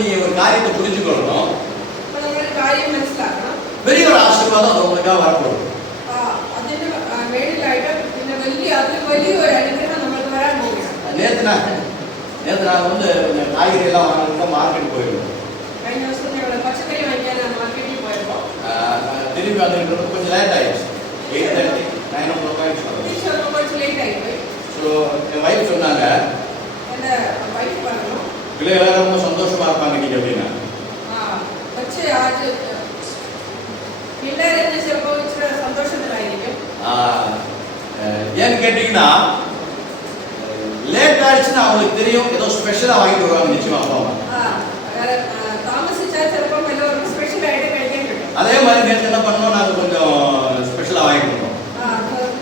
நீங்க ஒரு காரியத்தை புரிஞ்சுக்கொள்ளணும். நம்மளுக்கு காரியம் മനസ്സിലാക്കണം. பெரிய ஒரு ஆசீர்வாதம் அது உங்களுக்காக வரப்போகுது. അതിന് വേണ്ടിയിട്ടായിട്ട് പിന്നെ വലിയ ഒരു അനുഗ്രഹം നമ്മൾക്ക് വരാൻ പോവുകയാണ്. நேற்று நான் வந்து காய்கறி எல்லாம் வாங்கிட்டு மார்க்கெட் போயிருந்தோம். കഴിഞ്ഞ ദിവസം ഞങ്ങൾ പച്ചക്കറി വാങ്ങിക്കാൻ മാർക്കറ്റിൽ പോയപ്പോൾ திரும்பி வந்துட்டு கொஞ்சம் லேட் ஆயிடுச்சு. 8:30 9 o'clock ஆயிடுச்சு. கொஞ்சம் லேட் ஆகிப்போய். ஸோ என் வைஃப் சொன்னாங்க, എൻ്റെ വൈഫ് പറഞ്ഞു பிள்ளைகள் ரொம்ப சந்தோஷமா இருப்பாங்க இன்னைக்கு அப்படின்னா. പക്ഷേ ആജ് പിള്ളേരെന്ന് ചിലപ്പോൾ ഇച്ചിരി സന്തോഷത്തിലായിരിക്കും. ஏன்னு கேட்டீங்கன்னா லேட் ஆயிடுச்சுன்னா அவங்களுக்கு தெரியும் ஏதோ ஸ்பெஷலா வாங்கிட்டு வருவாங்க நிச்சயமா அப்பா அம்மா. താമസിച്ചാൽ ചിലപ്പോൾ എല്ലാവർക്കും സ്പെഷ്യലായിട്ട് കഴിക്കാൻ കിട്ടും. அதே மாதிரி நேற்று என்ன பண்ணோம், நாங்கள் கொஞ்சம் ஸ்பெஷலா வாங்கிட்டு வந்தோம்.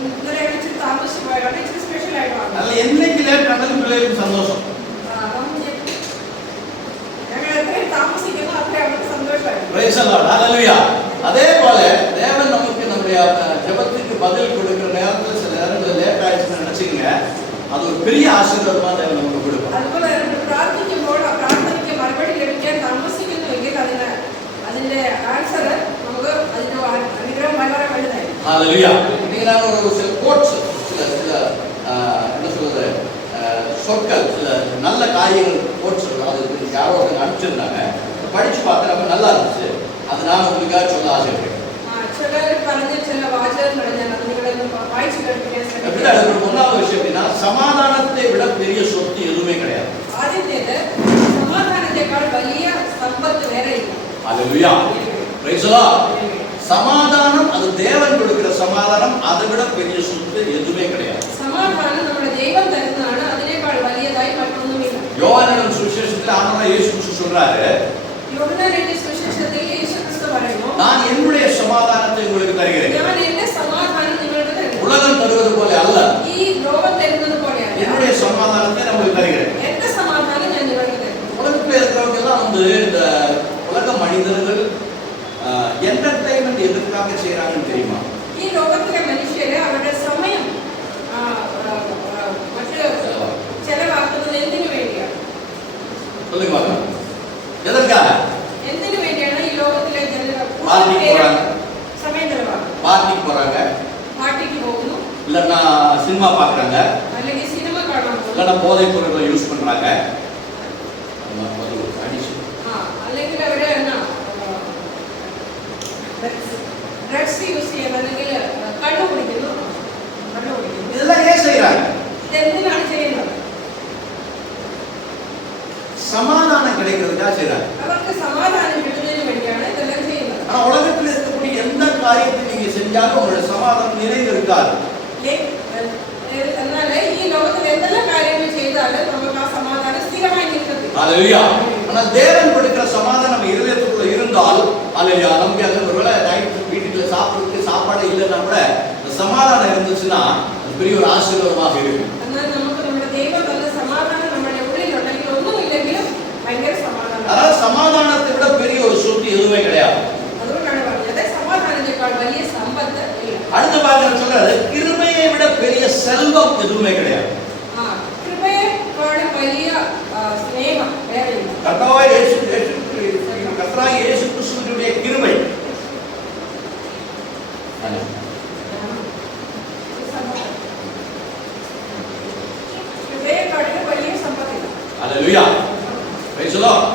ഇന്നലെ ഇച്ചിരി താമസിച്ച് പോയതാണ് ഇച്ചിരി സ്പെഷ്യലായിട്ട് വാങ്ങും. அதில் என்னைக்கு லேட் ஆனாலும் பிள்ளைகளுக்கு சந்தோஷம். ഞങ്ങൾ എത്രയും താമസിക്കുന്നു അത്രയും അവർക്ക് സന്തോഷമായിരുന്നു. பிரைஸ் தி லார்ட், ஹalleluya. அதே போல தேவன் நமக்கு நம்முடைய ஜெபத்துக்கு பதில் கொடுக்கிற நேரத்தில் சில நேரங்களில் லேட் ஆயிடுச்சுன்னு நினைச்சுக்கங்க, அது ஒரு பெரிய ஆசீர்வாதமா தேவன் நமக்கு கொடுப்பார். അതുപോലെ പ്രാർത്ഥിക്കുമ്പോൾ ആ പ്രാർത്ഥനയ്ക്ക് മറുപടി ലഭിക്കാൻ താമസിക്കുന്നുവെങ്കിൽ അതിന്റെ ആൻസർ നമുക്ക് അതിന്റെ അനുഗ്രഹം വളരെ വലുതായിരിക്കും. ஹalleluya. இன்னைக்கு நான் ஒரு சில கோட்ஸ் சில என்ன சொல்றது சொற்கள் சில நல்ல காரியங்கள் கோட்ஸ் அது யாரோ ஒருத்தங்க அனுப்பிச்சிருந்தாங்க, படிச்சு பார்த்து ரொம்ப நல்லா இருந்துச்சு. அது நான் உங்களுக்காக சொல்ல ஆசைப்படுறேன். ചിലർ പറഞ്ഞ ചില വാചകങ്ങൾ ഞാൻ നിങ്ങളെ വായിച്ചു കേൾപ്പിക്കാൻ எப்படி அது ஒன்றாவது விஷயம் அப்படின்னா, சமாதானத்தை விட பெரிய சொத்து எதுவுமே கிடையாது. ആദ്യത്തേത് സമാധാനത്തെക്കാൾ വലിയ സമ്പത്ത് വേറെയില്ല. ஹalleluya. Praise the Lord. சமாதானம் அது தேவன் கொடுக்கிற சமாதானம், அதை விட பெரிய சொத்து எதுவுமே கிடையாது. സമാധാനം നമ്മുടെ ദൈവം തരുന്നതാണ്, അതിനേക്കാൾ വലിയതായി മറ്റൊന്നുമില്ല. யோவானின் சுவிசேஷத்தில் ஆண்டவர் இயேசு கிறிஸ்து சொல்றாரு, യോഹന്നാന്റെ സുവിശേഷത്തിൽ യേശു ക്രിസ്തു പറയുന്നു, நான் என்னுடைய சமாதானத்தை உங்களுக்கு தருகிறேன். ഞാൻ എന്റെ സമാധാനം നിങ്ങൾക്ക് തരുന്നു. உலகம் தருவது போல அல்ல, ഈ ലോകം തരുന്നത് പോലെയല്ല, என்னுடைய சமாதானத்தை நான் உங்களுக்கு தருகிறேன். എന്റെ സമാധാനം ഞാൻ നിങ്ങൾക്ക് തരുന്നു. உலகத்தில் இருக்கிறவங்க எல்லாம் வந்து இந்த உலக மனிதர்கள் என்டர்டைன்மெண்ட் எதற்காக செய்யறாங்கன்னு தெரியுமா? ഈ ലോകത്തിലെ മനുഷ്യരെ അവരുടെ സമയം മറ്റ് ചെലവാക്കുന്നത് എന്തിനു വേണ്ടിയാണ്? சொல்லுங்க பாக்கலாம். எதற்காக? എന്തിനു വേണ്ടിയാണ് ഈ ലോകത്തിലെ பார்ட்டிக்கு போறாங்க, സമയം ചെലവാക്കുന്നത്? பார்ட்டிக்கு போறாங்க, പാർട്ടിക്ക് പോകുന്നു, இல்லன்னா சினிமா பார்க்கறாங்க, അല്ലെങ്കിൽ സിനിമ കാണാൻ പോകുന്നു, இல்லன்னா போதைப் பொருட்களை யூஸ் பண்றாங்க, அது அடிஷன், അല്ലെങ്കിൽ അവര് ഡ്രഗ്സ് യൂസ് ചെയ്യുന്നു, അല്ലെങ്കിൽ കള്ളു കുടിക്കുന്നു. இதெல்லாம் ஏன் செய்யறாங்க? ഇതെന്തിനാണ് ചെയ്യുന്നത്? சமாதானம் கிடைக்கிறதுக்காக செய்யறாங்க. അവർക്ക് സമാധാനം കിട്ടുന്നതിന് വേണ്ടിയാണ് ഇതെല്ലാം ചെയ്യുന്നത്. ஆனா உலகத்தில் இருக்கக்கூடிய எந்த காரியத்தை நீங்க செஞ்சாலும் உங்களுடைய சமாதானம் நிறைவு இருக்காது. എന്നാൽ ഈ ലോകത്തിൽ എന്തെല്ലാം കാര്യങ്ങൾ ചെയ്താലും നമുക്ക് ആ സമാധാനം സ്ഥിരമായി നിൽക്കത്തില്ല. ஹalleluya. ஆனால் தேவன் கொடுக்கிற சமாதானம் நம்ம இதயத்துக்குள்ள இருந்தால், ஹalleluya, நமக்கு அந்த ஒருவேளை நைட் வீட்டுக்குள்ள சாப்பிடுறதுக்கு சாப்பாடு இல்லைன்னா கூட இந்த சமாதானம் இருந்துச்சுன்னா அது பெரிய ஒரு ஆசீர்வாதமாக இருக்கும். എന്നാൽ നമുക്ക് നമ്മുടെ ദൈവം തന്ന സമാധാനം നമ്മുടെ ഉള്ളിലുണ്ടെങ്കിൽ ഒന്നുമില്ലെങ്കിലും ഭയങ്കര സമാധാനം. அதாவது சமாதானத்தை விட பெரிய ஒரு சொத்து எதுவுமே கிடையாது. അതുകൊണ്ടാണ് പറഞ്ഞത് സമാധാനത്തെക്കാൾ വലിയ സമ്പത്ത് ഇല്ല. அடுத்த பாகம் சொல்றாரு, கிருபையை விட பெரிய செல்வம் எதுவுமே கிடையாது. കൃപയെക്കാളും വലിയ സ്നേഹം വേറെയില്ല. கர்த்தராகிய இயேசு கிறிஸ்துவினுடைய கிருபை, കൃപയെക്കാളും വലിയ സമ്പത്തില്ല. ஹalleluya. Praise the Lord.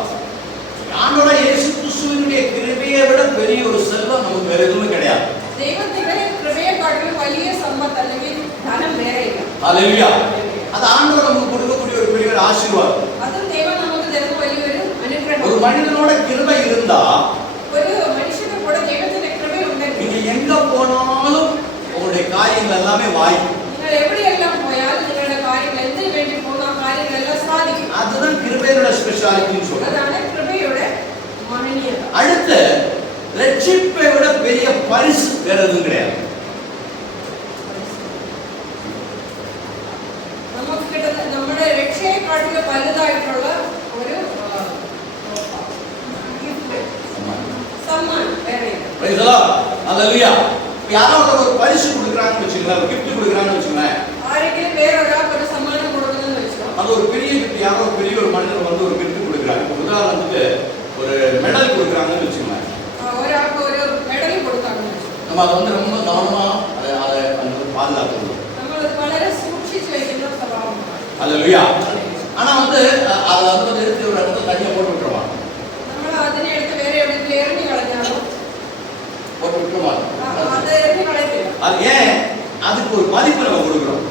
ஆண்டவராகிய இயேசு கிறிஸ்துவினுடைய கிருபையை விட பெரிய ஒரு செல்வம் நமக்கு வேற எதுவுமே கிடையாது. ദൈവത്തിന്റെ കൃപയെക്കാളും വലിയ സമ്പത്ത് അല്ലെങ്കിൽ ധനം വേറെയില്ല. ஹalleluya. அது ஆண்டவர் நமக்கு கொடுக்கக்கூடிய ஒரு பெரிய ஒரு ஆசீர்வாதம். അതും ദൈവം നമുക്ക് തരുന്ന വലിയൊരു അനുഗ്രഹം. ஒரு மனிதனோட கிருபை இருந்தா, ഒരു മനുഷ്യന്റെ കൂടെ ദൈവത്തിന്റെ കൃപയുണ്ടെങ്കിൽ நீங்க எங்க போனாலும் உங்களுடைய காரியங்கள் எல்லாமே வாய்க்கும். നിങ്ങൾ എവിടെയെല്ലാം പോയാലും നിങ്ങളുടെ കാര്യങ്ങൾ എന്തിനു വേണ്ടി പോകുന്ന ആ കാര്യങ്ങളെല്ലാം സാധിക്കും. அதுதான் கிருபையோட ஸ்பெஷாலிட்டின்னு சொல்றேன். അതാണ് കൃപയുടെ മഹനീയത. அடுத்து ரட்சிப்பை விட பெரிய பரிசு வேற எதுவும் கிடையாது. നമുക്ക് കിട്ടുന്ന നമ്മുടെ രക്ഷയെക്കാട്ടിലും വലുതായിട്ടുള്ള ഒരു സമ്മാനം വേറെയില്ല. Praise the Lord. ஹalleluya. யாரோ ஒரு பரிசு கொடுக்கறாங்கன்னு வெச்சுங்களா, ஒரு gift கொடுக்கறாங்கன்னு வெச்சுங்களா, ആരെങ്കിലും വേറൊരാൾക്ക് ഒരു സമ്മാനം കൊടുക്കുന്നതെന്ന് വെച്ചോ, அது ஒரு பெரிய gift. யாரோ ஒரு பெரிய ஒரு மனிதர் வந்து ஒரு gift கொடுக்கறாங்க. உதாரணத்துக்கு நம்ம அதை வந்து ரொம்ப கவனமா அதை வந்து பாதுகாக்கணும். அல்லேலூயா. ஆனா வந்து அதை வந்து எடுத்து ஒரு இடத்துல தனியாக போட்டு விட்டுருவான். போட்டு விட்டுருவான். அது ஏன்? அதுக்கு ஒரு மதிப்பு நம்ம கொடுக்குறோம்.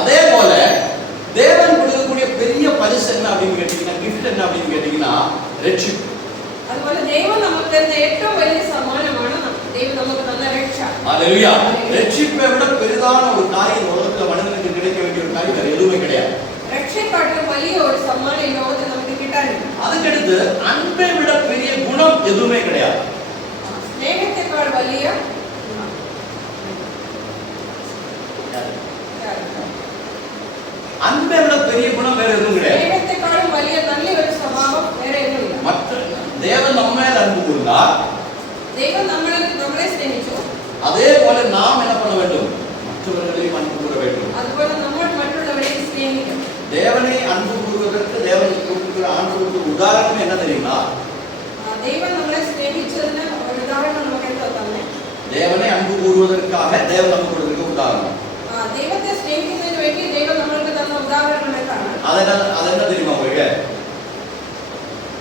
அதே போல தேவன் கொடுக்கக்கூடிய பெரிய பரிசு என்ன அப்படின்னு கேட்டீங்கன்னா, கிஃப்ட் என்ன அப்படின்னு கேட்டீங்கன்னா, ரட்சிப்பு. അതുപോലെ ദൈവം നമുക്ക് തരുന്ന ഏറ്റവും വലിയ സമ്മാനമാണ് ദൈവം നമുക്ക് തന്ന രക്ഷ. ഹല്ലേലൂയ. രட்சிப்பை விட பெரிதான ஒரு காரியம் உலகத்துல மனிதனுக்கு கிடைக்க வேண்டிய ஒரு காரியம் வேற எதுவுமே கிடையாது. രക്ഷയെക്കാളും വലിയ ഒരു സമ്മാനം ഈ ലോകത്തിൽ നമുക്ക് കിട്ടാനില്ല. அதுக்கடுத்து அன்பை விட பெரிய குணம் எதுவுமே கிடையாது. സ്നേഹത്തെക്കാൾ വലിയ அன்பை விட பெரிய குணம் வேற எதுவும் கிடையாது. സ്നേഹത്തെക്കാളും വലിയ നല്ലൊരു സ്വഭാവം വേറെ ഒന്നുമില്ല. மற்ற தேவன் நம்ம மேல அன்பு கூர்ந்தார். ദൈവം നമ്മളെ സ്നേഹിച്ചു. அதே போல நாம் என்ன பண்ண வேண்டும்? மற்றவர்களையும் அன்பு கூற வேண்டும். അതുപോലെ നമ്മൾ മറ്റുള്ളവരെയും സ്നേഹിക്കണം. தேவனை அன்பு கூறுவதற்கு தேவன் கொடுக்கிற ஆண்டவருக்கு உதாரணம் என்ன தெரியுமா? ദൈവം നമ്മളെ സ്നേഹിച്ചതിന് ഒരു ഉദാഹരണം നമുക്ക് എന്താ തന്നെ? தேவனை அன்பு கூறுவதற்காக தேவன் நமக்கு கொடுக்கிற உதாரணம். ദൈവത്തെ സ്നേഹിക്കുന്നതിന് വേണ്ടി ദൈവം നമ്മൾക്ക് തന്ന ഉദാഹരണം എന്താണ്? அதென்ன தெரியுமா உங்களுக்கு?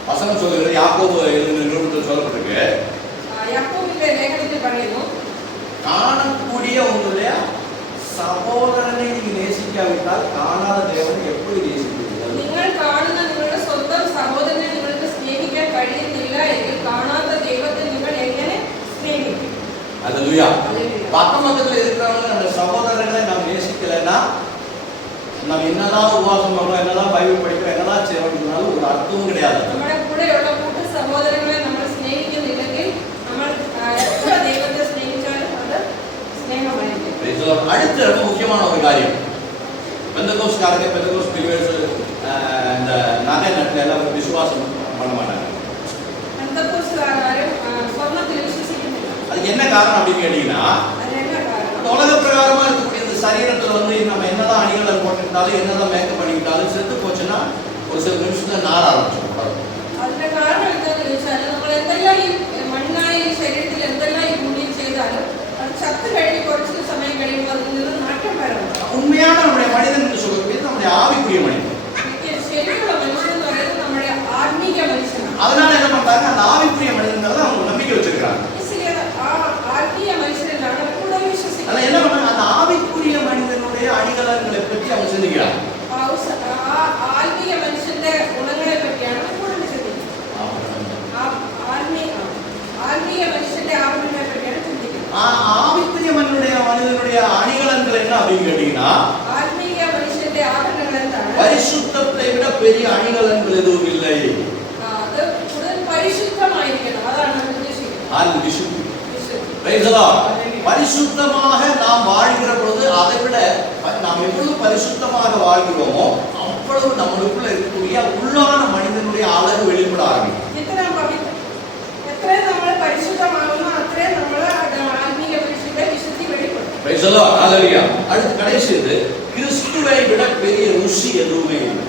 வசனம் சொல்லுகிறது, யாக்கோபு எழுதின நிருபத்தில் சொல்லப்பட்டிருக்கு, யாக்கோபின் லேఖனத்தில் പറയുന്നു, காணக்கூடிய உங்களுடைய சகோதரனை நீங்க நேசிக்காவிட்டால் காணாத தேவனை எப்படி நேசிப்பீர்கள்? നിങ്ങൾ കാണുന്ന നിങ്ങളുടെ സ്വന്തം സഹോദരനെ നിങ്ങൾക്ക് സ്നേഹിക്കാൻ കഴിയുന്നില്ല എങ്കിൽ കാണാത്ത ദൈവത്തെ നിങ്ങൾ എങ്ങനെ സ്നേഹിക്കും? அல்லேலூயா. பக்கம் பக்கத்துல இருக்கிறவங்க நம்ம சகோதரர்களை நாம் நேசிக்கலைன்னா நம்ம என்னதான் உபவாசம் பண்ணோம், என்னதான் பைபிள் படிக்கிறோம், என்னதான் செய்யணும்னாலும் ஒரு அர்த்தமும் கிடையாது. നമ്മുടെ കൂടെയുള്ള കൂട്ട സഹോദരങ്ങളെ നമ്മൾ സ്നേഹിക്കുന്നില്ലെങ്കിൽ നമ്മൾ എത്ര ദൈവത്തെ സ്നേഹിച്ചാലും അത് സ്നേഹമായിരിക്കും. அடுத்து ரொம்ப முக்கியமான ஒரு காரியம், பெந்தகோஸ்காரங்க பெந்தகோஸ் பிலிவர்ஸ் இந்த நகை நட்டில் எல்லாம் விசுவாசம் பண்ண மாட்டாங்க. பெந்தகோஸ்காரரும் சொர்ணத்தில் விசுவாசிக்குന്നില്ല. அதுக்கு என்ன காரணம் அப்படின்னு கேட்டீங்கன்னா, உலக பிரகாரமா இருக்கக்கூடிய இந்த சரீரத்துல வந்து நம்ம என்னதான் அணிகளை போட்டுக்கிட்டாலும் என்னதான் மேக்கப் பண்ணிக்கிட்டாலும் செத்து போச்சுன்னா ஒரு சில நிமிஷத்துல நார ஆரம்பிச்சிடும். അതിന്റെ കാരണം എന്താണെന്ന് ചോദിച്ചാൽ നമ്മൾ എന്തെല്ലാം ഈ മണ്ണായ ഈ ശരീരത്തിൽ എന്തെല്ലാം ഈ പുണ്യം ചെയ്താലും അത് ചത്ത് കഴിഞ്ഞ് കുറച്ച് സമയം കഴിയുമ്പോൾ അതിൽ നിന്ന് നാട്ടം വരണം. உண்மையான நம்முடைய மனிதன் என்று சொல்லக்கூடியது நம்முடைய ஆவிக்குரிய மனிதன். ശരിക്കുള്ള മനുഷ്യൻ എന്ന് പറയുന്നത് നമ്മുടെ ആത്മീക മനുഷ്യനാണ്. அதனால என்ன பண்றாங்க, அந்த ஆவிக்குரிய மனிதன்கிறத அவங்க நம்பிக்கை வச்சிருக்காங்க. ஆத்மீக மனுஷனாണ് കൂടുതൽ വിശ്വസിക്കുന്നത്. அதனால என்ன பண்றாங்க, அந்த ஆவிக்குரிய மனிதனுடைய அணிகலன்களை பற்றி அவங்க சிந்திக்கிறாங்க. ആത്മീക മനുഷ്യന്റെ ഗുണങ്ങളെ പറ്റിയാണ് കൂടുതൽ ചിന്തിക്കുന്നത്. ആത്മീയ മനുഷ്യന്റെ ആവരണങ്ങളെ പറ്റിയാണ് ചിന്തിക്കുന്നത്. ஆவிக்குரிய மனிதனுடைய அணிகலன்கள் என்ன அப்படின்னு கேட்டீங்கன்னா, ആത്മീയ മനുഷ്യന്റെ ആവരണങ്ങൾ എന്താണ്? பரிசுத்தத்தை விட பெரிய அணிகலன்கள் எதுவும் இல்லை. അത് കൂടുതൽ പരിശുദ്ധമായിരിക്കണം, അതാണ് നമ്മൾ ഉദ്ദേശിക്കുന്നത്. பரிசுத்தமாக நாம் வாழ்கிற பொழுது அதை விட நாம் எவ்வளவு பரிசுத்தமாக வாழ்கிறோமோ அவ்வளவு நம்மளுக்குள்ள இருக்கக்கூடிய உள்ளான மனிதனுடைய அழகு வெளிப்பட ஆரம்பிக்கும். എത്രയും നമ്മൾ പരിശുദ്ധമാകുന്നു അത്രയും നമ്മൾ ആത്മീയ മനുഷ്യന്റെ വിശുദ്ധി വെളിപ്പെടും. அடுத்து கடைசி இது, கிறிஸ்துவை விட பெரிய ருசி எதுவுமே இல்லை.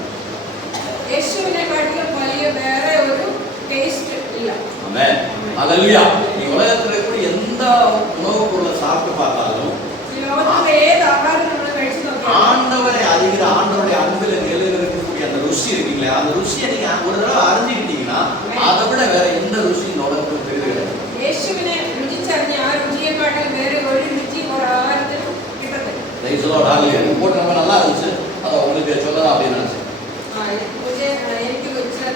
യേശുവിനെ കാട്ടിലും വലിയ വേറെ ഒരു ടേസ്റ്റ് இல்ல. ஆமென். ஹalleluya. நீ உலகத்துல கூட எந்த உணவு பொருளை சாப்பிட்டு பார்த்தாலும் ஆண்டவரை அறிகிற ஆண்டவருடைய அன்பில் நிலைநிற்கக்கூடிய அந்த ருசி இருக்கீங்களே, அந்த ருசியை நீங்க ஒரு தடவை அறிஞ்சுக்கிட்டீங்கன்னா அதை விட வேற எந்த ருசி இந்த உலகத்துல தெரியாது. യേശുവിനെ രുചിച്ചറിഞ്ഞ ആ രുചിയെക്കാട്ടിൽ വേറെ ഒരു രുചി ആർക്കും കിട്ടത്തില്ല. போட்டு ரொம்ப நல்லா இருந்துச்சு, அதை உங்களுக்கு சொல்லலாம் அப்படின்னு நினைச்சேன். എനിക്ക് ഇച്ചിരി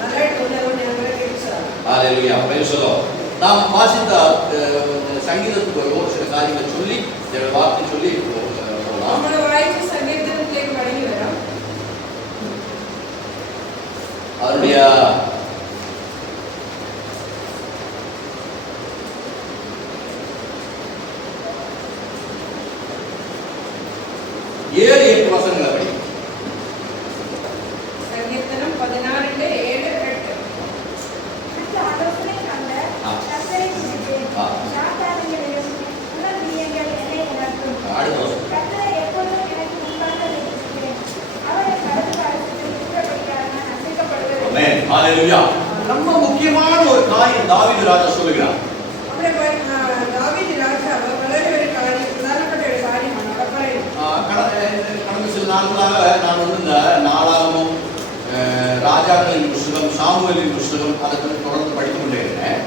நல்லாயிட்டு ഞങ്ങളെ கேட்சா. ஹalleluya. praise the Lord. நாம் வாசித்த சங்கீதத்துக்கு ஒரு சில காரியங்களை சொல்லி இந்த வார்த்தை சொல்லி போகலாம். നമ്മൾ വായിച്ച സങ്കീർത്തനത്തിലേക്ക് മടങ്ങി വരാം. அவருடைய ஏழு எட்டு வசனங்களை படி. സങ്കീർത്തനം 16:7-8. ஆலோசனை கண்ட கர்த்தரை துதிப்பேன். சாத்தானுடைய உணர்வியங்கள் என்னை உணர்த்தும். ஹalleluya. ரொம்ப முக்கியமான ஒரு காரியம் தாவீது ராஜா சொல்லுகிறார். தாவீது ராஜா വളരെ ഒരു കാര്യം പ്രധാനപ്പെട്ട ഒരു കാര്യമാണ് അവിടെ പറയുന്നത്. கடந்த சில நாட்களாக நான் வந்து இந்த நாளாகமும் ராஜாக்களின் புஸ்தகம் சாமுவேலின் புஸ்தகம் அதை தொடர்ந்து படித்துக் கொண்டே இருந்தேன்.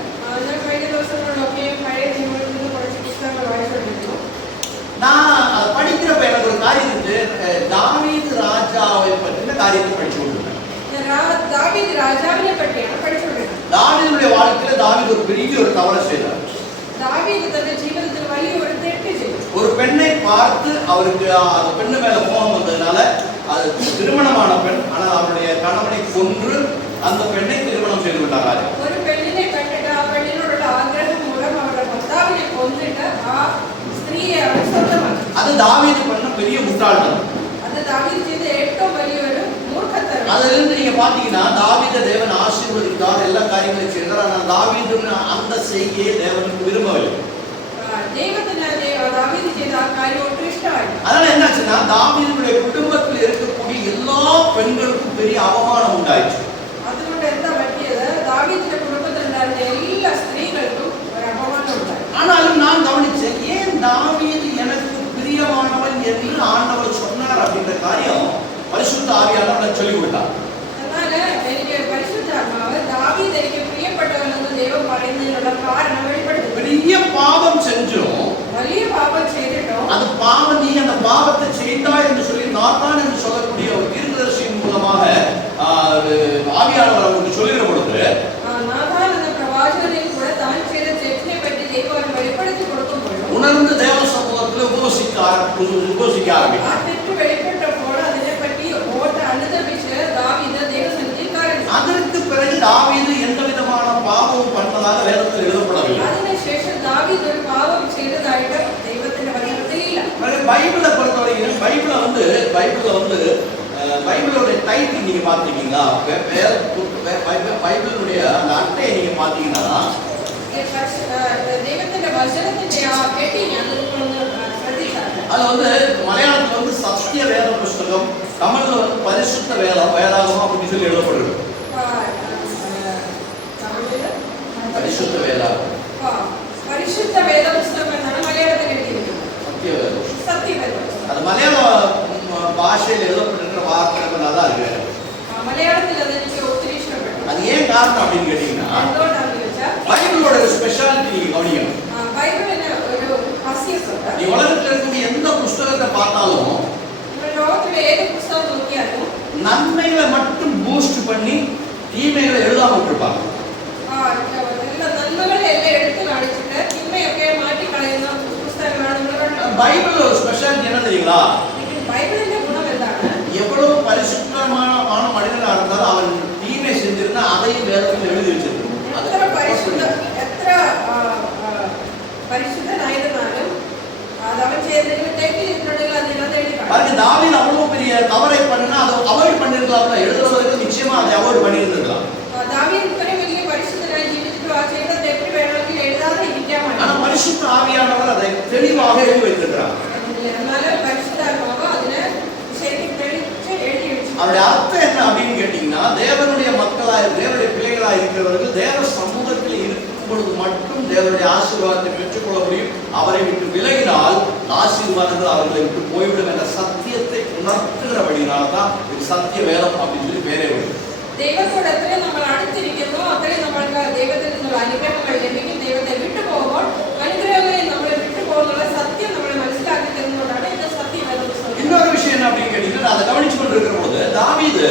കഴിഞ്ഞ ദിവസങ്ങളിലൊക്കെ പഴയ നിയമത്തിൽ നിന്ന് കുറച്ച് പുസ്തകങ്ങൾ വായിച്ചുകൊണ്ടിരുന്നു. நான் அதை படிக்கிறப்ப எனக்கு ஒரு காரியம் இருந்து தாவீது ராஜாவை பற்றின காரியத்தை படிச்சு கொண்டிருந்தேன். தாவீது ராஜாவினை பற்றியான படிச்சுകൊണ്ടിരുന്നത്. தாவீதுடைய வாழ்க்கையில தாவீது ஒரு பெரிய ஒரு தவறு செய்தார். தாவீது தன்னுடைய ஜீவிதத்தில் വലിയ ஒரு തെറ്റ് ചെയ്തു. ஒரு பெண்ணை பார்த்து அவருக்கு அந்த பெண்ணு மேல மோகம் வந்ததுனால அது திருமணமான பெண், ஆனால் அவருடைய கணவனை கொன்று அந்த பெண்ணை திருமணம் செய்து விட்டார். ஒரு பெண்ணினை கண்டிட்டு ആ പെണ്ണിനോടുള്ള ആഗ്രഹം മൂലം അവരുടെ ഭർത്താവിനെ കൊന്നിട്ട് ആ സ്ത്രീയെ അവൻ സ്വന്തമാക്കി. அது தாவீது பண்ண பெரிய முட்டாள்தனம். அது தாவீது செய்த ഏറ്റവും വലിയൊരു മൂർഖത്തരം. அதிலிருந்து நீங்க பாத்தீங்கன்னா தாவீதை தேவன் ஆசீர்வதித்தார், எல்லா காரியங்களையும் செய்தார். ஆனால் தாவீது அந்த செய்கையை தேவனுக்கு விரும்பவில்லை. ദൈവത്തിന് தாவீது செய்த ആ കാര്യം ഒട്ടും ഇഷ്ടമായില്ല. அதனால என்னாச்சுன்னா தாவீதுடைய குடும்பத்தில் இருக்கக்கூடிய எல்லா பெண்களுக்கும் பெரிய அவமானம் உண்டாயிற்று. അതുകൊണ്ട് എന്താ പറ്റിയത്? ദാവീദിന്റെ കുടുംബത്തിലുണ്ടായിരുന്ന എല്ലാ സ്ത്രീകൾക്കും ഒരു അപമാനം ഉണ്ടായി. ஆனாலும் நான் கவனிச்சேன், ஏன் தாவீது எனக்கு பிரியமானவன் என்று ஆண்டவர் சொன்னார் அப்படின்ற காரியம் பரிசுத்த ஆவியானவர் சொல்லி கொடுத்தார். എന്നാൽ എനിക്ക് പരിശുദ്ധാത്മാവ് ദാവീദ് എനിക്ക് പ്രിയപ്പെട്ടവനെന്ന് ദൈവം പറയുന്നതിനുള്ള കാരണം വെളിപ്പെടുത്തി. பெரிய பாவம் செஞ்சோம், വലിയ പാപം ചെയ്തിട്ടോ அது பாவம், நீ அந்த பாவத்தை செய்தாய் என்று சொல்லி நாத்தான் என்று சொல்லக்கூடிய ஒரு தீர்க்கதரிசியின் மூலமாக ஆவியானவர் அவருக்கு சொல்லுகிற பொழுது നാഥാൻ എന്ന പ്രവാചകനിൽ കൂടെ താൻ ചെയ്ത തെറ്റിനെ പറ്റി ദൈവം അവന് വെളിപ്പെടുത്തി കൊടുക്കുമ്പോഴും உணர்ந்து தேவ சமூகத்தில் உபவசிக்க ஆரம்பித்தார். ആ തെറ്റ് വെളിപ്പെട്ടപ്പോൾ അതിനെപ്പറ്റി അനുദപിച്ച് ദാവീദ് ദൈവസന്നിധിയിൽ കരഞ്ഞു. அதற்கு பிறகு தாவீது எந்த விதமான பாவமும் பண்ணதாக வேதத்தில் எழுதப்படவில்லை. അതിനുശേഷം ദാവീദ് ഒരു പാപം ചെയ്തതായിട്ട് ദൈവത്തിന്റെ വചനത്തിൽ ഇല്ല. பைபிளை பொறுத்தவரைக்கும் பைபிளோட டைட்டில் நீங்க பாத்தீங்கன்னா, பைபிளுடைய அந்த அட்டையை நீங்க பாத்தீங்கன்னா ദൈവത്തിന്റെ വചനത്തിന്റെ ആ ഹെഡിങ് അത് നിങ്ങളൊന്ന് ശ്രദ്ധിച്ചാൽ அது வந்து மலையாளத்துல வந்து சத்திய வேத புஸ்தகம், தமிழ்ல வந்து பரிசுத்த வேதாகமம் அப்படின்னு சொல்லி எழுதப்படுது. பரிசுத்த வேதாகமம், പരിശുദ്ധ വേദപുസ്തകം എന്നാണ് മലയാളത്തിൽ എഴുതിയിരിക്കുന്നത്. சத்திய வேதம். സത്യവേദപുസ്തകം அது மலையாள பாஷையில் எழுதப்பட்டிருக்கிற வார்த்தை நல்லா இருக்கு. മലയാളത്തിൽ അതെനിക്ക് ഒത്തിരി ഇഷ്ടപ്പെട്ടു. அது ஏன் காரணம் அப்படின்னு கேட்டீங்கன்னா, എന്തുകൊണ്ടാണെന്ന് ചോദിച്ചാൽ பைபிளோட ஸ்பெஷாலிட்டி நீங்க கவனிக்கணும். ബൈബിളിന് ഒരു ഹാസ്യമുണ്ട്. நீ உலகத்துல இருக்கக்கூடிய எந்த புஸ்தகத்தை பார்த்தாலும் നിങ്ങൾ ലോകത്തിലെ ഏത് പുസ്തകം നോക്കിയാലും நன்மைகளை மட்டும் பூஸ்ட் பண்ணி தீமைகளை எழுதாம விட்டுருப்பாங்க. എല്ലാ നന്മകളെ എല്ലാം എടുത്തു കാണിച്ചിട്ട് തിന്മയൊക്കെ മാറ്റിക്കളയുന്ന പുസ്തകങ്ങളാണ് നിങ്ങൾ കണ്ടത്. பைபிள் ஒரு ஸ்பெஷாலிட்டி என்ன தெரியுங்களா? ബൈബിളിന്റെ ഗുണം എന്താണ്? எவ்வளவு பரிசுத்தமான மனிதனாக இருந்தாலும் அவன் தீமை செஞ்சிருந்தா அதையும் வேதத்தில் எழுதி வச்சிருக்கணும். എത്ര പരിശുദ്ധനായിരുന്നാലും അതവൻ ചെയ്തതിന് തെറ്റ് ചെയ്തിട്ടുണ്ടെങ്കിൽ അതിനകത്ത് എഴുതി കാണും. பாருங்க, தாவீது அவ்வளவு பெரிய தவறை பண்ணினா அதை அவாய்ட் பண்ணிருக்கலாம், எழுதுறவருக்கு நிச்சயமா அதை அவாய்ட் பண்ணியிருந்திருக்கலாம். ദാവീദ് ഇത്രയും വലിയ പരിശുദ്ധനായി ജീവിച്ചിട്ടും ആ ചെയ്ത തെറ്റ് വേണമെങ്കിൽ എഴുതാതെ ഇരിക്കാൻ ஆனா വേണ്ടി. பரிசுத்த ஆவியானவர் அதை தெளிவாக எழுதி வைத்திருக்கிறார். എന്നാലും പരിശുദ്ധാത്മാവ് അതിനെ ശരിക്കും തെളിച്ച് എഴുതി വെച്ചു. அவருடைய அர்த்தம் என்ன அப்படின்னு கேட்டீங்கன்னா, தேவனுடைய மக்களாய் தேவனுடைய பிள்ளைகளாய் இருக்கிறவர்கள் தேவ சமூகத்தில் இருக்கும் பொழுது மட்டும் தேவனுடைய ஆசீர்வாதத்தை பெற்றுக்கொள்ள முடியும். அவரை விட்டு விலகினால் ஆசீர்வாதங்கள் அவர்களை விட்டு போய்விடும் என்ற சத்தியத்தை உணர்த்துகிறபடினால்தான் இது சத்திய வேதம் அப்படின்னு சொல்லி பேரே விடும். ദൈവത്തോട് എത്രയും നമ്മൾ അടുത്തിരിക്കുന്നു അത്രയും നമ്മൾക്ക് ദൈവത്തിൽ നിന്നുള്ള അനുഗ്രഹങ്ങൾ ലഭിക്കും. ദൈവത്തെ വിട്ടുപോകുമ്പോൾ അനുഗ്രഹങ്ങളെ നമ്മളെ വിട്ടുപോകുന്നുള്ള സത്യം നമ്മളെ മനസ്സിലാക്കി തരുന്നതുകൊണ്ടാണ് ഇത് സത്യവേദപുസ്തകം. இன்னொரு விஷயம் என்ன அப்படின்னு கேட்டீங்கன்னா, அதை கவனிச்சு கொண்டிருக்கிற போது தாவீது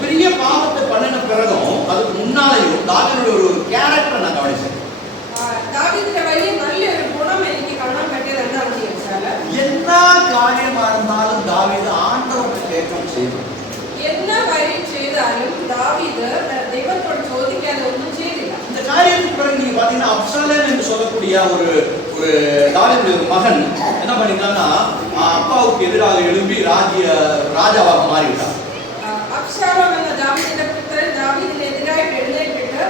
பெரிய பாவத்தை பண்ணின பிறகும் அதுக்கு முன்னாலேயும் தாவீதுடைய ஒரு கேரக்டர் நான் கவனிச்சேன். ദാവീദിന്റെ വലിയ നല്ലൊരു ഗുണം എനിക്ക് കാണാൻ പറ്റിയത് എന്താണെന്ന് ചോദിച്ചാൽ, எல்லா காரியமா இருந்தாலும் தாவீது ஆண்டவரை கேட்கும் செய்யும். എല്ലാ കാര്യം ചെയ്താലും ദാവീദ് ദൈവത്തോട് ചോദിക്കാതെ ഒന്നും ചെയ്തില്ല. இந்த காரியத்துக்கு பிறகு நீங்க பாத்தீங்கன்னா அப்சலோம் என்று சொல்லக்கூடிய ஒரு தாவீதுடைய ஒரு மகன் என்ன பண்ணிட்டான்னா, அப்பாவுக்கு எதிராக எழும்பி ராஜாவாக மாறிவிட்டார். അബ്ശാലോം എന്ന ദാവീദിന്റെ പുത്രൻ ദാവീദിനെതിരായിട്ട് എഴുന്നേറ്റിട്ട്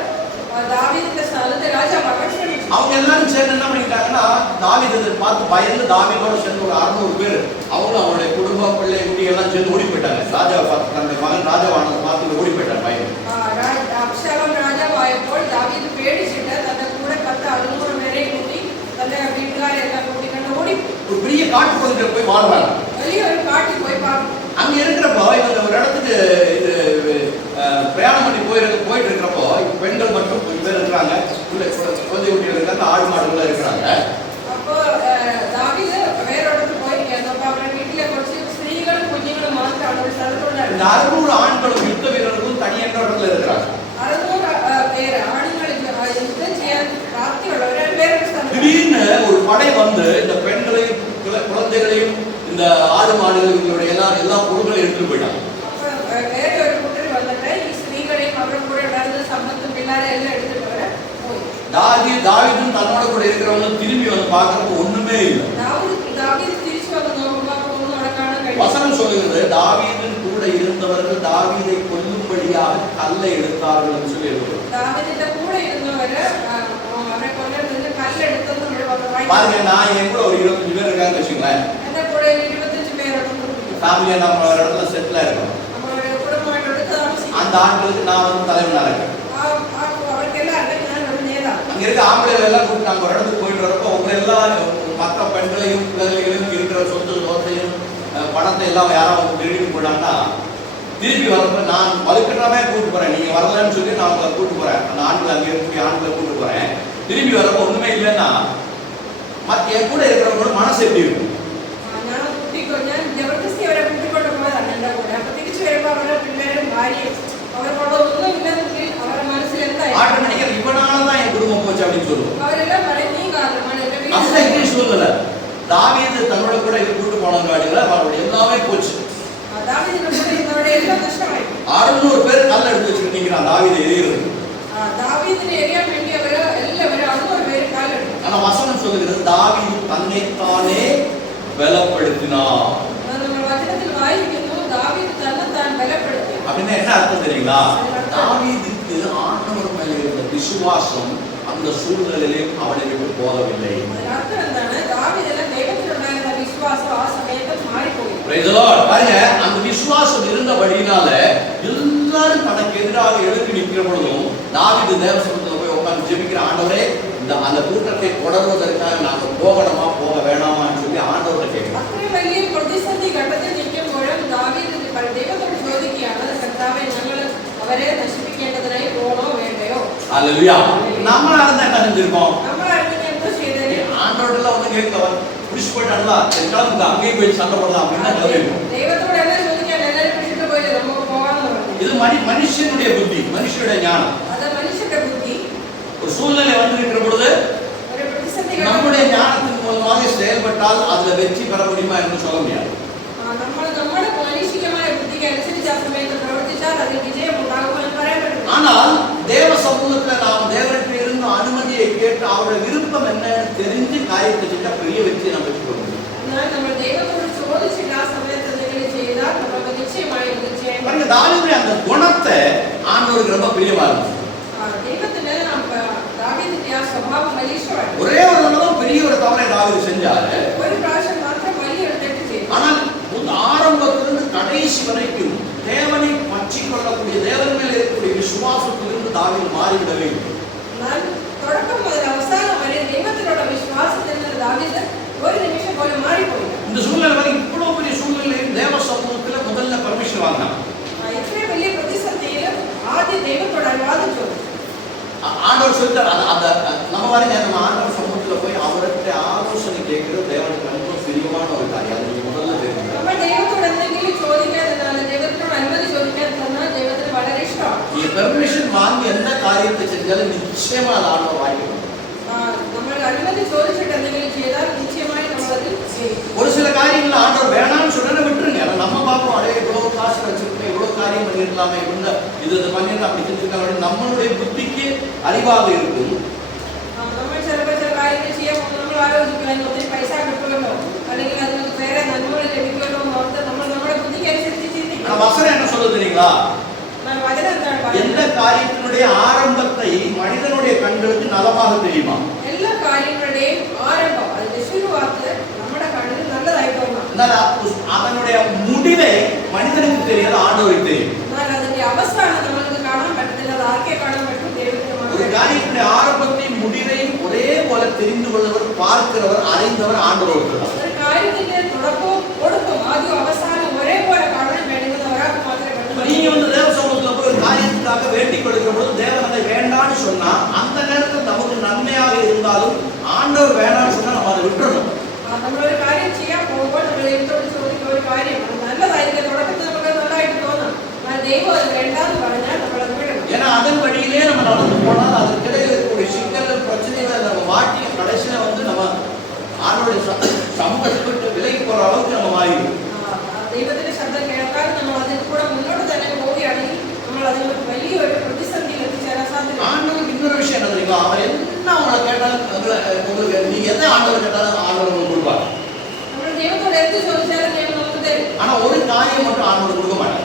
ദാവീദിന്റെ സ്ഥാനത്ത് രാജാവാകാൻ ശ്രമിച്ചു. அவங்க எல்லாரும் சேர்ந்து என்ன பண்ணிட்டாங்கன்னா, தாவீதை பார்த்து பயந்து தாவீதோட சேர்ந்து ஒரு 600 பேர் அவங்களும் அவங்களுடைய குடும்ப பிள்ளை குட்டி எல்லாம் சேர்ந்து ஓடி போயிட்டாங்க. ராஜா தன்னுடைய மகன் ராஜாவானதை பார்த்து ஓடி போயிட்டார் பயந்து. போய் பாடுறாங்க. வெளியே ஒரு காட்டுக்கு போய் பார்க்கணும். அங்க இருக்கிறப்போ இவங்க ஒரு இடத்துக்கு இது பிரயாணம் பண்ணி போயிட்டு இருக்கிறப்போ பெண்கள் மட்டும் கொஞ்சம் பேர் இருக்கிறாங்க, குழந்தை குட்டிகள் இருக்காங்க, ஆடு மாடுகள் இருக்கிறாங்க. அப்போ தாவீது வேற இடத்துக்கு போய் அவரை வீட்டிலே போச்சு ஸ்திரீகளும் குஞ்சுகளும் மாத்திரம் அவரோட சதத்தோட இந்த 600 ஆண்களும் யுத்த வீரர்களும் தனியற்ற இடத்துல இருக்கிறாங்க. 600 பேர் ஆண்களுக்கு யுத்தம் செய்ய ராத்திரியோட வேற திடீர்னு ஒரு படை வந்து இந்த பெண்களையும் குழந்தைகளையும் இந்த ஆடு மாடுகளுடைய எல்லா பொருட்களையும் எடுத்துட்டு போயிட்டாங்க. வேற ஒரு கூட்டர் வந்துட்டு ஸ்திரீகளையும் அவரும் கூட நடந்து சம்பத்து பிள்ளாரை எல்லாம் எடுத்துட்டு வர போய் தாவீதும் தன்னோட கூட இருக்கிறவங்க திரும்பி வந்து பார்க்கறப்ப ஒண்ணுமே இல்லை. தாவீது திருச்சி வந்து நோக்கமாக ஒன்னோட காண வசனம் சொல்லுகிறது, தாவீதின் கூட இருந்தவர்கள் தாவீதை கொல்லும்படியாக கல்லை எடுத்தார்கள் சொல்லி இருக்கிறது. தாவீதிட்ட கூட இருந்தவர் அவரை கொல்லுறதுக்கு கல் எடுத்தது பாருங்க, நான் என் கூட ஒரு 25 பேர் இருக்காங்க வச்சுங்களேன். என்ன கூட 25 பேர் ஃபேமிலியா நம்ம ஒரு இடத்துல செட்டில் ஆயிருக்கோம். நம்மளுடைய குடும்பம் எடுத்து அந்த ஆட்களுக்கு நான் வந்து தலைவனா இருக்கேன். அவருக்கு எல்லாம் அங்க இருக்க ஆம்பளைகள் எல்லாம் கூப்பிட்டு நாங்கள் ஒரு இடத்துக்கு போயிட்டு வரப்போ உங்க எல்லாம் மற்ற பெண்களையும் குழந்தைகளையும் இருக்கிற சொத்து சோத்தையும் பணத்தை எல்லாம் யாராவது திருடிட்டு போயிட்டாங்கன்னா திருப்பி வரப்ப நான் வலுக்கிறவே கூப்பிட்டு போறேன், நீங்க வரலன்னு சொல்லி நான் உங்களை கூப்பிட்டு போறேன். அந்த ஆண்களை அங்கே இருக்கக்கூடிய ஆண்களை கூப்பிட்டு போறேன். திரும்பி வரப்ப ஒண்ணுமே இல்லைன்னா மற்ற என் கூட இருக்கிறவங்களோட மனசு எப்படி இருக்கும்? இவனாலதான் என் குடும்பம் போச்சு அப்படின்னு சொல்லுவோம். சூழ்நிலை தாவீது தன்னோட கூட இது கூட்டு போனவங்க அவருடைய எல்லாமே போச்சு. 600 பேர் கல்ல எடுத்து வச்சுக்கிட்டீங்க தாவீது எரியுறது. ஆனா வசனம் சொல்லுகிறது தாவீது தன்னைத்தானே பலப்படுத்தினார். அப்படின்னா என்ன அர்த்தம் தெரியுங்களா? தாவீதுக்கு ஆண்டவர் மேல இருந்த விசுவாசம் அந்த சூழ்நிலையிலே அவனை விட்டு போகவில்லை. பாருங்க, அந்த விசுவாசம் இருந்தபடினால எல்லாரும் தனக்கு எதிராக எழுப்பி நிற்கிற பொழுதும் தாவீது தேவசனத்துல போய் உட்கார்ந்து ஜெபிக்கிற, ஆண்டவரே அந்த கூட்டத்தை தொடர்வதற்காக நாங்க போகணுமா போக வேணாமான்னு சொல்லி ஆண்டவரை கேட்கிறோம். நம்மளா இருந்தா என்ன செஞ்சிருக்கோம்? ஆண்டவர்ல வந்து கேட்கவன் புடிச்சு போயிட்டாங்களா, அங்கேயே போய் சண்டை போடலாம் அப்படின்னு இது மனுஷனுடைய புத்தி, மனுஷனுடைய ஞானம். ஒரு சூழ்நிலை வந்து இருக்கிற பொழுது நம்முடைய ஞானத்தின் மூலமாக செயல்பட்டால் அதுல வெற்றி பெற முடியுமா என்று சொல்ல முடியாது. ஆனால் தேவ சமூகத்தில் நாம் தேவனுக்கு இருந்த அனுமதியை கேட்டு அவருடைய விருப்பம் என்னன்னு தெரிஞ்சு காரியத்தை செஞ்சா பெரிய வெற்றியை நம்ம பெற்றுக் கொள்ள முடியும். தாவீதுடைய அந்த குணத்தை ஆண்டவருக்கு ரொம்ப பிரியமா இருந்துச்சு. ஒரே ஒரு தடவை பெரிய ஒரு தவறை தாவீது செஞ்சாரு. ஆனால் ஆரம்பத்திலிருந்து கடைசி வரைக்கும் தேவனை பற்றிக் கொள்ளக்கூடிய தேவன் மேல் இருக்கக்கூடிய விசுவாசத்திலிருந்து தாவீது மாறிவிடவே இல்லை. இந்த சூழ்நிலை இவ்வளவு பெரிய சூழ்நிலை தேவ சமூகத்துல முதல்ல பர்மிஷன் வாங்கினாங்க. ஆண்டவர் சொல்லிட்டார். நம்ம வரைக்கும் நம்ம ஆண்டவர் சமூகத்துல போய் அவர்கிட்ட ஆலோசனை கேட்கிறது தேவனுக்கு ரொம்ப பிரியமான ஒரு காரியம். அது நீங்க முதல்ல தெரியும். நீங்க பெர்மிஷன் வாங்கி எந்த காரியத்தை செஞ்சாலும் நிச்சயமா அது ஆண்டவர் வாங்கிக்கணும். ஒரு சில காரியங்கள் ஆண்டவர் வேணாம்னு சொல்ல விட்டுருங்க. நம்ம பார்ப்போம், அடைய இவ்வளவு காசு வச்சிருக்கோம், இவ்வளவு காரியம் பண்ணிருக்கலாமே, இது பண்ணிருந்தா அப்படி செஞ்சிருக்காங்க. நம்மளுடைய புத்திக்கு அறிவாக இருக்கும். வசனம் என்ன சொல்லுது தெரியுங்களா? எந்த காரியத்தினுடைய ஆரம்பத்தை மனிதனுடைய கண்களுக்கு நலமாக தெரியுமா? எல்லா காரியங்களுடைய ஆரம்பம் அது சுருவாத்து நம்மட கண்ணுக்கு நல்லதாயிட்டோம். அதனுடைய முடிவை மனிதனுக்கு தெரியாது, ஆண்டவருக்கு தெரியும். அதனுடைய அவசானம் நமக்கு காணாம பட்டதில்லை, அது ஆர்க்கே காணாம பட்டும் தெரிவிக்கிறோம். ஒரு காரியத்தினுடைய ஆரம்பத்தையும் முடிவையும் ஒரே போல தெரிந்து கொள்வர், பார்க்கிறவர், அறிந்தவர் ஆண்டவர் ஒருத்தர். ஒரு காரியத்திலே தொடக்கமும் கொடுக்கிற பொழுது தேவன் அதை வேண்டான்னு சொன்னா அந்த நேரத்தில் நமக்கு நன்மையாக இருந்தாலும் ஆண்டவர் வேண்டான்னு சொன்னா நம்ம அதை விட்டுறணும். നമ്മളൊരു കാര്യം ചെയ്യാൻ പോകുമ്പോൾ നമ്മൾ ദൈവത്തോട് ചോദിക്കുന്ന ഒരു കാര്യം അത് നല്ലതായിരിക്കും. തുടക്കത്തിൽ നമുക്ക് നല്ലതായിട്ട് തോന്നാം. ദൈവം അത് വേണ്ടാന്ന് പറഞ്ഞാൽ നമ്മളത് വിടണം. ஏன்னா அதன் வழியிலே நம்ம நடந்து போனால் அதற்கிடையில் இருக்கக்கூடிய சிக்கல்கள் பிரச்சனைகளை நம்ம மாட்டி கடைசியில நம்ம ஆண்டவருடைய சமூகத்தை விட்டு விலகி போற அளவுக்கு நம்ம மாறிடும். ദൈവത്തിന്റെ ശബ്ദം കേൾക്കാതെ നമ്മൾ അതിൽ കൂടെ മുന്നോട്ട് തന്നെ പോവുകയാണെങ്കിൽ നമ്മൾ അതിൽ വലിയൊരു പ്രതിസന്ധിയിൽ എത്തിച്ചേരാൻ സാധ്യത. ஆண்டவருக்கு இன்னொரு விஷயம் என்ன தெரியுமா? அவர் என்ன உங்களை கேட்டாலும் உங்களுக்கு நீங்க எதை ஆண்டவர் கேட்டாலும் ஆண்டவர் உங்களுக்கு கொடுப்பார். നമ്മൾ ദൈവത്തോട് എന്ത് ചോദിച്ചാലും ദൈവം നമുക്ക് തരും. ஆனா ஒரு காரியம் மட்டும் ஆண்டவர் கொடுக்க மாட்டார்.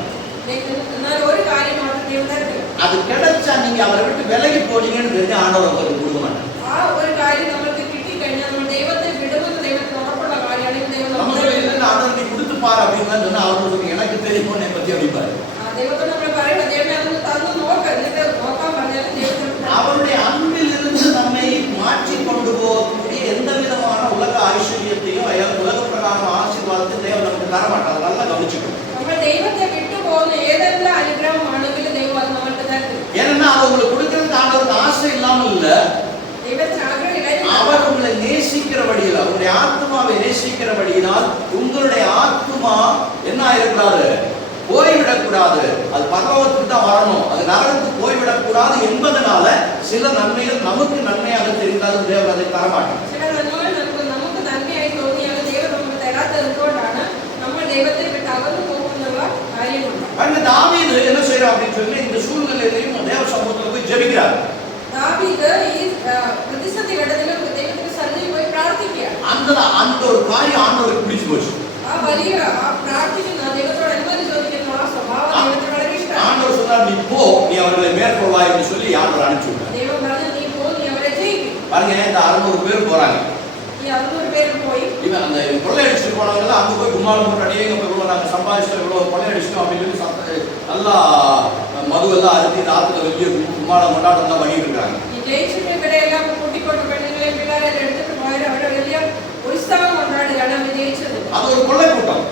എന്നാൽ ഒരു കാര്യം മാത്രം ദൈവം തരും. அது கிடைச்சா நீங்க அவரை விட்டு விலகி போனீங்கன்னு தெரிஞ்ச ஆண்டவர் உங்களுக்கு கொடுக்க மாட்டார். ആ ഒരു കാര്യം നമുക്ക് കിട്ടിക്കഴിഞ്ഞാൽ നമ്മൾ ദൈവത്തെ വിടുമെന്ന് ദൈവത്തിന് ഉറപ്പുള്ള കാര്യമാണെങ്കിൽ ദൈവം நமக்கு இல்லைன்னு ஆண்டவர் நீ கொடுத்துப்பார் அப்படின்னு சொன்னா அவருக்கு எனக்கு தெரியுமோ என்னை பத்தி அப்படிப்பாரு. ദൈവത്തോട് നമ്മൾ പറയണം ദൈവமே അതൊന്ന് തന്നു നോക്ക് എന്നിട്ട് നോക്കാൻ പറഞ്ഞാലും ദൈവത്തിന് அவருடைய அன்பில் இருந்து நம்மை மாற்றி கொண்டு போகக்கூடிய எந்த விதமான உலக ஐஸ்வர்யத்தையும் உலக பிரகாரம் ஆசீர்வாதத்தை தேவன் நமக்கு தர மாட்டார். நல்லா கவனிச்சுக்கணும். നമ്മൾ ദൈവത്തെ വിട്ടുപോകുന്ന ഏതെല്ലാം അനുഗ്രഹമാണെങ്കിലും ദൈവം അത് നമ്മൾക്ക് തരും. ஏன்னா அது உங்களுக்கு கொடுக்கறதுக்கு ஆண்டவருக்கு ஆசை இல்லாமல் இல்ல. ദൈവത്തിന് ആഗ്രഹമില്ല. அவர் உங்களை நேசிக்கிறபடியில் அவருடைய ஆத்மாவை நேசிக்கிறபடியினால் உங்களுடைய ஆத்மா என்ன ஆயிருக்கிறாரு? போய்விடக்கூடாது. அது பரலோகத்துக்கு தான் வரணும். அது நரகத்துக்கு போய்விடக்கூடாது என்பதனால சில நன்மைகள் நமக்கு நன்மையாக தெரிந்தாலும் தேவன் அதை தரமாட்டார். ചില നന്മകൾ നമുക്ക് നന്മയായി തോന്നിയാലും ദൈവം നമുക്ക് തരാത്തത് എന്തുകൊണ്ടാണ്? നമ്മൾ ദൈവത്തെ വിട്ട് അകന്നു പോകുന്നുള്ള കാര്യമുണ്ട്. அந்த தாவீது என்ன செய்யறார் அப்படின்னு சொல்லி இந்த சூழ்நிலையிலையும் தேவ சமூகத்துல போய் ஜெபிக்கிறார். ദാവീദ് ഈ പ്രതിസന്ധി ഘട്ടത്തിലും ദൈവത്തിന്റെ സന്നിധിയിൽ പോയി പ്രാർത്ഥിക്കുകയാണ്. அந்த ஒரு காரியம் ஆண்டவருக்கு பிடிச்சு போச்சு. ആ വലിയ പ്രാർത്ഥിക്കുന്ന ദൈവത്തോട് അനുമതി ചോദിക്കുന്ന ആ സ്വഭാവം ദൈവത്തിന് വളരെ ഇഷ്ടമാണ്. ஆண்டவர் சொன்னார் நீ போ, நீ அவர்களை மேற்கொள்வாய் என்று சொல்லி ஆண்டவர் அனுப்பிச்சு விட்டார். ദൈവം പറഞ്ഞു നീ പോ, നീ അവരെ ജയിക്കും. பாருங்க இந்த 600 பேர் போறாங்க. ഈ 600 പേര് പോയി இவன் அந்த கொள்ளையடிச்சுட்டு போனவங்க அங்க போய் கும்மாளம் போட்டு அடியேங்க போய் நாங்க சம்பாதிச்சோம் இவ்வளவு கொள்ளையடிச்சோம் அப்படின்னு சொல்லி நல்லா மதுவெல்லாம் அறுத்தி ராத்துல வெளியே கும்மாளம் கொண்டாட்டம் தான் பண்ணிட்டு இருக்காங்க. ഈ ജയിച്ചിട്ട് ഇവരെല്ലാം കൂട്ടിക്കൊണ്ട് പെണ്ണുങ്ങളെയും പിള്ളേരെല്ലാം എടുത്തിട്ട് പോയാൽ അവരെ വലിയ ഉത്സവം കൊണ്ടാടുകയാണ് അവർ ജയിച്ചത്. அது ஒரு கொள்ளை கூட்டம்.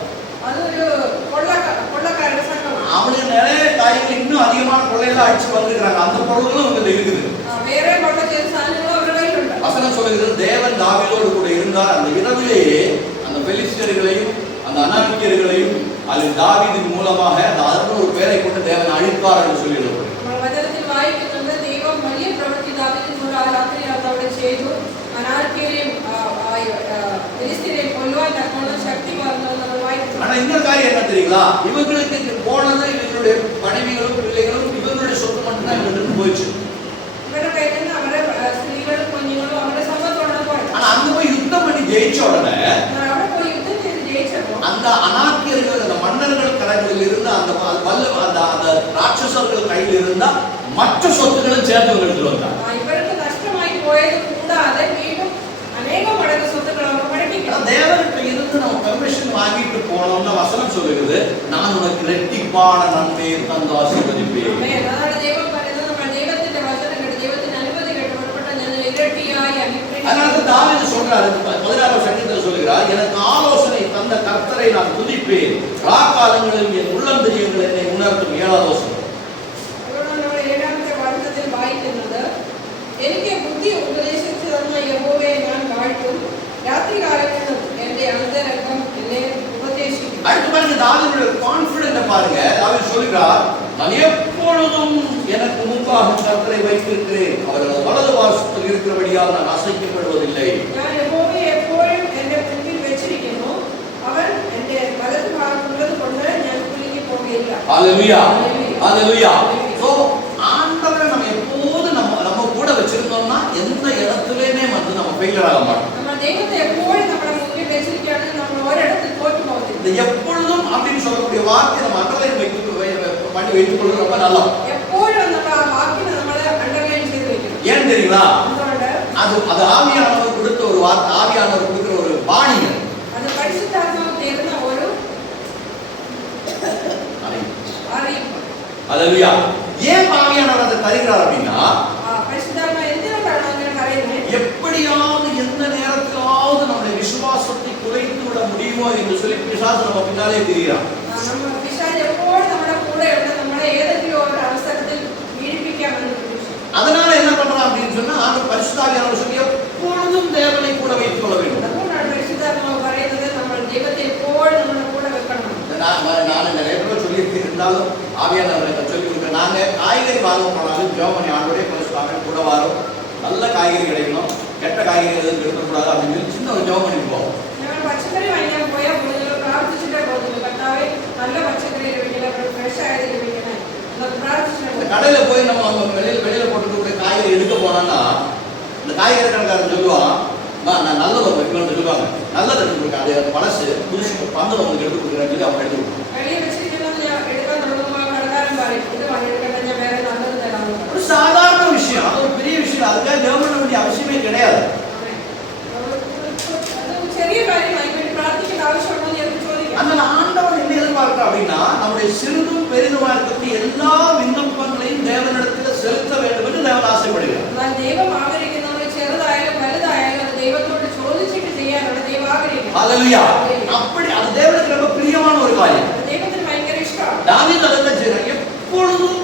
അതൊരു കൊള്ളക്കാരുടെ സംഘമാണ്. அவனுக்கு நிறைய காரியங்கள் இன்னும் அதிகமான கொள்ளையெல்லாம் அடிச்சு வந்துருக்காங்க. அந்த பொருளும் இவங்க இருக்குது. വേറെ കൊള്ള ചെയ്ത സാധനങ്ങളും അവരുടെ കയ്യിലുണ്ട്. வசனம் சொல்லுகிறது தேவன் தாவீதோடு கூட இருந்தார். அந்த இரவிலேயே அந்த பெலிஸ்தர்களையும் அந்த அனானியர்களையும் அதில் தாவீதின் மூலமாக அந்த 600 பேரை கொண்டு தேவன் அழித்தார் என்று சொல்லியிருக்கிறது. നമ്മൾ വചനത്തിൽ വായിക്കുന്നുണ്ട് ദൈവം വലിയ പ്രവൃത്തി ദാവീദിനോട് ആ രാത്രി അവിടെ ചെയ്തു. അനാർക്കിയെയും ഫിലിസ്തീനെയും കൊല്ലുവാൻ തക്കോണം ശക്തി പകർന്നു നമ്മൾ വായിക്കുന്നു. ஆனா இன்னொரு காரியம் என்ன தெரியுங்களா? இவங்களுக்கு போனது இவங்களுடைய மனைவிகளும் பிள்ளைகளும் இவங்களுடைய சொத்து மட்டும்தான் இவங்களுக்கு போயிடுச்சு. ഇവരുടെ കയ്യിൽ നിന്ന് അവരുടെ സ്ത്രീകളും കുഞ്ഞുങ്ങളും അവരുടെ സമ്പത്തോടെ പോയത്. ஆனா அங்க போய் யுத்தம் பண்ணி ஜெயிச்ச உடனே അവിടെ പോയി യുദ്ധം ചെയ്ത് ജയിച്ചപ്പോൾ அந்த அனாக்கியர்கள் அந்த மன்னர்கள் கரைகளில் இருந்த அந்த அந்த ராட்சசர்கள் கையில் இருந்த மற்ற சொத்துக்களும் சேர்த்து எடுத்துட்டு வந்தாங்க. ഇവർക്ക് നഷ്ടമായി പോയത് കൂടാതെ വീണ്ടും അനേകം മടങ്ങ് സ്വത്തുക്കൾ അവർ പഠിപ്പിക്കണം. தேவன்கிட்ட இருந்து நம்ம பெர்மிஷன் வாங்கிட்டு போனோம்னா வசனம் சொல்லுகிறது நான் உனக்கு இரட்டிப்பான நன்மையை தந்து ஆசீர்வதிப்பேன். അതാണ് ദൈവം പറയുന്നത്. നമ്മൾ ദൈവത്തിന്റെ വചനം കേട്ട് ദൈവത്തിന്റെ അനുമതി കേട്ട് പുറപ്പെട്ട ഞാൻ ഇരട്ടിയായി അനുഗ്രഹിക്കും. அதனால தாவீது சொல்றாரு 16 சங்கீதத்தில் சொல்கிறார் எனக்கு ஆலோசனை தந்த கர்த்தரை நான் துதிப்பேன். ராக்காலங்களில் என் உள்ளந்தரியங்கள் என்னை உணர்த்தும். 7வது வசனம். അതുകൊണ്ടാണ് നമ്മൾ 7ാമത്തെ വാക്യത്തിൽ വായിക്കുന്നത് എനിക്ക് ബുദ്ധി ഉപദേശിച്ചു തന്ന യഹോവയെ ഞാൻ വാഴ്ത്തും. രാത്രികാലങ്ങളിലും എന്റെ അന്തരംഗം എന്നെ ഉപദേശിക്കും. அடுத்து பாருங்க தாவீதுடைய கான்ஃபிடென்ட் பாருங்க. தாவீது சொல்கிறார் நான் எப்பொழுதும் எனக்கு முன்பாக கர்த்தரை வைத்திருக்கிறேன். அவர்கள் வலது பாரசத்தில் இருக்கிறபடியால் நான் அசைக்கப்படுவதில்லை. ഞാൻ യഹോവയെ എപ്പോഴും എന്റെ മുൻപിൽ വെച്ചിരിക്കുന്നു. അവൻ എന്റെ വലതു ഭാഗത്തുള്ളത് കൊണ്ട് ഞാൻ കുലുങ്ങി പോകുകയില്ല. ஹalleluya ஹalleluya. சோ ஆண்டவரை நம்ம எப்போது நம்ம கூட வச்சிருந்தோம்னா எந்த இடத்துலயுமே நம்ம ஃபெயிலியர் ஆக மாட்டோம். നമ്മൾ ദൈവത്തെ എപ്പോഴും നമ്മുടെ മുന്നിൽ വെച്ചിരിക്കുകയാണെങ്കിൽ നമ്മൾ ഒരിടത്ത് തോറ്റു പോകത്തില്ല. இந்த எப்பொழுதும் அப்படின்னு சொல்லக்கூடிய வார்த்தை நம்ம அண்டர்லைன் பண்ணி வைத்துக் கொள்வது ரொம்ப நல்லது. എപ്പോഴും നമ്മൾ ആ വാക്കിനെ നമ്മൾ അണ്ടർലൈൻ ചെയ്ത് വെക്കണം. ஏன் தெரியுங்களா? അതുകൊണ്ട് அது ஆவியானவர் கொடுத்த ஒரு வார்த்தை, ஆவியானவர் கொடுக்கிற ஒரு பாணி. അത് പരിശുദ്ധാത്മാവ് തരുന്ന ഒരു അറിയിപ്പ്. ஹalleluya. ஏன் ஆவியானவர் அதை தருகிறார் அப்படின்னா പരിശുദ്ധാത്മാവ് എന്തിനാണ് അങ്ങനെ പറയുന്നത്? எப்படியாவது எந்த நேரத்திலாவது நம்முடைய விசுவாசத்தை குலைத்து விட முடியுமோ என்று சொல்லி பிசாசு நம்ம பின்னாலே திரிகிறான். നമ്മൾ പിശാച് എപ്പോഴും നമ്മുടെ കൂടെയുണ്ട്. നമ്മളെ ഏതെങ്കിലും ഒരു അവസരത്തിൽ വീഴിപ്പിക്കാൻ ஆண்டவர் பரிசுத்த ஆவியானவர் சொல்லி எப்பொழுதும் தேவனை கூட வைத்துக் கொள்ள வேண்டும். അതുകൊണ്ടാണ് പരിശുദ്ധാത്മാവ് പറയുന്നത് നമ്മൾ ദൈവത്തെ എപ്പോഴും നമ്മുടെ കൂടെ വെക്കണം. நான் நிறைய பேர் சொல்லி இருந்தாலும் ஆவியானவரை சொல்லி கொடுக்க நாங்க காய்கறி வாங்க போனாலும் ஜெபம் ஆண்டவரே பரிசுத்த ஆவியானவர் கூட வரும். நல்ல காய்கறி கிடைக்கணும், கெட்ட காய்கறி எதுவும் இருக்கக்கூடாது அப்படின்னு சொல்லி சின்ன ஒரு ஜெபம் பண்ணி போவோம். ഞങ്ങൾ പച്ചക്കറി വാങ്ങിക്കാൻ പോയാൽ പ്രാർത്ഥിച്ചിട്ടേ പോകുന്നത്. കർത്താവേ നല്ല പച്ചക്കറി ലഭിക്കണം, ഫ്രഷ് ആയത് ലഭിക്കണം എന്ന് പ്രാർത്ഥിച്ചിട്ട്. கடையில போய் நம்ம வெளியில போட்டு காய்கறி எடுக்க போனோம்னா இந்த காய்கறி கடைக்காரன் சொல்லுவான், நான் நல்லதை வைக்கணும்னு சொல்லுவாங்க. நல்லதை எடுத்து கொடுக்க, அது பழசு புதுசு பந்தம் வந்து எடுத்து கொடுக்குறேன்னு சொல்லி அவங்க எடுத்து கொடுப்பாங்க. வெளியே வச்சிருக்கிறது எடுക്കാൻ தொடங்குமா கடைக்காரன் பாரு, இது எடுக்கணும், ഞാൻ വേറെ നല്ലത് തരാം. ஒரு சாதாரண விஷயம், அது ஒரு பெரிய விஷயம். அதுக்காக ஜெபம் பண்ண வேண்டிய அவசியமே கிடையாது. ചെറിയ കാര്യമായി വേണ്ടി പ്രാർത്ഥിക്കേണ്ട ആവശ്യമുണ്ടോ എന്ന് എനിക്ക് ചോദിക്കാം. அதனால ஆண்டவர் என்ன எதிர்பார்க்கிறார் அப்படின்னா, நம்முடைய சிறிதும் பெரிதுமா இருக்கக்கூடிய எல்லா விண்ணப்பங்களையும் தேவனிடத்தில் செலுத்த வேண்டும் என்று தேவன் ஆசைப்படுகிறார். എന്നാൽ ദൈവം ആഗ്രഹിക്കുന്നത് ചെറുതായാലും വലുതായാലും അത് ദൈവത്തോട് ചോദിച്ചിട്ട് ചെയ്യാനാണ് ദൈവം ആഗ്രഹിക്കുന്നത്. ஹல்லேலூயா. அப்படி அது தேவனுக்கு ரொம்ப பிரியமான ஒரு காரியம். ദൈവത്തിന് ഭയങ്കര ഇഷ്ടമാണ്. தாவீது அதை செய்கிறார். எப்பொழுதும்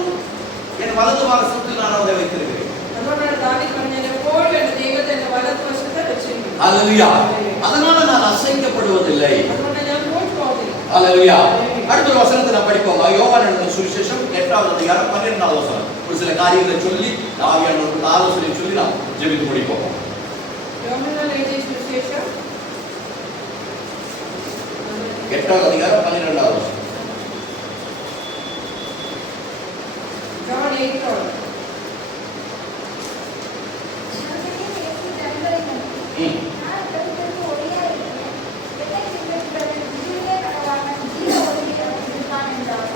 என் வலது பாரசத்தில் நான் அவரை வைத்திருக்கிறேன். അതുകൊണ്ടാണ് ദാവീദ് പറഞ്ഞത്, എപ്പോഴും എൻ്റെ ദൈവത്തെ എൻ്റെ വലതുവശത്ത് വെച്ചിരിക്കുന്നു. ஹல்லேலூயா. அதனால நான் அசைக்கப்படுவதில்லை. അതുകൊണ്ട് ഞാൻ തോറ്റു പോകുന്നില്ല. ஹல்லேலூயா. அடுத்த ஒரு வசனத்தை நான் படிப்போம். யோவான் எழுதின சுவிசேஷம் 8வது அதிகாரம் 12வது வசனம். ஒரு சில காரியங்களை சொல்லி ஆவியானவருக்கு ஆலோசனை சொல்லி நாம் ஜெபித்து முடிப்போம். യോഹന്നാൻ എഴുതിയ സുവിശേഷം 8வது அதிகாரம் 12வது வசனம். John 8:12.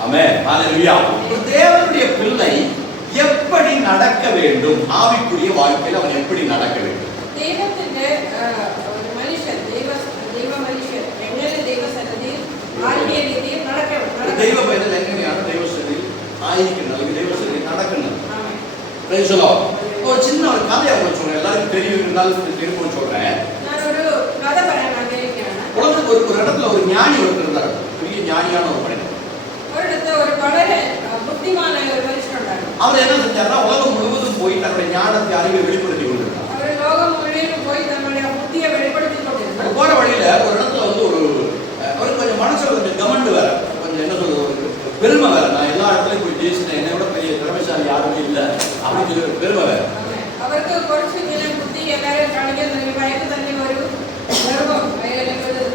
ஆமென். ஹல்லேலூயா. ஒரு தேவனுடைய பிள்ளை எப்படி நடக்க வேண்டும், ஆவிக்குரிய வாழ்க்கையில் அவன் எப்படி நடக்க வேண்டும்? ദൈവത്തിന്റെ ഒരു മനുഷ്യൻ ദൈവ മനുഷ്യൻ എങ്ങനെ ദൈവസന്നിധിയിൽ ആത്മീയ രീതിയിൽ നടക്കണം. ദൈവ പൈതൽ എങ്ങനെയാണ് ദൈവസന്നിധിയിൽ ആയിരിക്കുന്നത്, അല്ലെങ്കിൽ ദൈവസന്നിധിയിൽ നടക്കുന്നത്? Praise the Lord. ஒரு சின்ன ஒரு கதையை அவங்க சொல்றேன், எல்லாருக்கும் தெரியும் இருந்தாலும் திரும்ப சொல்றேன். நான் ஒரு கதை പറയാൻ ആഗ്രഹിക്കുകയാണ്. உலகத்துல ஒரு இடத்துல ஒரு ஞானி ஒருத்தர் இருந்தார், பெரிய ஞானியான ஒரு மனிதர். ഒരിടത്ത് ഒരു വളരെ ബുദ്ധിമാനായ ഒരു മനുഷ്യനുണ്ടായിരുന്നു. அவர் என்ன செஞ்சாருன்னா உலகம் முழுவதும் போய் தன்னுடைய ஞானத்தை அறிவை வெளிப்படுத்தி கொண்டிருந்தார். அவர் லோகம் முழுவதும் போய் தன்னுடைய புத்தியை வெளிப்படுத்தி கொண்டிருந்தார். போற வழியில ஒரு இடத்துல வந்து அவருக்கு கொஞ்சம் மனசுல கொஞ்சம் கமெண்ட் வேற, கொஞ்சம் என்ன சொல்றது, பெருமை வேற. நான் எல்லா இடத்துலயும் போய் ஜெயிச்சிட்டேன், என்னை விட பெரிய திறமைசாலி யாருமே இல்லை அப்படின்னு சொல்லி ஒரு பெருமை வேற. അവർക്ക് കുറച്ച് ഇങ്ങനെ ബുദ്ധി എല്ലാവരും കാണിക്കാൻ ഭയങ്കര തന്നെ ഒരു ഗർവം,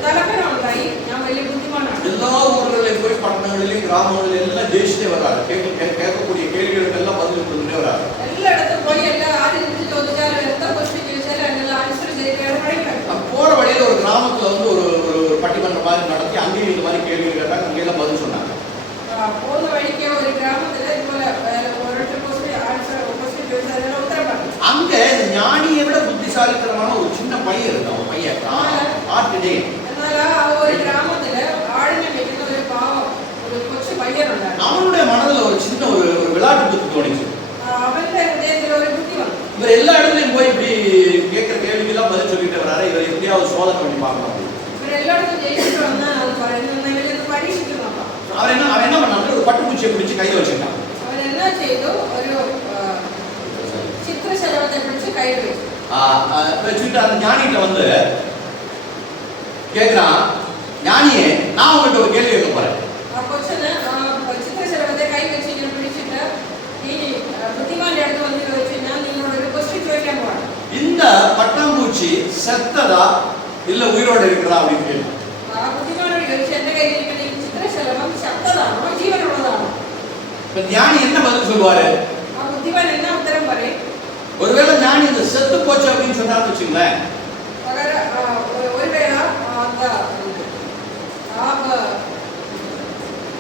തലക്കനം ഉണ്ടായി. ഞാൻ വലിയ ബുദ്ധിമാനാണ്. எல்லா ஊர்களிலும் போய் பட்டணங்களிலும் கிராமங்களிலும் எல்லாம் ஜெயிச்சிட்டே வர்றாரு. கேட்கக்கூடிய கேள்விகளுக்கு எல்லாம் பதில் சொல்லிட்டே வர்றாரு. എല്ലായിടത്തും പോയി എല്ലാ ആരും ചോദിച്ചാലും എന്താ ക്വസ്റ്റ്യൻ ചോദിച്ചാലും അതിനെല്ലാം ആൻസർ ചെയ്തിട്ടാണ് പഠിക്കുന്നത്. போற வழியில ஒரு கிராமத்துல வந்து ஒரு பட்டிமன்றம் மாதிரி நடத்தி அங்கேயும் இந்த மாதிரி கேள்விகள் கேட்டாங்க, அங்கெல்லாம் பதில் சொன்னாங்க. പോകുന്ന വഴിക്ക് ഒരു ഗ്രാമത്തില് ഇതുപോലെ ഓരോരുത്തർ ക്വസ്റ്റ്യൻ ചോദിച്ചാൽ അതിനുള്ള ഉത്തരം പറഞ്ഞു. அங்க இந்த ஞானியை விட புத்திசாலித்தனமான ஒரு சின்ன பையன் இருந்தான். ஒரு பையன் ஆட்டுடே. എന്നാൽ ആ ഒരു ഗ്രാമത്തില് ആടിനെ വെക്കുന്ന ഒരു പാവം ഒരു കൊച്ചു പയ്യനുണ്ടായിരുന്നു. அவனுடைய மனதுல ஒரு சின்ன ஒரு விளையாட்டு புத்தி தோணிச்சு. അവന്റെ ഹൃദയത്തിൽ ഒരു ബുദ്ധി വന്നു. இவர் எல்லா இடத்துலயும் போய் இப்படி கேட்கிற கேள்விக்கெல்லாம் பதில் சொல்லிட்டு வர்றாரு. இவர் எப்படியாவது சோதனை பண்ணி பார்க்கணும். இவர் எல்லாയിടത്തും ജയിച്ചിട്ട് വന്നാൽ അത് പറയുന്നത് ഇവരൊന്ന് പരീക്ഷിച്ചു നോക്കാം. அவன் என்ன பண்ணாரு, ஒரு பட்டுப்பூச்சியை பிடிச்சு கையில வச்சுட்டான். അവൻ എന്നാ ചെയ്തു, ഒരു ചിത്രശലഭത്തെ പിടിച്ച് കയ്യിൽ വെച്ചു. வச்சுட்டு அந்த ஞானிகிட்ட வந்து கேட்கிறான், ஞானியே நான் உங்கள்கிட்ட ஒரு கேள்வி கேட்க போறேன். ആ കൊച്ചിന് ചിത്രശലഭത്തെ കൈ വെച്ച് ഇങ്ങനെ പിടിച്ചിട്ട് ഈ ബുദ്ധിമാന്റെ അടുത്ത് വന്ന് ചോദിച്ചു, ഞാൻ നിങ്ങളോട് ഒരു ക്വസ്റ്റ്യൻ ചോദിക്കാൻ പോവാണ്. இந்த பட்டாம்பூச்சி செத்ததா இல்ல உயிரோட இருக்கிறதா அப்படின்னு கேள்வி. ആ ബുദ്ധിമാനോട് ചോദിച്ചു, എന്റെ കയ്യിലിരിക്കുന്ന ഈ ചിത്രശലഭം ശബ്ദതാണോ ജീവനുള്ളതാണോ? ஞானி என்ன பதில் சொல்லுவாரு? ആ ബുദ്ധിമാൻ എന്നാ ഉത്തരം പറയും? ஒருவேளை ஞானி இந்த செத்து போச்சு அப்படின்னு சொன்னான்னு வச்சுங்களேன், ഒരുവേള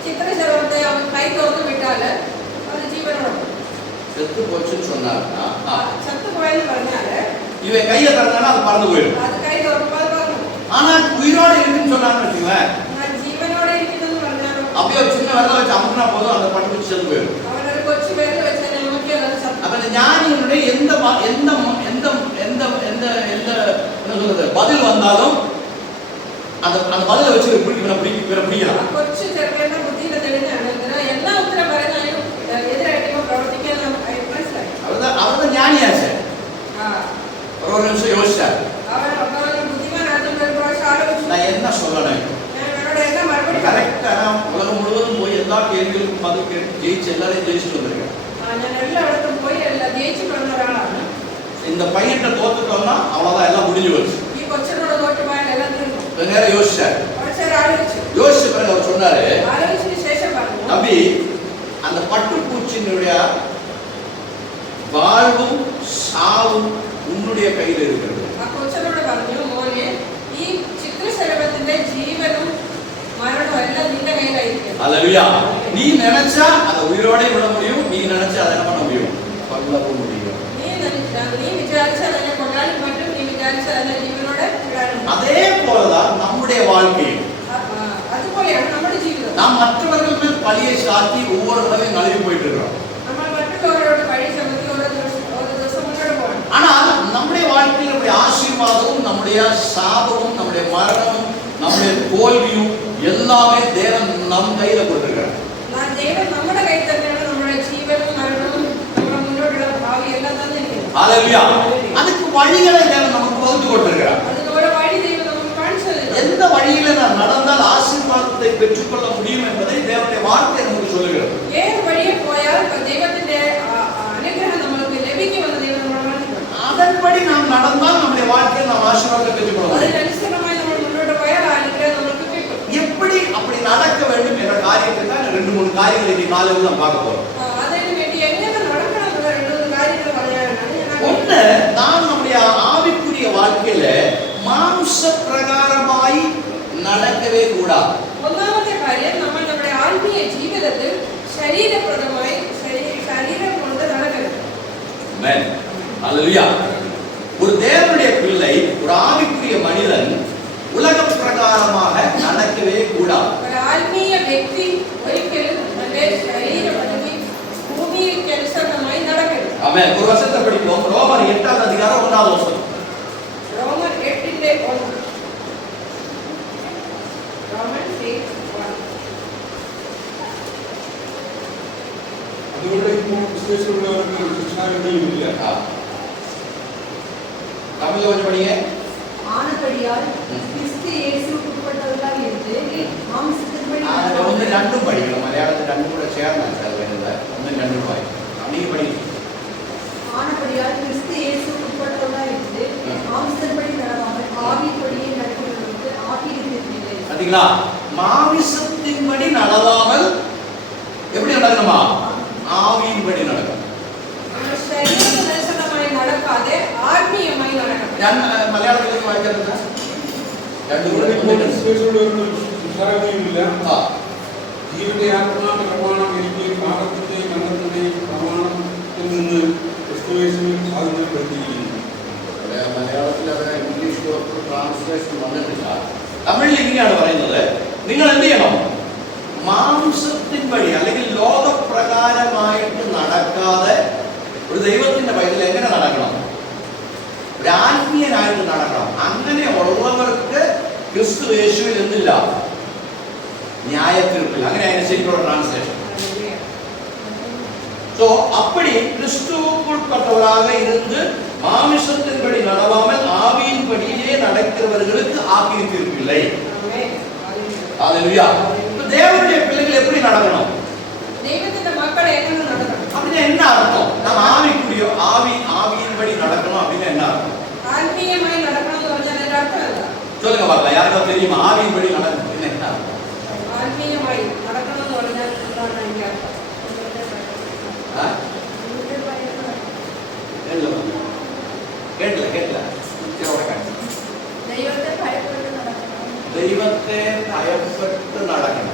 ചിത്രശലഭത്തെ അവൻ കൈ തുറന്നു വിട്ടാല് അത് ജീവനോടും. செத்து போச்சுன்னு சொன்னாருன்னா ചത്തുപോയെന്ന് പറഞ്ഞാല് இவன் கையை திறந்தானா அது பறந்து போயிடும். അത് കൈ തുറക്കുമ്പോൾ അത് പറഞ്ഞു. ஆனா உயிரோட இருக்குன்னு சொன்னான்னு வச்சுங்களேன், ജീവനോടെ ഇരിക്കുന്നെന്ന് പറഞ്ഞാലോ அப்படியே ஒரு சின்ன விரல வச்சு அமுக்குனா போதும், அந்த பட்டுப்பூச்சி செத்து போயிடும். അവനൊരു കൊച്ചു പേര് വെച്ചാൽ നോക്കി അത് சத்தம். அப்ப இந்த ஞானியினுடைய எந்த எந்த எந்த எந்த எந்த எந்த என்ன சொல்றது பதில் வந்தாலும் அந்த பதிலை வச்சு பிடிக்கலாம். കൊച്ചു ചെറുക്കേണ്ട ബുദ്ധിയുടെ തെളിഞ്ഞാണ് എന്നാ ഉത്തരം പറയുന്ന അതിന് എതിരായിട്ട് പ്രവർത്തിക്കാൻ മനസ്സിലായി. அவர்தான் ஞானியாச்சு. ஒரு நிமிஷம் யோசிச்சார். அவன் புத்திமான் ஒரு பிராവശ്யம் ஆலோசிச்சு நான் என்ன சொல்லணும்? என்னோட என்ன மறுபடியும் கரெக்டா உலகம் முழுவதும் போய் எல்லா கேள்விகளுக்கும் பதில் கேட்டு ஜெயிச்சு எல்லாரையும் ஜெயிச்சுட்டு வந்திருக்கேன். நான் எல்லா இடத்துக்கும் போய் எல்லாம் ஜெயிச்சுட்டு வந்த ஒരാളാണ്. இந்த பையன்கிட்ட தோத்துட்டோம்னா அவ்வளவுதான், எல்லாம் முடிஞ்சு போச்சு. ഈ കൊച്ചിനോട് തോറ്റുപോയാൽ എല്ലാം തീർന്നു. கொஞ்ச நேரம் யோசிச்சார். കുറച്ച് നേരം ആലോചിച്ചു. யோசிச்ச பிறகு அவர் சொன்னாரு, ആലോചിച്ചതിന് ശേഷം പറഞ്ഞു, நபி அந்த பட்டுப்பூச்சியினுடைய வாழ்வும் சாவும் உன்னுடைய கையில் இருக்கிறது. ആ കൊച്ചിനോട് പറഞ്ഞു, മോനെ ഈ ചിത്രശലഭത്തിന്റെ ജീവനും മരണവും എല്ലാം നിന്റെ കയ്യിലായിരിക്കും. அல்லேலூயா. நீ நினைச்சா அதை உயிரோட விட முடியும், நீ நினைச்சா அதை என்ன பண்ண முடியும்? கொல்லவும் முடியும். നീ വിചാരിച്ചാൽ അതിനെ കൊല്ലാനും പറ്റും, നീ വിചാരിച്ചാൽ അതിനെ ജീവനോടെ വിടാനും. அதே போலதான் நம்முடைய வாழ்க்கை. അതുപോലെയാണ് നമ്മുടെ ജീവിതം. நாம் மற்றவர்கள் மேல் பழியை சாத்தி ஒவ்வொரு தடவையும் நழுவி போயிட்டு இருக்கிறோம். നമ്മൾ മറ്റുള്ളവരോട് പഴി ചുമത്തി ഓരോ ദിവസം മുന്നോട്ട് പോകണം. ஆனால் நம்முடைய வாழ்க்கையில் நம்முடைய ஆசீர்வாதமும் நம்முடைய சாபமும் நம்முடைய மரணமும் நம்முடைய தோல்வியும் எல்லாமே தேவன் நம் கையில கொடுத்திருக்கிறார். ദൈവം നമ്മുടെ കയ്യിൽ തന്നെയാണ്. നമ്മുടെ ജീവനും മരണവും നമ്മുടെ മുന്നോട്ടുള്ള ഭാവി എല്ലാം തന്നെ ഇരിക്കുന്നത്. ஹalleluya. அதுக்கு வழிகளை தேவன் நமக்கு வகுத்து கொடுத்திருக்கிறார். അതിനോട് വഴി ദൈവം നമുക്ക് കാണിച്ചു തരുന്നു. எந்த வழியில நாம் நடந்தால் ஆசீர்வாதத்தை பெற்றுக்கொள்ள முடியும் என்பதை தேவனுடைய வார்த்தை நமக்கு சொல்லுகிறது. ഏത് വഴിയിൽ പോയാൽ ദൈവത്തിന്റെ അനുഗ്രഹം നമുക്ക് ലഭിക്കുമെന്ന് ദൈവം നമ്മളെ കാണിക്കുന്നു. அதன்படி நாம் நடந்தால் நம்முடைய வாழ்க்கையில் நாம் ஆசீர்வாதத்தை பெற்றுக்கொள்ள முடியும். അതിനനുസൃതമായി നമ്മൾ മുന്നോട്ട് പോയാൽ ആ അനുഗ്രഹം നമുക്ക് കിട്ടും. எப்படி அப்படி நடக்க வேண்டும் என்ற காரியத்தை தான் 2-3 காரியங்களை இன்னைக்கு காலையில் நாம் பார்க்க போறோம். അതിനു വേണ്ടി എങ്ങനെ നടക്കണം എന്നുള്ള 2 കാര്യങ്ങൾ പറയാനാണ് ഞാൻ ஒண்ணு, நாம் நம்முடைய ஆவிக்குரிய வாழ்க்கையில மாம்ச பிரகாரமாய் நடக்கவே கூடாது. ഒന്നാമത്തെ കാര്യം, നമ്മൾ നമ്മുടെ ആത്മീയ ജീവിതത്തിൽ ശരീരപ്രദമായി ശരീരം കൊണ്ട് നടക്കരുത്. ஆமென். ஹalleluya. ஒரு தேவனுடைய பிள்ளை, ஒரு ஆவிக்குரிய மனிதன் உலக பிரகாரமாக நடக்கவே கூடாது. ഒരു ആത്മീയ വ്യക്തി ഒരിക്കലും തന്റെ ശരീരം അല്ലെങ്കിൽ ഭൂമിക്ക് അനുസൃതമായി നടക്കരുത്. ஆமென். ஒரு வசனத்தை படிப்போம். ரோமர் 8ஆம் அதிகாரம் 1ஆவது வசனம். റോമർ 8ന്റെ 1. റോമർ 8:1. അതുകൊണ്ട് ഇപ്പോൾ വിശേഷമുള്ളവർക്ക് ശിക്ഷാവിധിയുമില്ല. தமிழ்ல கொஞ்சம் படிங்க. ஆனபடியால் கிறிஸ்து இயேசுவுக்கு உட்பட்டவர்களாய் இருந்து மாம்சத்தின்படி ഒന്ന് രണ്ടും പഠിക്കണം. മലയാളത്തിൽ രണ്ടും കൂടെ ചേർന്നാണ് സാർ വരുന്നത്. ഒന്നും രണ്ടും വായിക്കും. നീ പഠിക്കും. ஆனபடியால் கிறிஸ்து இயேசுவுக்கு உட்பட்டவர்களாய் இருந்து மாம்சத்தின்படி நடவாமல் ஆவியின்படியே நடக்கிறவர்களுக்கு ஆகியிருக்கவில்லை. பாத்தீங்களா? மாமிசத்தின்படி நடவாமல் எப்படி நடக்கணுமா? ஆவியின்படி நடக்கணும். നമ്മൾ ശരീരത്തിനനുസൃതമായി നടക്കാതെ ആത്മീയമായി നടക്കണം. ഞാൻ മലയാളത്തിലേക്ക് വായിക്കുന്നത് രണ്ടും കൂടെ അതുകൊണ്ട് ഇപ്പോൾ വിശേഷമുള്ളവർക്ക് ശിക്ഷാവിധിയുമില്ല. ആ ജീവന്റെ ആത്മാവിന്റെ പ്രമാണം എനിക്ക് പാപത്തിന്റെയും മരണത്തിന്റെയും പ്രമാണത്തിൽ നിന്ന് ക്രിസ്തുയേശുവിൽ സ്വാതന്ത്ര്യപ്പെടുത്തിയിരിക്കുന്നു. മലയാളത്തിൽ അത് ഇംഗ്ലീഷ് ട്രാൻസ്ലേഷൻ വന്നിട്ടില്ല. തമിഴിൽ ഇങ്ങനെയാണ് പറയുന്നത്, നിങ്ങൾ എന്ത് ചെയ്യണം? മാംസത്തിൻ വഴി അല്ലെങ്കിൽ ലോകപ്രകാരമായിട്ട് നടക്കാതെ ഒരു ദൈവത്തിന്റെ പൈതൽ എങ്ങനെ നടക്കണം? ഒരു ആത്മീയനായിട്ട് നടക്കണം. അങ്ങനെ ഉള്ളവർക്ക് ക്രിസ്തു യേശുവിൽ എന്തില്ല? ന്യായത്തീർപ്പില്ല. അങ്ങനെ അതിന് ശരിക്കുള്ള ട്രാൻസ്ലേഷൻ. ஸோ அப்படி கிறிஸ்துவுக்குட்பட்டவராக இருந்து மாமிசத்தின்படி நடவாமல் ஆவியின்படியே நடக்கிறவர்களுக்கு ஆக்கிய தீர்ப்பில்லை. ஹalleluya. தேவனுடைய பிள்ளைகள் எப்படி நடக்கணும்? ദൈവത്തിന്റെ മക്കൾ എങ്ങനെ നടക്കണം? அப்படின்னா என்ன அர்த்தம்? நம்ம ஆவியின்படி நடக்கணும் அப்படின்னா என்ன அர்த்தம்? ആത്മീയമായി നടക്കണം എന്ന് പറഞ്ഞാൽ അതിന്റെ അർത്ഥം എന്താ? சொல்லுங்க பார்க்கலாம். யாருக்கும் தெரியுமா ஆவியின்படி நடக்கணும் என்ன அர்த்தம்? ആത്മീയമായി നടക്കണം എന്ന് പറഞ്ഞാൽ എന്താണ് അതിന്റെ അർത്ഥം? கேட்கல ദൈവത്തെ ഭയപ്പെട്ട് നടക്കണം. ദൈവത്തെ ഭയപ്പെട്ട് നടക്കണം.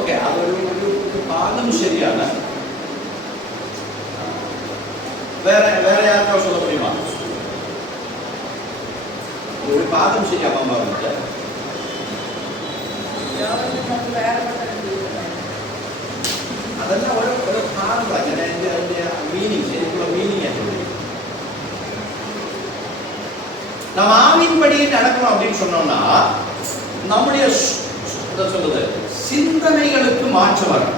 ഓക്കെ, അതൊരു ഭാഗം ശരിയാണ്. വേറെ ആർക്കാ சொல்ல முடியுமா? ഒരു ഭാഗം ശരിയാക്കാൻ പറഞ്ഞിട്ട് அதெல்லாம் ஒரு காரணம். അതിന്റെ மீனிங் ശരിക്കുള്ള மீனிங் என்ன? நம்ம ஆவியின்படி நடக்கணும் அப்படின்னு சொன்னோம்னா நம்முடைய சொல்றது சிந்தனைகளுக்கு மாற்றம் வரும்.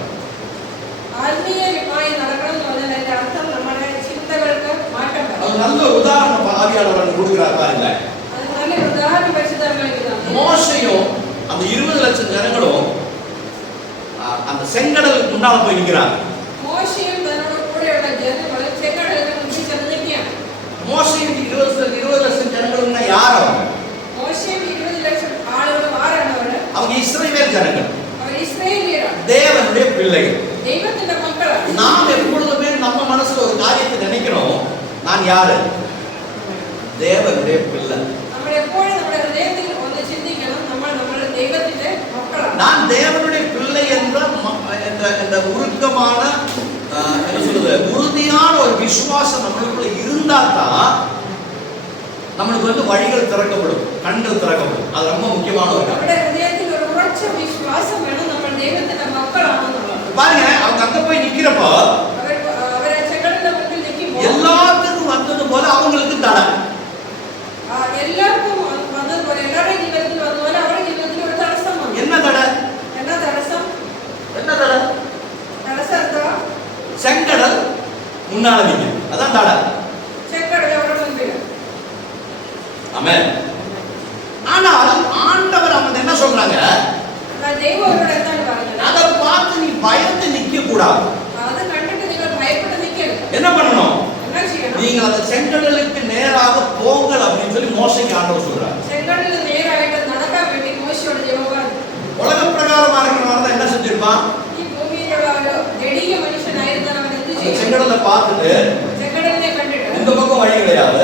ആത്മീയമായി നടക്കണം എന്ന് പറഞ്ഞാൽ അതിന്റെ അർത്ഥം നമ്മുടെ ചിന്തകൾക്ക് മാറ്റം വരും. அது நல்ல ஒரு உதாரணம் ஆவியானவர் கொடுக்கிறார் பாருங்க. அது நல்ல ஒரு உதாரணம் வச்சுதான் இருக்குது. மோசையும் அந்த 20 லட்சம் ஜனங்களும் அந்த செங்கடலுக்கு முன்னால போய் நிற்கிறாங்க. மோசையும் தன்னோட கூட உள்ள ஜனங்களும் செங்கடலுக்கு முன்னாடி சென்று நிற்கிறாங்க. மோசையும் 20 லட்சம் ஜனங்களும்னா யார் அவங்க? மோசையும் 20 லட்சம் ஆளுகள் ஆறானவர். அவங்க இஸ்ரவேல் ஜனங்கள். அவர் இஸ்ரவேலியர். தேவனுடைய பிள்ளைகள். தெய்வத்தின் மக்கள். நாம் எப்பொழுதுமே நம்ம மனசுல ஒரு காரியத்தை நினைக்கிறோம், நான் யாரு? தேவனுடைய பிள்ளை. நம்ம எப்பொழுது நம்ம ஹிருதயத்தில் வந்து சிந்திக்கணும், நம்ம தெய்வத்தின் மக்கள். நான் தேவனுடைய பிள்ளை என்ற உருக்கமான என்ன சொல்றது, உறுதியான ஒரு விசுவாசம் நம்மளுக்குள்ள இருந்தா தான் நம்மளுக்கு வந்து வழிகள் திறக்கப்படும், கண்கள் திறக்கப்படும். அது ரொம்ப முக்கியமான ஒரு காரியம். நம்முடைய ஹிருதயத்தில் ஒரு உரச்ச விசுவாசம் வேணும், நம்ம தெய்வத்தின் மக்கள் ஆகணும். பாருங்க, அவங்க அங்க போய் நிக்கிறப்போ அவரை செங்கடல்ல வந்து நிற்கும் எல்லாத்துக்கும் வந்தது போல அவங்களுக்கு தடை. எல்லாருக்கும் வந்தது போல, எல்லாரும் ஜீவனத்தில் வந்தது போல அவருடைய ஜீவனத்தில் ஒரு தடசம். என்ன தடை? என்ன தடசம்? என்ன தடை? தடசம் செங்கடல் முன்னால நிக்க, அதான் தடை. செங்கடல் அவரோட முன்பில். ஆமென். ஆனால் ஆண்டவர் அவங்க என்ன சொல்றாங்க? நான் தெய்வங்களோட தான் பாருங்க. அதை பார்த்து நீ பயந்து நிக்க கூடாது. அதை கண்டுட்டு நீங்கள் பயப்பட்டு நிக்கல. என்ன பண்ணணும்? என்ன செய்யணும்? நீங்கள் அந்த செங்கடலுக்கு நேராக போங்கள் அப்படின்னு சொல்லி மோசைக்கு ஆண்டவர் சொல்றாரு. செங்கடல்ல நேராயிட்டு நடக்க வேண்டிய மோசையோட ஜெபமா இருக்கு. உலக பிரகாரமா இருக்கிறவங்க தான் என்ன செஞ்சிருப்பான்? நீ பூமியில நெடிய மனுஷன் ஆயிருந்தவன் அந்த செங்கடலை பார்த்துட்டு செங்கடலை கண்டுட்டு இந்த பக்கம் வழி கிடையாது,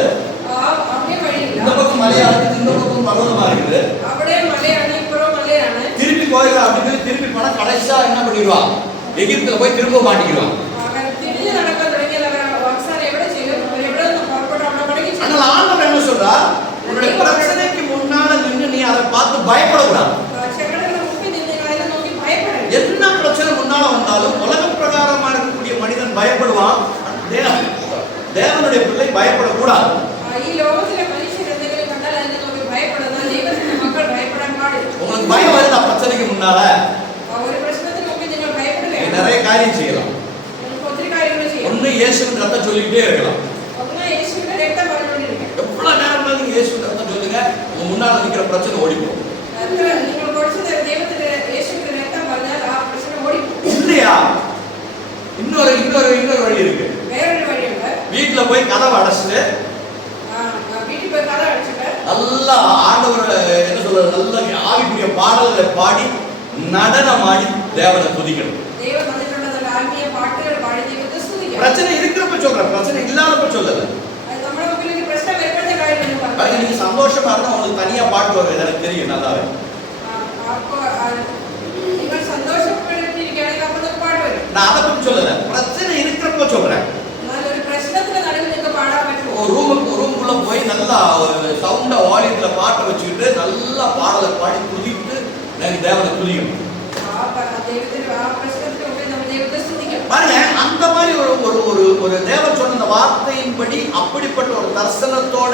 அப்படியே வழி இந்த இல்ல, பக்கம் மலையா இருக்கு, இந்த பக்கம் பர்வதமா இருக்குது, அப்படியே மலையாணி புறம் மலையாண திருப்பி போயிடலாம் அப்படின்னு திருப்பி போனா கடைசியா என்ன பண்ணிடுவான்? எகிப்துல போய் திரும்ப மாட்டிக்கிடுவான். அவன் திடீர்னு நடக்க தொடங்கி வக்சாரை எவ்வளவு செய்யும், எவ்வளவு புறப்பட்டு அவனை படகி. ஆனால் ஆண்டவர் என்ன சொல்றா? உன்னுடைய பிரச்சனைக்கு முன்னால நின்று நீ அதை பார்த்து பயப்படக்கூடாது. செங்கடல்ல முப்பி நின்று அதை நோக்கி பயப்பட. என்ன பிரச்சனை முன்னால வந்தாலும் உலக பிரகாரமா இருக்கக்கூடிய மனிதன் பயப்படுவான், தேவனுடைய பிள்ளை பயப்படக்கூடாது. ഈ ലോകത്തിലെ മനുഷ്യർ എന്തെങ്കിലും കണ്ടാൽ അതിനെ നോക്കി ഭയപ്പെടുന്ന ദൈവത്തിന്റെ മക്കൾ ഭയപ്പെടാൻ പാടില്ല. உங்களுக்கு பயம் வருதா பிரச்சனைக்கு முன்னால? ഒരു പ്രശ്നത്തിന് മുമ്പ് നിങ്ങൾ ഭയപ്പെടുകയാണ്. நிறைய காரியம் செய்யலாம். നിങ്ങൾക്ക് ഒത്തിരി കാര്യങ്ങൾ ചെയ്യാം. ஒண்ணு இயேசுவின் ரத்தம் சொல்லிட்டே இருக்கலாம். ഒന്ന് യേശുവിന്റെ രക്തം പറഞ്ഞുകൊണ്ടിരിക്കുക. எவ்வளவு நேரம் நீங்க இயேசுவின் ரத்தம் சொல்லுங்க, உங்க முன்னால நிக்கிற பிரச்சனை ஓடிப்போம். എത്ര നിങ്ങൾ കുറച്ച് നേരം ദൈവത്തിന്റെ യേശുവിന്റെ രക്തം പറഞ്ഞാൽ ആ പ്രശ്നം ഓടിപ്പോകും. இல்லையா? இன்னொரு வழி இருக்கு. വേറൊരു വഴിയുണ്ട്. வீட்டுல போய் கதவை அடைச்சிட்டு வீட்டுக்கு போய் கதை அடிச்சுட்டு நல்லா ஆண்டவர் என்ன சொல்றது, நல்ல ஆவிக்குரிய பாடல்களை பாடி நடனமாடி தேவனை துதிக்கணும். ദൈവം വന്നിട്ടുള്ള ആത്മീയ പാട്ടുകൾ പാടി ദൈവത്തെ സ്തുതിക്കണം. பிரச்சனை இருக்கிறப்ப சொல்றேன், பிரச்சனை இல்லாதப்ப சொல்லல. அது നമ്മുടെ മുമ്പിൽ ഒരു പ്രശ്നം വരുമ്പോഴത്തെ കാര്യം பாருங்க, நீங்க சந்தோஷமா இருந்தா உங்களுக்கு தனியா பாட்டு வருது, எனக்கு தெரியும் நல்லாவே. அப்போ നിങ്ങൾ സന്തോഷപ്പെട്ടിരിക്കുകയാണെങ്കിൽ അപ്പോൾ നമുക്ക് പാട്ട് വരും. நான் அதை பத்தி சொல்லல, பிரச்சனை இருக்கிறப்ப சொல்றேன். എന്നാൽ ഒരു പ്രശ്നത്തിന് നടുവിൽ നിങ്ങൾക്ക് പാടാൻ പറ്റുമോ? ஒரு ரூமுக்குள்ள போய் நல்லா சவுண்டா வால்யூம்ல பாட்டை வச்சுக்கிட்டு நல்லா பாடலை பாடி துதிட்டு தேவனை துதிக்கணும். பாருங்க, அந்த மாதிரி ஒரு தேவன் சொன்ன அந்த வார்த்தையின்படி அப்படிப்பட்ட ஒரு தரிசனத்தோட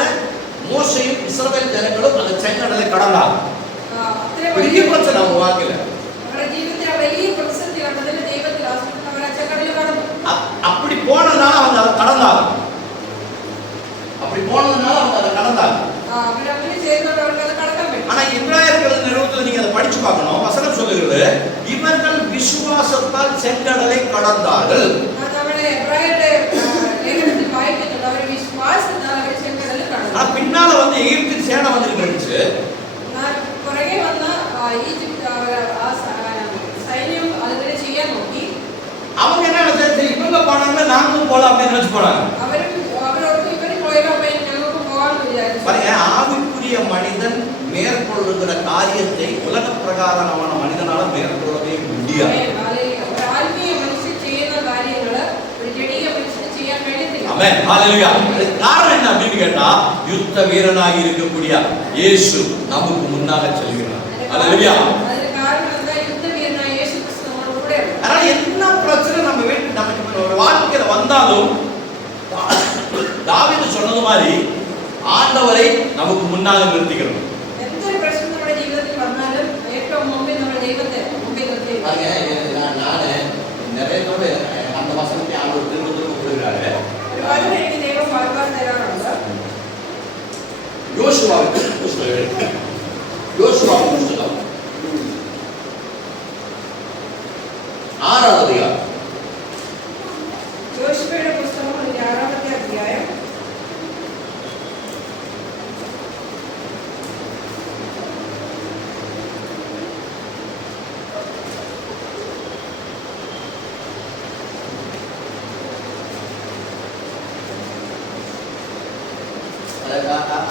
மோசையும் இஸ்ரவேல் ஜனங்களும் அந்த செங்கடலை கடந்தாங்க. பெரிய பிரச்சனை அவங்க வாழ்க்கையில. அப்படி போனதுனால அவங்க அதை கடந்தாங்க. ஆனா இப்ராயர்கள் நிறுவனத்தில் நீங்க அதை படிச்சு பார்க்கணும். வசனம் சொல்லுகிறது, இவர்கள் விசுவாசத்தால் செங்கடலை கடந்தார்கள். பின்னால வந்து எகிப்தின் சேனை வந்துருந்துச்சு. அவங்க என்ன நினைச்சாங்க, இவங்க போனாங்க நாங்களும் போலாம் அப்படின்னு நினைச்சு போனாங்க. பாருங்க, ஆவிக்குரிய மனிதன் மேற்கொள்ளுகிற காரியத்தை உலக பிரகாரமான மனிதனால மேற்கொள்ளவே முடியாது. ஆமென், ஹல்லேலூயா. காரணம் என்ன அப்படின்னு கேட்டா, யுத்த வீரனாகி இருக்கக்கூடிய இயேசு நமக்கு முன்னாக செல்கிறார். ஹல்லேலூயா. அதனால என்ன பிரச்சனை நம்ம வீட்டு நம்ம ஒரு வாழ்க்கையில வந்தாலும் தாவீது சொன்னது மாதிரி ஆண்டவரை நமக்கு முன்னாக நிறுத்திக்கிறோம். എന്തൊരു പ്രശ്നം നമ്മുടെ ജീവിതത്തിൽ വന്നാലും ഏറ്റവും മുമ്പിൽ നമ്മുടെ ദൈവത്തെ മുമ്പിൽ നിർത്തിയിരിക്കണം. நானு நிறைய தடவை அந்த வசனத்தை ஆண்டவர் திரும்ப திரும்ப கொடுக்கிறாரு. ഒരു വചനം എനിക്ക് ദൈവം വാഗ്ദാനം തരാറുണ്ട്. யோசுவாவின் புஸ்தகம், யோசுவாவின் புஸ்தகம் 6வது அதிகாரம். யோசுவேയുടെ പുസ്തകം 6ാമത്തെ അധ്യായം.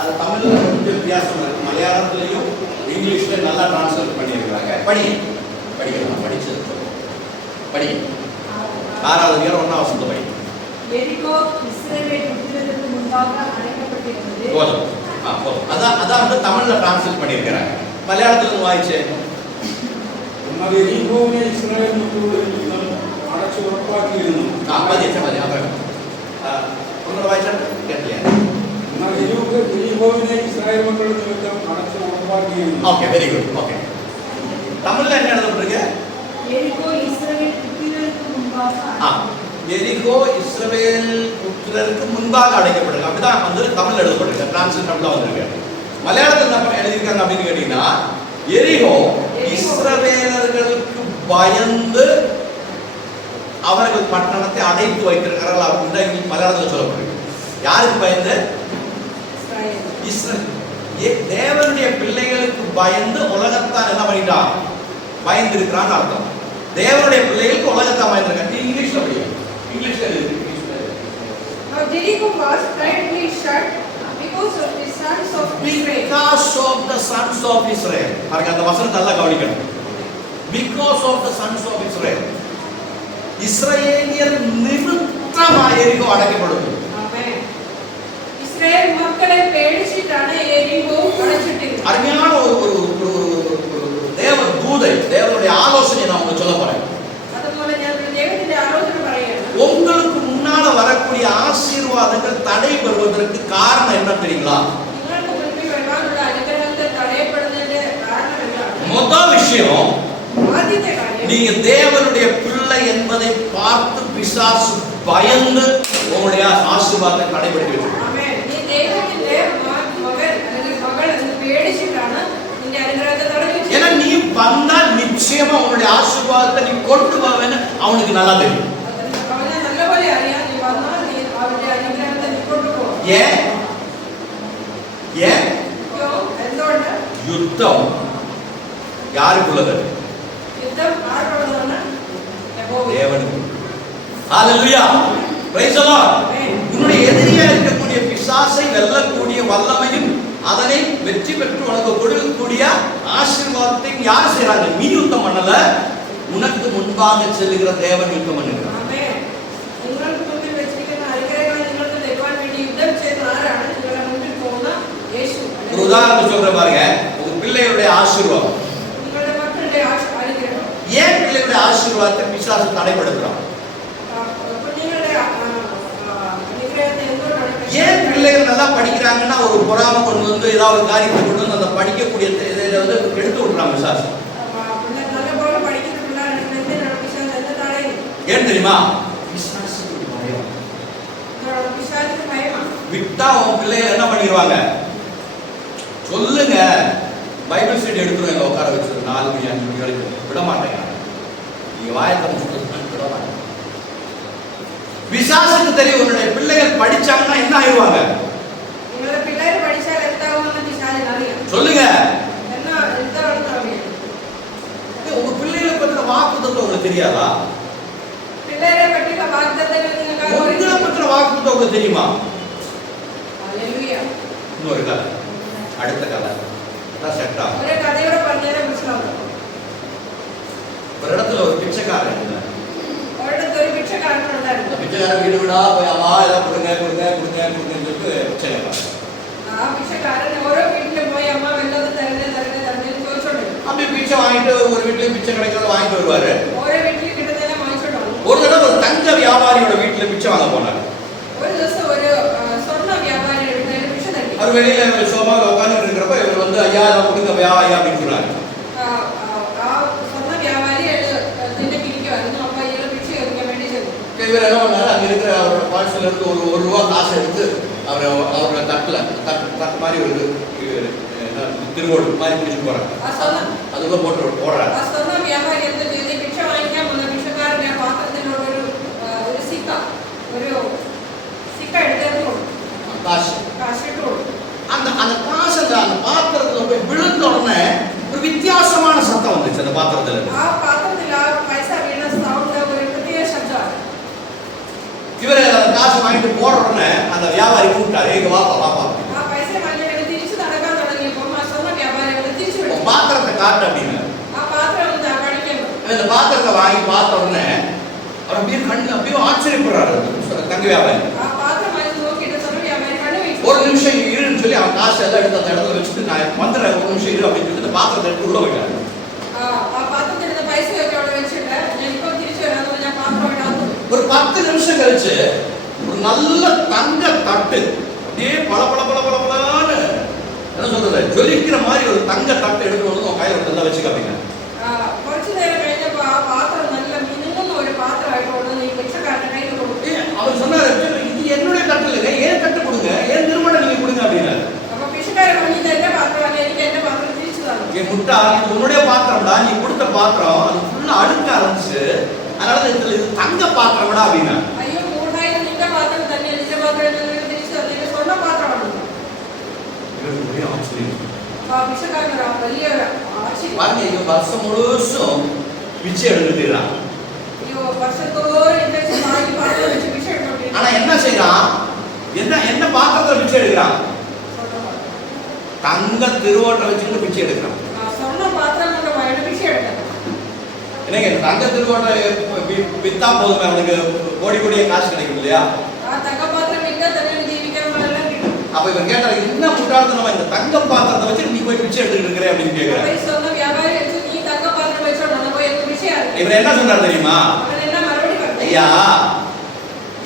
அது தமிழ்ல கொஞ்சம் வித்தியாசமா இருக்கு. மலையாளத்திலையும் இங்கிலீஷ்ல நல்லா டிரான்ஸ்லேட் பண்ணியிருக்காங்க. படிக்கலாம் படிச்சது படி. 6வது அதிகாரம் 1ஆம் வசனத்தை படி. எரிகோ இஸ்ரவேல் புத்திரருக்கு முன்பாக அடைக்கப்பட்டிருந்தது. போதும். அதான் வந்து தமிழ்ல டிரான்ஸ்லேட் பண்ணியிருக்கிறாங்க. மலையாளத்துல வாய்ச்சே. എന്നാൽ യെരിഹോവിനെ ഇസ്രായേൽ മക്കളുടെ നിമിത്തം അടച്ചു ഉറപ്പാക്കിയിരുന്നു. ഒന്നുകൂടെ വായിച്ചാൽ കേട്ടില്ല. എന്നാൽ യെരിഹോവിനെ ഇസ്രായേൽ മക്കളുടെ നിമിത്തം അടച്ചു ഉറപ്പാക്കിയിരുന്നു. Okay, very good. ഓക്കേ, தமிழ்ல என்ன எழுதப்பட்டிருக்கு? எரிகோ இஸ்ரவேல் புத்திரருக்கு முன்பாக எரிகோ இஸ்ரவேல் புத்திரருக்கு முன்பாக அடைக்கப்பட்டிருக்கு. அப்படிதான் வந்து தமிழ்ல எழுதப்பட்டிருக்கு. டிரான்ஸ்லேட் தமிழ்ல வந்திருக்கு. மலையாளத்துல என்ன எழுதியிருக்காங்க அப்படின்னு கேட்டீங்கன்னா, எரிகோ இஸ்ரவேலர்களுக்கு பயந்து அவர்கள் பட்டணத்தை அடைத்து வைத்திருக்கிறார்கள் அப்படின்னு மலையாளத்தில் சொல்லப்பட்டிருக்கு. யாருக்கு பயந்து? தேவனுடைய பிள்ளைகளுக்கு பயந்து உலகத்தான் என்ன பண்ணிட்டான்? பயந்து இருக்கிறான்னு அர்த்தம். தேவனுடைய பிள்ளைகளுக்கு உலகத்தான் பயந்துருக்காங்க. இங்கிலீஷ்ல படியும். இங்கிலீஷ்ல இருக்கு. Jericho was tightly shut because of the sons of Israel. Because of the sons of Israel. பாருங்க, அந்த வசனம் நல்லா கவனிக்கணும். Because of the sons of Israel. இஸ்ரவேலியர் நிமித்தமாக எரிகோ அடைக்கப்படுது. ஆமென். இஸ்ரவேல் மக்களை பேடிச்சிட்டான எரிகோ அடைச்சிட்டு. அருமையான ஒரு தேவ தூதை, தேவனுடைய ஆலோசனை நான் உங்களுக்கு சொல்ல போறேன். அதுபோல நான் தேவனுடைய ஆலோசனை பறையேன். உங்களுக்கு முன்னால வரக்கூடிய ஆசீர்வாதங்கள் தடை பெறுவதற்கு காரணம் என்ன தெரியுங்களா? உங்களுக்கு முன்பு வரக்கூடிய அனுகிரகத்தை தடைப்படுறதுக்கு காரணம் என்ன? முதல் விஷயம், ஆதித்த காரியம், நீங்க தேவனுடைய பிள்ளை என்பதை பார்த்து பிசாசு பயந்து உங்களுடைய ஆசீர்வாதத்தை தடைபடுத்தி வச்சிருக்கான். ஆமென். நீ தேவனுடைய மகன் அல்லது மகள் என்று பேடிச்சிட்டான இந்த அனுகிரகத்தை தடைச்சு. ஏன்னா நீ வந்தா நிச்சயமா உங்களுடைய ஆசீர்வாதத்தை நீ கொண்டு போவேன்னு அவனுக்கு நல்லா தெரியும். அவனை நல்லபடி அறியா. நீ வந்தா நீ அவருடைய அனுகிரகத்தை நீ கொண்டு போ. ஏன் എന്തുകൊണ്ട്? யுத்தம் யாருக்குள்ளது? யுத்தம் ஆரோடனா தேவனுக்கு. ஹalleluya, praise the lord. உன்னுடைய எதிரியா இருக்கக்கூடிய பிசாசை வெல்லக்கூடிய வல்லமையும் அதனை வெற்றி பெற்று உனக்கு கொடுக்கக்கூடிய ஆசீர்வாதத்தை யார் செய்றாங்க? நீ யுத்தம் பண்ணல, உனக்கு முன்பாக செல்லுகிற தேவன் யுத்தம் பண்ணுகிறார். ஆமென். உங்களுக்கு முன்பில் வெச்சிருக்கிற அனுகிரகங்களை നിങ്ങൾക്ക് തരുവാൻ വേണ്ടി യുദ്ധം ചെയ്യുന്ന ആരാണ്? നിങ്ങളുടെ മുൻപിൽ പോകുന്ന യേശു. ஒரு உதாரணம் சொல்ற பாருங்க, உங்க பிள்ளையுடைய ஆசீர்வாதம், നിങ്ങളുടെ മക്കളുടെ അനുഗ്രഹം. ஏன் பிள்ளையுடைய ஆசீர்வாதத்தை பிசாசு தடைப்படுத்துறான்? കുഞ്ഞുങ്ങളുടെ അനുഗ്രഹത്തെ എന്തുകൊണ്ടാണ്? ஏன் பிள்ளைகள் நல்லா படிக்கிறாங்கன்னா ஒரு பொறாமை கொண்டு வந்து ஏதாவது காரியத்தை கொண்டு வந்து அந்த படிக்கக்கூடிய இதில் வந்து எடுத்து விட்டுறாங்க பிசாசு. பிள்ளை நல்லപോലെ പഠിക്കുന്ന പിള്ളേരാണ് എന്തിനാണ് പിശാച് എന്താ തടയുന്നത്? ஏன் தெரியுமா? பிசாசுக்கு பயம். പിശാചിന് ഭയമാണ്. விட்டா உன் பிள்ளைகள் என்ன பண்ணிடுவாங்க? சொல்லுங்க, பைபிள் ஸ்டடி எடுத்துருவாங்க, உட்கார வச்சு 4 மணி 5 மணி வரைக்கும் விட மாட்டேங்க. நீங்க வாயத்தை விட மாட்டேங்க. பிசாசுக்கு தெரியும் உன்னுடைய பிள்ளைகள் படிச்சாங்கன்னா என்ன ஆயிடுவாங்க? നിങ്ങളുടെ പിള്ളേർ പഠിച്ചാൽ എന്താവുമെന്ന് പിശാചിന് അറിയാം. சொல்லுங்க. എന്നാ എന്താണെന്ന് അറിയാം. உங்க பிள்ளைகளை பத்தின வாக்குத்தத்தம் உங்களுக்கு தெரியாதா? പിള്ളേരെ പറ്റിയുള്ള വാഗ്ദത്തങ്ങൾ നിങ്ങൾക്ക് உங்களை பத்தின வாக்குத்தத்தம் உங்களுக்கு தெரியுமா? ഹല്ലേലൂയ. இன்னொரு கதை, அடுத்த கதை அதான் செட்டா. ഒരു കഥയോടെ പറഞ്ഞാലേ മനസ്സിലാവും. ஒரு இடத்துல ஒரு பிச்சைக்காரன் இருந்தார். ഒരിടത്ത് ഒരു ഭിക്ഷക്കാരനുണ്ടായിരുന്നു. பிச்சைக்காரன் வீடு வீடா போய் அம்மா எல்லாம் கொடுங்க கொடுங்க கொடுங்க கொடுங்கன்னு சொல்லிட்டு பிச்சை கேட்பாங்க. ആ ഭിക്ഷക്കാരൻ ഓരോ വീട്ടിലും പോയി അമ്മ വല്ലതും തരണേ തരണേ തരണേ ചോദിച്ചോണ്ടിരുന്നു. அப்படி பிச்சை வாங்கிட்டு ஒரு வீட்லயும் பிச்சை கிடைக்கிறத வாங்கிட்டு வருவாரு. ഓരോ വീട്ടിൽ കിട്ടുന്നതെല്ലാം വാങ്ങിച്ചോണ്ട് വന്നു. ஒரு தடவை ஒரு தங்க வியாபாரியோட வீட்டுல பிச்சை வாங்க போனாரு. ഒരു ദിവസം ഒരു സ്വർണ്ണ വ്യാപാരിയുടെ വീട്ടിൽ ഭിക്ഷ തട്ടി. அவர் வெளியில சோபால உட்கார்ந்து இருக்கிறப்ப இவர் வந்து ஐயா எல்லாம் கொடுங்க ஐயா அப்படின்னு சொன்னாரு. ആ സ്വർണ്ണ വ്യാപാരി ഇതിന്റെ പിരിക്കുമായിരുന്നു. അപ്പൊ ഇയാൾ ഭിക്ഷ ചോദിക്കാൻ വേണ്ടി ചെന്നു. இவர் என்ன பண்ணாரு, அங்க இருக்கிற அவரோட பால்ஸ்ல இருந்து ஒரு ரூபா காசு எடுத்து அவரோட தட்டு மாதிரி ஒரு திருவோடு மாதிரி பிடிச்சு போறாங்க. அதுக்குள்ள போடுறாங்க. வியாபாரி பிச்சை வாங்கிக்காம பிச்சைக்காரங்க பாத்திரத்தினோட ஒரு சிக்கா எடுத்து காசு அந்த காசு அந்த பாத்திரத்துல போய் விழுந்த உடனே ஒரு வித்தியாசமான சத்தம் வந்துச்சு அந்த பாத்திரத்துல. இவரு காசு வாங்கிட்டு போற உடனே அந்த வியாபாரி கூப்பிட்டாரு, எங்க வாப்பா பாத்திரத்தை காட்டு அப்படின்னு. இந்த பாத்திரத்தை வாங்கி பார்த்த உடனே அவர் அப்படியே கண்ணு அப்படியே ஆச்சரியப்படுறாரு தங்க வியாபாரி. ஒரு நிமிஷம் இருன்னு சொல்லி அவன் காசு எல்லாம் எடுத்து அந்த இடத்துல வச்சுட்டு நான் வந்துடுறேன், ஒரு நிமிஷம் இரு அப்படின்னு சொல்லிட்டு பாத்திரத்தை எடுத்து உள்ள வைக்கிறாரு. ஒரு 10 நிமிஷம் கழிச்சு ஒரு நல்ல தங்க தட்டு அப்படியே பளபளன்னு என்ன சொல்றது ஜொலிக்கிற மாதிரி ஒரு தங்க தட்டு எடுத்து வந்து உன் கையில வந்து வச்சு காப்பீங்க. அவர் சொன்னாரு, இது என்னுடைய தட்டு இல்லைங்க, ஏன் தட்டு கொடுங்க, ஏன் திருமணம் நீங்க கொடுங்க அப்படின்னாரு. என் முட்டா, இது உன்னுடைய பாத்திரம்டா, நீ கொடுத்த பாத்திரம் அது ஃபுல்லா அழுக்க ஆரம்பிச்சு, அதனால இது தங்க பாத்திரம்டா அப்படின்னா. பாருங்க, வருஷம் முழுசும் பிச்சை எடுத்துக்கிறான். ஆனா என்ன செய்யறான், என்ன பாத்திரத்துல பிச்சை எடுக்கிறான், தங்க திருவோட்டை வச்சுட்டு பிச்சை எடுக்கிறான். என்னங்க தங்க திருவோட்டை வித்தா போதுமே அவனுக்கு கோடியே காசு கிடைக்கும் இல்லையா? அப்ப இவர் கேட்டாரு, என்ன முட்டாள்தனமா இந்த தங்க பாத்திரத்தை வச்சு நீ போய் பிச்சை எடுத்துட்டு இருக்கிற அப்படின்னு கேக்குறாரு. இவர் என்ன சொன்னார் தெரியுமா? ஐயா,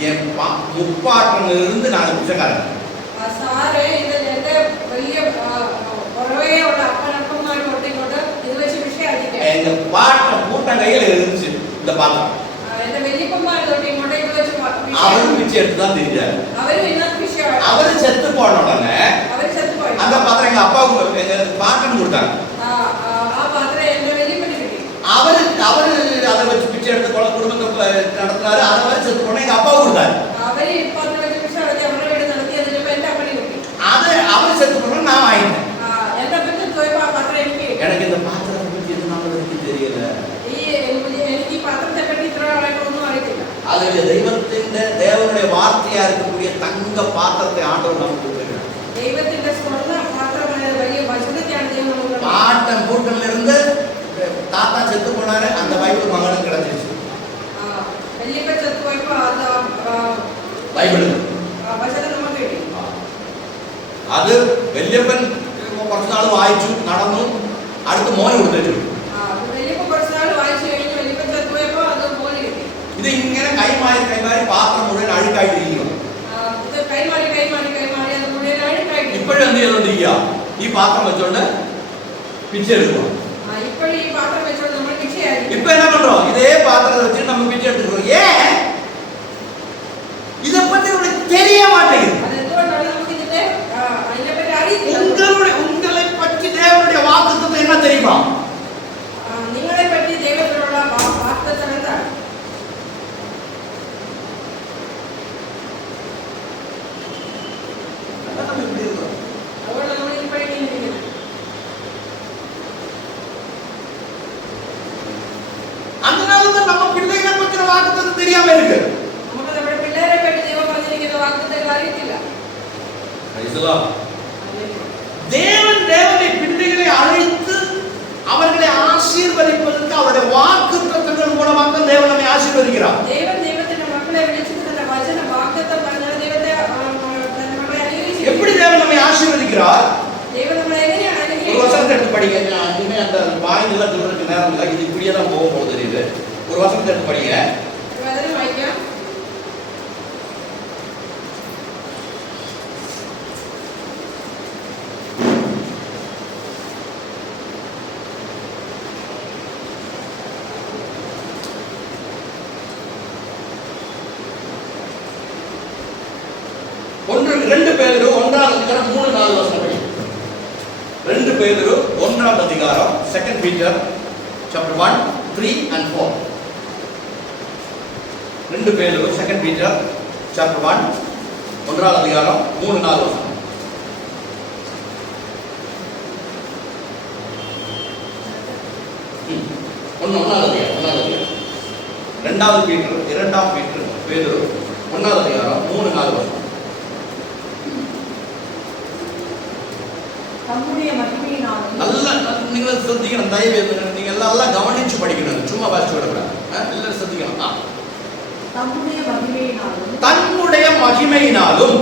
என் முப்பாட்டன்ல இருந்து நான் பிச்சைக்காரன். எங்க பாட்டன் கூட்டம் கையில இருந்துச்சு இந்த பாத்திரம். அவரும் பிச்சை எடுத்துதான் தெரிஞ்சாரு. அவரு செத்து போன உடனே அந்த பாத்திரம் எங்க அப்பாவுக்கு எங்க பாட்டன் கொடுத்தாங்க. அவரு அதை வச்சு பிச்சை எடுத்து குடும்பத்தை நடத்தினாரு. அதை வச்சு செத்து போன எங்க அப்பா கொடுத்தாரு. அதை அவர் செத்து போன நான் வாங்கிட்டேன். எனக்கு இந்த பாத்திரத்தை பற்றி எதுனால வரைக்கும் தெரியல. அது தெய்வத்தின் தேவனுடைய வார்த்தையா இருக்கக்கூடிய தங்க பாத்திரத்தை ஆண்டவர் நமக்கு கொடுக்கிறார். பாட்டன் கூட்டம்ல இருந்து தாத்தா செத்து போனாரு, அந்த பைபிள் மகனுக்கு கிடைச்சிருச்சு. பைபிள் அது வெள்ளியப்பன் കുറച്ച് നാൾ വായിച്ചു നടന്നു, അടുത്ത് മോനെ കൊടുത്തു. ഇത് ഇങ്ങനെ കൈമാറി പാത്രം മുഴുവൻ അഴുക്കായിട്ടിരിക്കുന്നു. ഇപ്പോഴും എന്ത് ചെയ്തോണ്ടിരിക്കുക, ഈ പാത്രം വെച്ചോണ്ട് പിച്ചை എടുക്കുക. ഇപ്പൊ എന്നാ പண்றோம், இதே பாத்திரத்தை வச்சு நம்ம பிச்சை எடுத்துக்கிறோம். ஏன் இதை பத்தி உங்களுக்கு தெரிய மாட்டேங்குது. உங்களை பற்றி தேவனுடைய வாக்குத்தத்தம் என்ன தெரியுமா? നിങ്ങളെ പറ്റി ദൈവത്തിനുള്ള വാഗ്ദത്തം എന്താണ്? அதனாலதான் நம்ம பிள்ளைகளை பற்றின வாக்குத்தத்தம் தெரியாம இருக்கு. നമുക്ക് നമ്മുടെ പിള്ളേരെ പറ്റി ദൈവം പറഞ്ഞിരിക്കുന്ന വാഗ്ദത്തങ്ങൾ അറിയത്തില്ല. தேவனை பிள்ளைகளை அழைத்து அவர்களை ஆசீர்வதிப்பதற்கு அவருடைய வாக்குத்தத்தங்கள் மூலமாக தேவன் நம்மை ஆசீர்வதிக்கிறார். எப்படி தேவன் நம்மை ஆசீர்வதிக்கிறார்? ஒரு வசனத்தை எடுத்து படிங்க. இனிமே அந்த வாயில சொல்றதுக்கு நேரம் இல்லை, இது இப்படியே தான் போக போகுது தெரியுது. ஒரு வசனத்தை எடுத்து படிங்க. 2 பேதுரு 1ஆம் அதிகாரம் 3-4 வசனங்கள். 2 பேதுரு 1ஆம் அதிகாரம் 2 Peter chapter 1, 3 and 4. 2 பேதுரு 2 Peter chapter 1 1ஆம் அதிகாரம் 3-4 வசனம். ஒன்றாவது அதிகாரம் 2 Peter பேதுரு 1ஆம் அதிகாரம் 3-4 வசனம். தம்முடைய மகிமையினாலும் நல்லா நீங்க ശ്രദ്ധിക്കണം. தயவு நீங்க எல்லாம் கவனிச்சு படிக்கணும். சும்மா வாசிச்சு விடக்கூடாது. எல்லாரும் ശ്രദ്ധിക്കണം. தன்னுடைய மகிமையினாலும்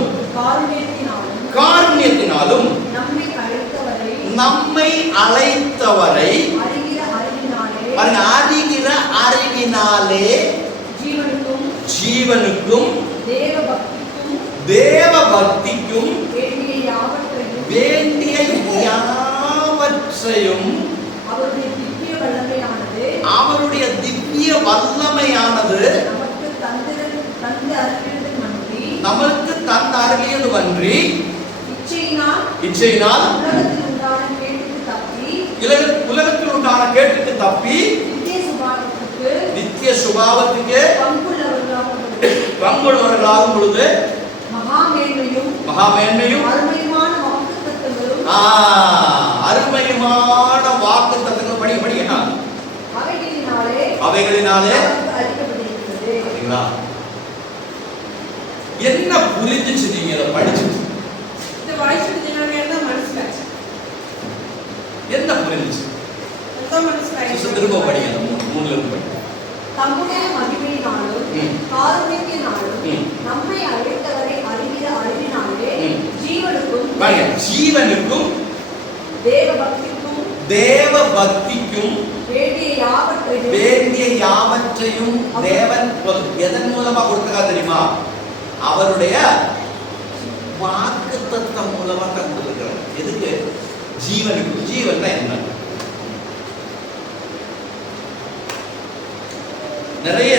காருண்யத்தினாலும் நம்மை அழைத்தவரை அறிகிற அறிவினாலே ஜீவனுக்கும் தேவ பக்திக்கும் வேண்டிய யாவற்றையும் அவருடைய திவ்ய வல்லமையானது நமக்கு தந்தருளியது அன்றி இச்சையினால் உலகத்தில் உண்டான கேட்டுக்கு தப்பி நித்திய சுபாவத்துக்கு பங்குள்ளவர்களாகும் பொழுது மகாமேன்மையும் அருமையுமான வாக்குத்தத்தங்கள் படிக்கணும். அவைகளினாலே என்ன புரிஞ்சிச்சு? நீங்க இதை படிச்சுட்டு என்ன புரிஞ்சிச்சு? திரும்ப படிங்க. 3 இருந்து படிங்க. தம்முடைய மகிமையினாலும் காருண்யத்தினாலும் நம்மை அழைத்தவரை அறிகிற அறிவினாலே ஜீவனுக்கும் தேவ பக்திக்கும் வேண்டிய யாவற்றையும் தேவன் எதன் மூலமா கொடுத்தா தெரியுமா? அவருடைய வாக்குத்தத்தம் மூலமா தந்திருக்கிறார். எதுக்கு? ஜீவனுக்கு. ஜீவன் என்ன? நிறைய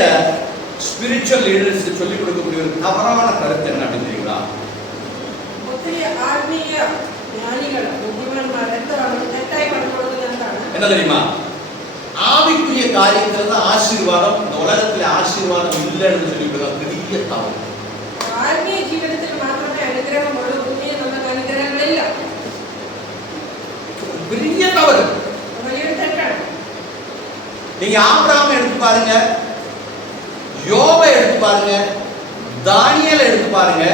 ஸ்பிரிச்சுவல் லீடர்ஸ் சொல்லிக் கொடுக்கக்கூடிய ஒரு தவறான கருத்து என்ன அப்படின்னு தெரியுங்களா? என்ன தெரியுமா? ஆவிக்குரிய காரியத்துல தான் ஆசீர்வாதம். இந்த உலகத்துல ஆசீர்வாதம் இல்லைன்னு சொல்லி பெரிய தவறு. ஆத்மீய ஜீவனத்தில் மாத்திரமே அனுகிரகம் உள்ள உண்மையை நமக்கு அனுகிரகங்கள் இல்ல. பெரிய தவறு. நீங்க ஆபிரகாம் எடுத்து பாருங்க, யோபை எடுத்து பாருங்க, தானியேல் எடுத்து பாருங்க.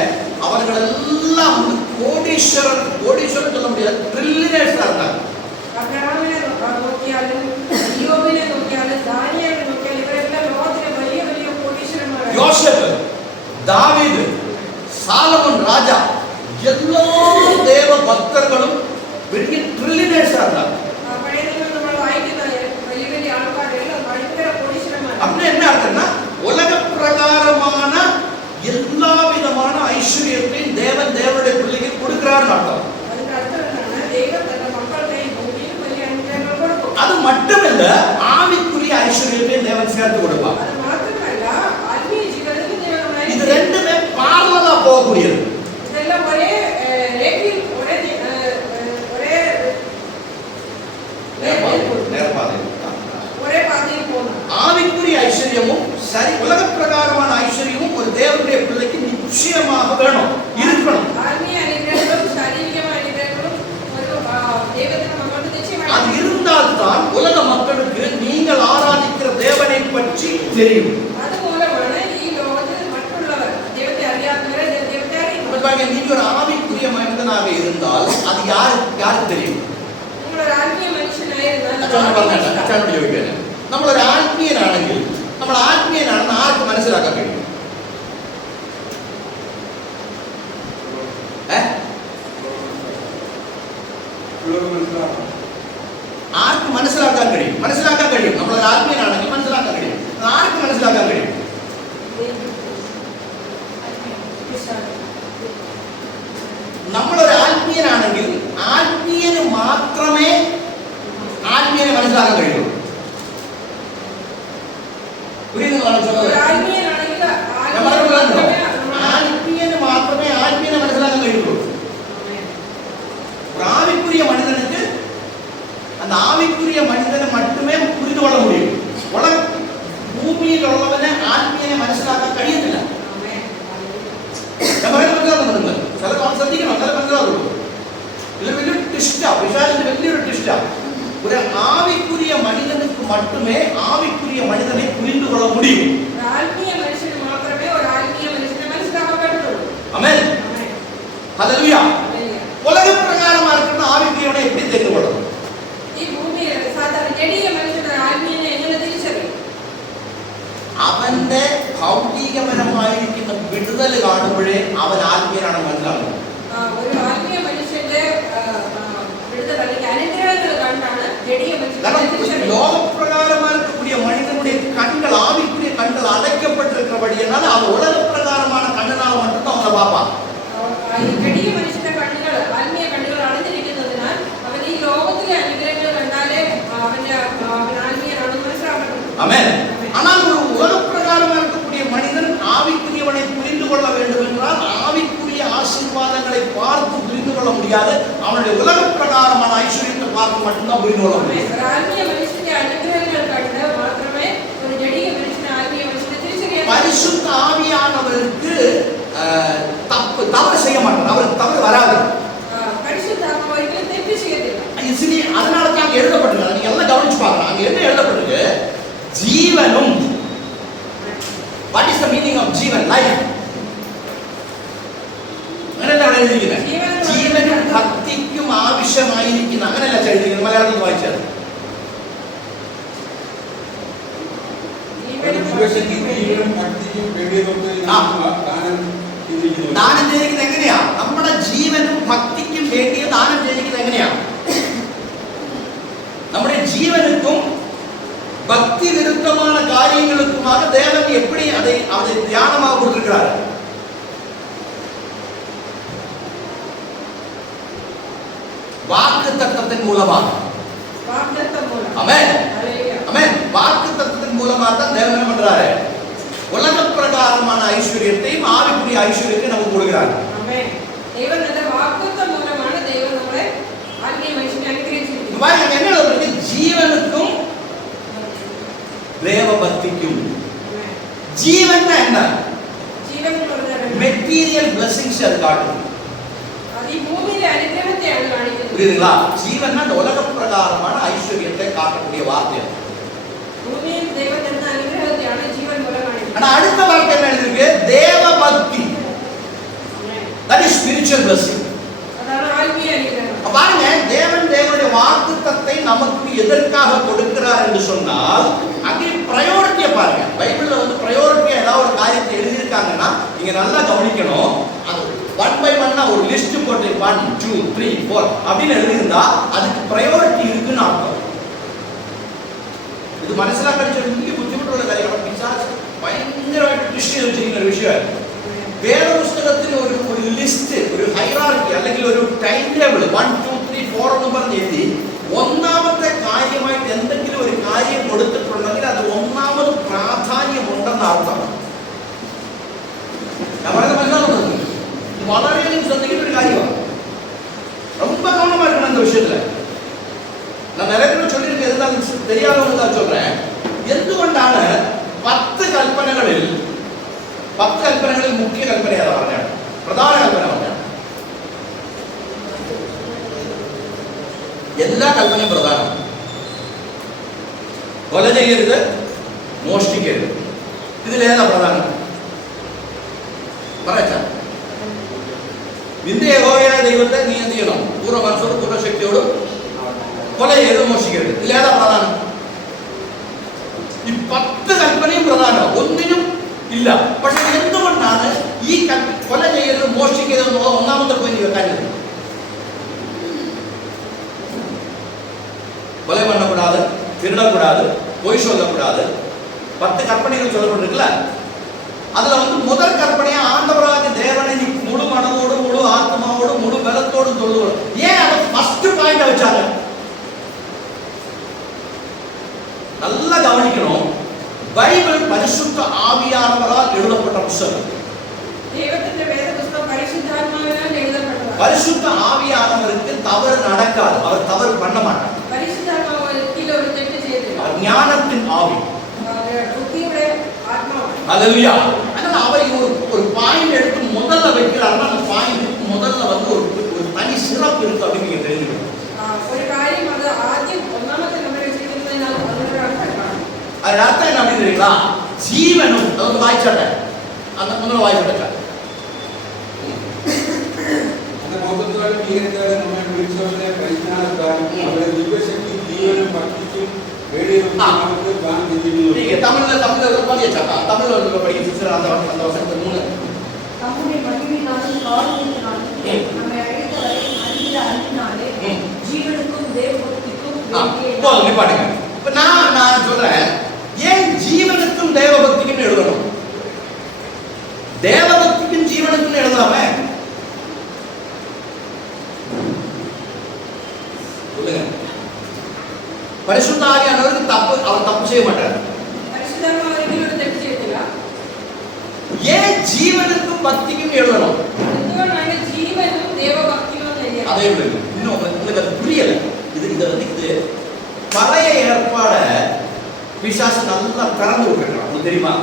அவர்கள் எல்லாம் கோடீஸ்வரன் சொல்ல முடியாது, ட்ரில்லியனர்ஸா இருந்தாங்க. ஆபிரகாமினை நோக்கியாலும் யோபினை நோக்கியாலும் தானியேலை நோக்கியாலும் இவரெல்லாம் லோகத்திலே பெரிய பெரிய கோடீஸ்வரன். யோசேப்பு, தாவீது, சாலமோன் ராஜா, எல்லா தேவ பக்தர்களும் பெரிய ட்ரில்லியனர்ஸா இருந்தாங்க. அப்படி என்ன அர்த்தம்னா, உலக பிரகாரமான எல்லா விதமான ஐஸ்வர்யத்தையும் தேவன் தேவனுடைய பிள்ளைக்கு கொடுக்கிறார் அர்த்தம். அது மட்டுமல்ல, ஆவிக்குரிய ஐஸ்வர்யத்தையும் தேவன் சேர்த்து கொடுப்பார். இது ரெண்டுமே பார்லலா போகக்கூடியது. ஆவிக்குரிய ஐஸ்வர்யமும் சரி, உலக பிரகாரமான ஐஸ்வர்யமும் ஒரு தேவனுடைய பிள்ளைக்கு நிச்சயமாக வேணும், இருக்கணும். அது இருந்தால்தான் உலக மக்களுக்கு நீங்கள் ஆராதிக்கிற தேவனை பற்றி தெரியும். நீங்க ஒரு ஆவிக்குரிய மனிதனாக இருந்தால் அது யாருக்கு தெரியும்? നമ്മളൊരു ആത്മീയനാണെങ്കിൽ നമ്മൾ ആത്മീയനാണെന്ന് ആർക്ക് മനസ്സിലാക്കാൻ കഴിയും? ആർക്ക് മനസ്സിലാക്കാൻ കഴിയും? നമ്മളൊരു ആത്മീയനാണെങ്കിൽ മനസ്സിലാക്കാൻ കഴിയും. ആർക്ക് മനസ്സിലാക്കാൻ കഴിയും? നമ്മളൊരു ആത്മീയനാണെങ്കിൽ ആത്മീയന് മാത്രമേ ആത്മീയനെ മനസ്സിലാക്കാൻ കഴിയുള്ളൂ. ആത്മീയന് മാത്രമേ ആത്മീയനെ பிசாசின் വലിയൊരു ட்விஸ்டா. ஒரு ஆவிக்குரிய மனிதனுக்கு மட்டுமே ஆவிக்குரிய மனிதனை புரிந்து கொள்ள முடியும். ஆத்மீய மனுஷன் மாத்திரமே ஒரு ஆத்மீய மனுஷனை മനസ്സിലാക്കാൻ പറ്റുള്ളൂ. ஆமென். ஹalleluya. ഹല്ലേലൂയ. உலக பிரகாரமா இருக்கிற ஆவிக்குரியவனை எப்படி தெரிந்து கொள்ளணும்? ഈ ഭൂമിയിൽ സാധാരണ ജഡീയ മനുഷ്യന്റെ ആത്മീയനെ എങ്ങനെ തിരിച്ചറിയും? അവന്റെ ഭൗതികപരമായിരിക്കുന്ന വിടുതൽ കാണുമ്പോഴേ അവൻ ആത്മീയനാണെന്ന് മനസ്സിലാകും. ഒരു ആത്മീയ മനുഷ്യന്റെ വിടുതൽ അല്ലെങ്കിൽ അനുഗ്രഹങ്ങൾ കണ്ടാണ് ജഡീയ മനുഷ്യനെ കാരണം തിരിച്ചറിയുന്നത്. லோகப்பிரகாரமா இருக்கக்கூடிய மனிதனுடைய கண்கள் ஆவிக்குரிய கண்கள் அடைக்கப்பட்டிருக்கிறபடியால் அவன் உலக பிரகாரமான கண்ணனால மட்டும்தான் அவனை பார்ப்பான். ജഡീയ മനുഷ്യന്റെ കണ്ണുകൾ ആത്മീയ കണ്ണുകൾ അടഞ്ഞിരിക്കുന്നതിനാൽ അവൻ ഈ ലോകത്തിലെ അനുഗ്രഹങ്ങൾ കണ്ടാലേ അവൻ ആത്മീയനാണെന്ന് മനസ്സിലാക്കണം. ஆமென். ஆனால் ஒரு உலக பிரகாரமா இருக்கக்கூடிய மனிதன் ஆவிக்குரியவனை புரிந்து கொள்ள வேண்டும் என்றால் ஆவிக்குரிய ஆசீர்வாதங்களை பார்த்து புரிந்து கொள்ள முடியாது. அவனுடைய உலக பிரகாரமான ஐஸ்வர்யத்தை பார்த்து மட்டும்தான் புரிந்து கொள்ள முடியும். ഒരു ആത്മീയ മനുഷ്യന്റെ അനുഗ്രഹങ്ങൾ കണ്ട് മാത്രമേ ഒരു ജഡീയ മനുഷ്യനെ ആത്മീയ മനുഷ്യനെ തിരിച്ചറിയാൻ பரிசுத்த ஆவியானவருக்கு தவறு செய்ய மாட்டார். அவருக்கு தவறு வராது. പരിശുദ്ധാത്മാവ് ഒരിക്കലും തെറ്റ് ചെയ്യത്തില്ല. इसलिए அதனால தான் எழுதப்பட்டிருக்கு. நீங்க எல்லாம் கவனிச்சு பாருங்க. அங்க என்ன எழுதப்பட்டிருக்கு? ஜீவனும். What is the meaning of Jeevan? Life. അങ്ങനെയല്ല അവിടെ എഴുതിയിരിക്കുന്നത്. ജീവനും ഭക്തിക്കും ആവശ്യമായിരിക്കുന്ന അങ്ങനെയല്ല എഴുതിയിരിക്കുന്നത്. മലയാളത്തിൽ വായിച്ചത് ജീവനും ഭക്തിക്കും വേണ്ടിയതൊക്കെ ദാനം ചെയ്തിരിക്കുന്നത് എങ്ങനെയാ? നമ്മുടെ ജീവനും ഭക്തിക്കും വേണ്ടിയ ദാനം ചെയ്തിരിക്കുന്നത് എങ്ങനെയാ? നമ്മുടെ ജീവനുக்கும் பக்தி விருத்தமான காரியங்களுக்குமாக தேவன் எப்படி அதை தியானமாக கொடுத்திருக்கிறார்? வாக்குத்தத்தத்தின் மூலமாக. ஆமென். ஆமென். வாக்குத்தத்தத்தின் மூலமாக தான் தேவன் என்ன பண்றாரு? உலக பிரகாரமான ஐஸ்வரியத்தையும் ஆவிக்குரிய ஐஸ்வரியத்தையும் நமக்கு கொடுக்கிறார். ஆமென். தேவனுடைய வாக்குத்தத்தம் மூலமான தேவன் நம்மை ஆத்மீய மனுஷனை அனுகிரகிச்சிருக்கிறார். பாருங்க என்ன சொல்றது? ஜீவனுக்கும் தேவ பக்திக்கும். ஜீவன் என்ன? ஜீவன் மெட்டீரியல் பிளெஸிங்ஸ் அது காட்டுது. அது பூமியில அனுகிரகத்தை அது காட்டுது. புரியுதுங்களா? ஜீவன் அந்த உலக பிரகாரமான ஐஸ்வரியத்தை காட்டக்கூடிய வார்த்தை. பூமியில் தேவன் தந்த அனுகிரகத்தையான ஜீவன் மூலம் காட்டுது. ஆனா அடுத்த வார்த்தை என்ன எழுதிருக்கு? தேவ பக்தி. That is spiritual blessing. அதான ஆத்மீய அனுகிரகம். பாருங்க, தேவனுடைய வாக்குத்தத்தை நமக்கு எதற்காக கொடுக்கிறார் என்று சொன்னால் அங்கே பிரையாரிட்டியை பாருங்க. பைபிள்ல பிரையாரிட்டியா ஏதாவது ஒரு காரியத்தை எழுதியிருக்காங்கன்னா நீங்க நல்லா கவனிக்கணும். அது 1 by 1 ஒரு லிஸ்ட் போட்டு 1 2 3 4 அப்படின்னு எழுதியிருந்தா அதுக்கு பிரையாரிட்டி இருக்குன்னு அர்த்தம். இது മനസ്സിലാക്കാൻ ചെറിയ ബുദ്ധിമുട്ടുള്ള കാര്യമാണ്. പിശാച് ഭയങ്കരമായിട്ട് ദൃഷ്ടി വെച്ചിരിക്കുന്ന ഒരു വിഷയം. വേദപുസ്തകത്തിന് ഒരു ലിസ്റ്റ്, ഒരു ഹൈറാർക്കി അല്ലെങ്കിൽ ഒരു ടൈം ടേബിൾ 1 2 3 4 എന്ന് പറഞ്ഞ് എഴുതി ഒന്നാമത്തെ കാര്യമായിട്ട് എന്തെങ്കിലും ഒരു കാര്യം കൊടുത്തിട്ടുണ്ടെങ്കിൽ അത് ഒന്നാമത് പ്രാധാന്യമുണ്ടെന്ന് അർത്ഥം. ഞാൻ പറയുന്നത് മനസ്സിലാകുന്നത് വളരെയധികം ശ്രദ്ധിക്കുന്ന ഒരു കാര്യമാണ്. ரொம்ப கவனமா இருக்கணும் இந்த விஷயத்துல. நான் நிறைய பேர் சொல்லியிருக்கேன், எதுனாலும் தெரியாதவங்க தான் சொல்றேன். എന്തുകൊണ്ടാണ് 10 കൽപ്പനകളിൽ മുഖ്യ കൽപ്പന ഏതാ പറഞ്ഞാണ്? പ്രധാന കൽപ്പന പറഞ്ഞാണ്. എല്ലാ കൽപ്പനയും പ്രധാനം. കൊല ചെയ്യരുത്, മോഷ്ടിക്കരുത്. ഇതിലേതാ പ്രധാനം? പറയാ. നിന്റെ യഹോവയായ ദൈവത്തെ നീ എന്ത് ചെയ്യണം? പൂർണ്ണ മനസ്സോടും പൂർണ്ണ ശക്തിയോടും കൊല ചെയ്ത് മോഷ്ടിക്കരുത്. ഇതിലേതാ പ്രധാനം? ഈ 10 കൽപ്പനയും പ്രധാനം, ഒന്നിനും ഇല്ല. പക്ഷെ എന്തുകൊണ്ടാണ് ഈ കൊല ചെയ്യരുത് മോഷ്ടിക്കരുത് എന്നുള്ള ഒന്നാമത്തെ പോയിന്റ് വെക്കാനില്ല? கொலை பண்ணக்கூடாது, திருடக்கூடாது, பொய் சொல்லக்கூடாது, 10 கற்பனைகள் சொல்லப்பட்டிருக்குல்ல. அதுல முதல் கற்பனையா ஆண்டவராகிய தேவனை நீ முழு மனதோடு முழு ஆத்மாவோடு முழு பலத்தோடு தொழுது. ஏன் அதை ஃபர்ஸ்ட் பாயிண்ட் வச்சாங்க? நல்லா கவனிக்கணும். பைபிள் பரிசுத்த ஆவியானவரால் எழுதப்பட்ட புத்தகம். தேவனுடைய வேத புத்தகம் பரிசுத்தாத்மாவினால் எழுதப்பட்டது. பரிசுத்த ஆவியானவருக்கு தவறு நடக்காது. அவர் தவறு பண்ண மாட்டார். பரிசுத்தாத்மாவுக்கு ஒரு தெட்டு செய்யல. ஞானத்தின் ஆவி. புத்தியுடைய ஆத்மா. ஹல்லேலூயா. அதனால அவர் ஒரு பாயிண்ட் எடுத்து முதல்ல வைக்கிறாருன்னா அந்த பாயிண்ட் முதல்ல ஒரு தனி சிறப்பு இருக்கு அப்படின்னு நீங்க தெரிஞ்சுக்கணும். അതൊന്ന് വായിച്ചോട്ടെ, അതൊന്ന് വായിച്ചോട്ടെ. മൊത്തത്തോടെ ഭീകരത്തോടെ നമ്മെ വിളിച്ചവരെ പരിജ്ഞാനത്താൽ അവരുടെ ദിവശക്തി ജീവനും ഭക്തിക്കും നമുക്ക് தமிழ்ல படிக்க சிஸ்டர் அந்த வசனத்தை 3. தம்முடைய மகிமையினாலும் காருண்யத்தினாலும் நம்மை அழைத்தவரை அறிகிற அன்பினாலே ஜீவனுக்கும் தேவபக்திக்கும் பாடுங்க. இப்ப நான் சொல்றேன், ஏன் ஜீவனுக்கும் தேவபக்திக்கும் எழுதணும்? தேவபக்திக்கும் ஜீவனுக்கும் எழுதலாமே. சொல்லுங்க. பரிசுத்த ஆவியானவருக்கு அவர் தப்பு செய்ய மாட்டார். ஏன் ஜீவனுக்கும் பக்திக்கும் எழுதணும்? அதே விடுங்க. இன்னும் உங்களுக்கு அது புரியல. இது பழைய ஏற்பாட பிசாசு நல்லா திறந்து விட்டுருக்கான். உங்களுக்கு தெரியுமா?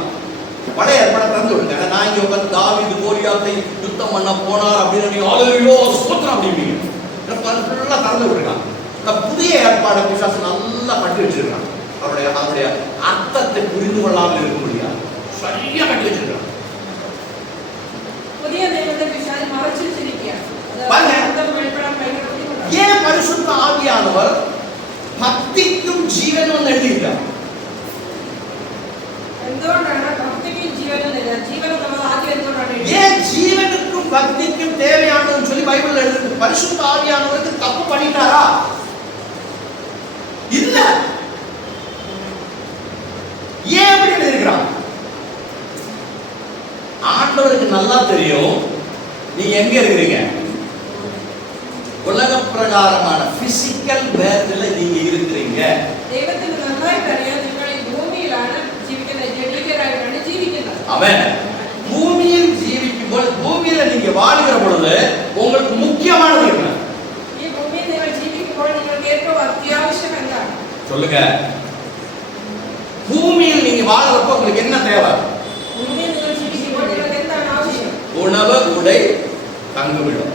பழைய ஏற்பாட திறந்து விட்டுருக்காங்க. நான் இங்க உட்காந்து தாவீது கோலியாத்தை யுத்தம் பண்ண போனார் அப்படின்னு ஹல்லேலூயா ஸ்தோத்திரம் அப்படிங்க ஃபுல்லா திறந்து விட்டுருக்கான். புதிய ஏற்பாட பிசாசு நல்லா கட்டி வச்சிருக்கான். அவருடைய அர்த்தத்தை புரிந்து கொள்ளாமல் இருக்க முடியாது, சரியா கட்டி வச்சிருக்கான். ஏன் பரிசுத்த ஆவியானவர் பக்திக்கும் ஜீவனும் எழுதிட்டார்? ஏன் ஜீவனுக்கும் பக்திக்கும் தேவையானதுன்னு சொல்லி பைபிள் எழுதுது. பரிசுத்த ஆவியானவருக்கு தப்பு பண்ணிட்டாரா? இல்ல. ஏன் அப்படி எழுதிருக்கிறான்? ஆண்டவருக்கு நல்லா தெரியும் நீங்க எங்க இருக்கிறீங்க. உலக பிரகாரமான பிசிக்கல் வேர்ல்ட்ல நீங்க இருக்கிறீங்க. தெய்வத்துக்கு நன்றாய் தெரியும் நீங்கள் பூமியிலான ஜீவிக்கிறார்கள். ஆமென். பூமியில் ஜீவிக்கும் போது, பூமியில நீங்க வாழுகிற பொழுது உங்களுக்கு முக்கியமானது என்ன? ഈ ഭൂമിയിൽ നിങ്ങൾ ജീവിക്കുമ്പോൾ നിങ്ങൾക്ക് ഏറ്റവും അത്യാവശ്യം എന്താണ്? சொல்லுங்க. பூமியில் நீங்க வாழறப்ப உங்களுக்கு என்ன தேவை? ഭൂമിയിൽ നിങ്ങൾ ജീവിക്കുമ്പോൾ നിങ്ങൾക്ക് എന്താണ് ആവശ്യം? உணவு, உடை, தங்குமிடம்.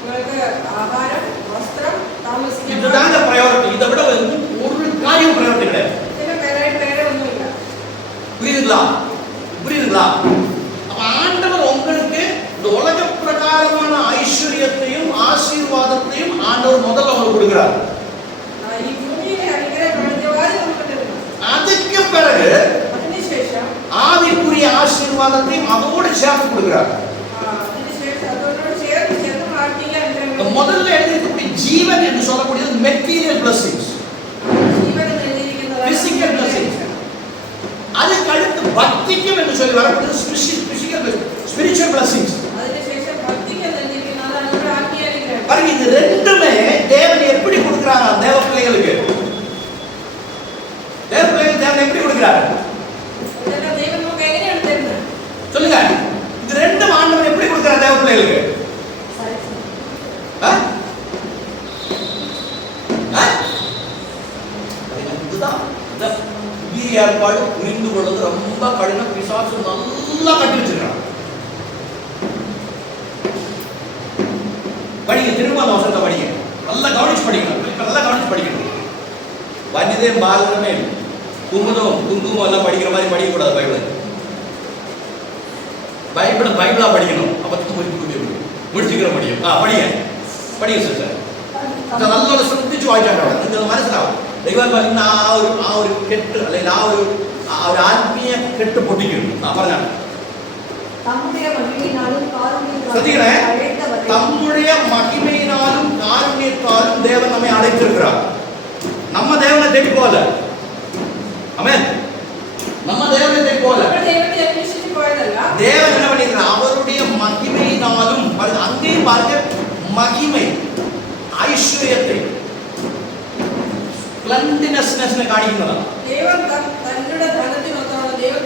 உங்களுக்கு ஆகாரம், வஸ்திரம், താമസിക്കാൻ. இதுதான் பிரையாரிட்டி. இதை விட ஒரு காரியம் பிரையாரிட்டி கிடையாது. ഇതിന് வேற ஒண்ணுமில்லை. புரியுதுங்களா? புரியுதுங்களா? அப்ப ஆண்டவர் உங்களுக்கு இந்த உலக பிரகாரமான ஐஸ்வர்யத்தையும் ஆசீர்வாதத்தையும் ஆண்டவர் முதல்ல உங்களுக்கு கொடுக்கிறார். ഈ ഭൂമിയിലെ അനുഗ്രഹം നമുക്ക് തരുന്നു. அதுக்கு பிறகு അതിനുശേഷം ஆவிக்குரிய ஆசீர்வாதத்தையும் அதோடு சேர்த்து கொடுக்கிறார். അതിനുശേഷം அதோடு சேர்த்து ஆத்மீக അനുഗ്രഹങ്ങൾ. முதல்ல எழுதியிருக்கக்கூடிய ஜீவன் என்று சொல்லக்கூடியது மெட்டீரியல் பிளஸிங்ஸ், ஜீவன் எழுதியிருக்கிறது பிசிக்கல் பிளஸிங்ஸ். அதுக்கு அடுத்து பக்திக்கும் என்று சொல்லி வரக்கூடியது ஸ்பிரிச்சுவல் பிளஸிங்ஸ். അതിനുശേഷം ഭക്തിക്ക് നൽകിയിരിക്കുന്നത് அதோட ஆத்மீக അനുഗ്രഹം. பாருங்க, இது ரெண்டுமே தேவன் எப்படி கொடுக்கிறாங்க தேவ பிள்ளைகளுக்கு? தேவ பிள்ளைகள் தேவன் எப்படி கொடுக்கிறாரு? இதெல்லாம் தேவன் நமக்கு எங்கேയാണ് தருന്നത്? சொல்லுங்க. இது ரெண்டும் ஆண்டவர் எப்படி கொடுக்கிறார் தேவ பிள்ளைகளுக்கு? இதுதான் புதிய ஏற்பாடு புரிந்து கொள்வது ரொம்ப கடினம். பிசாசு நல்லா கட்டி வச்சிருக்கான். படிங்க, திரும்ப அந்த வசனத்தை படிங்க. நல்லா கவனிச்சு படிக்கணும். நல்லா கவனிச்சு படிக்கணும். வனிதே பாலனமே குங்குமம் எல்லாம் படிக்கிற மாதிரி படிக்கக்கூடாது. பைபிளா படிக்கணும். அப்பதான் முடிச்சுக்கிற முடியும். படிங்க படிங்க சார். நல்ல ശ്രദ്ധിച്ചു വായിച്ചാൽ നിങ്ങൾ മനസ്സിലാവും. ദൈവം ആ ഒരു കെട്ട് അല്ലെങ്കിൽ ആ ഒരു ആത്മീയ കെട്ട് പൊട്ടിക്കുന്നു. പറഞ്ഞാണ് ശ്രദ്ധിക്കണേ. தம்முடைய மகிமையினாலும் காருண்யத்தாலும் தேவன் நம்மை அழைத்திருக்கிறார். நம்ம தேவனை தேடி போகல. ஆமென். நம்ம தேவனை தேடி போகல. தேவனை அன்வேஷிச்சு போயதல்ல. தேவன் என்ன பண்ணிருக்கார்? அவருடைய மகிமையினாலும், அங்கேயும் பாருங்க, மகிமை ஐஸ்வர்யத்தை ക്ലൻഡിനെസ്നെസ്സിനെ കാണിക്കുന്നതാണ്. ദൈവം തന്റെ ധനത്തിനൊത്താണ് ദൈവം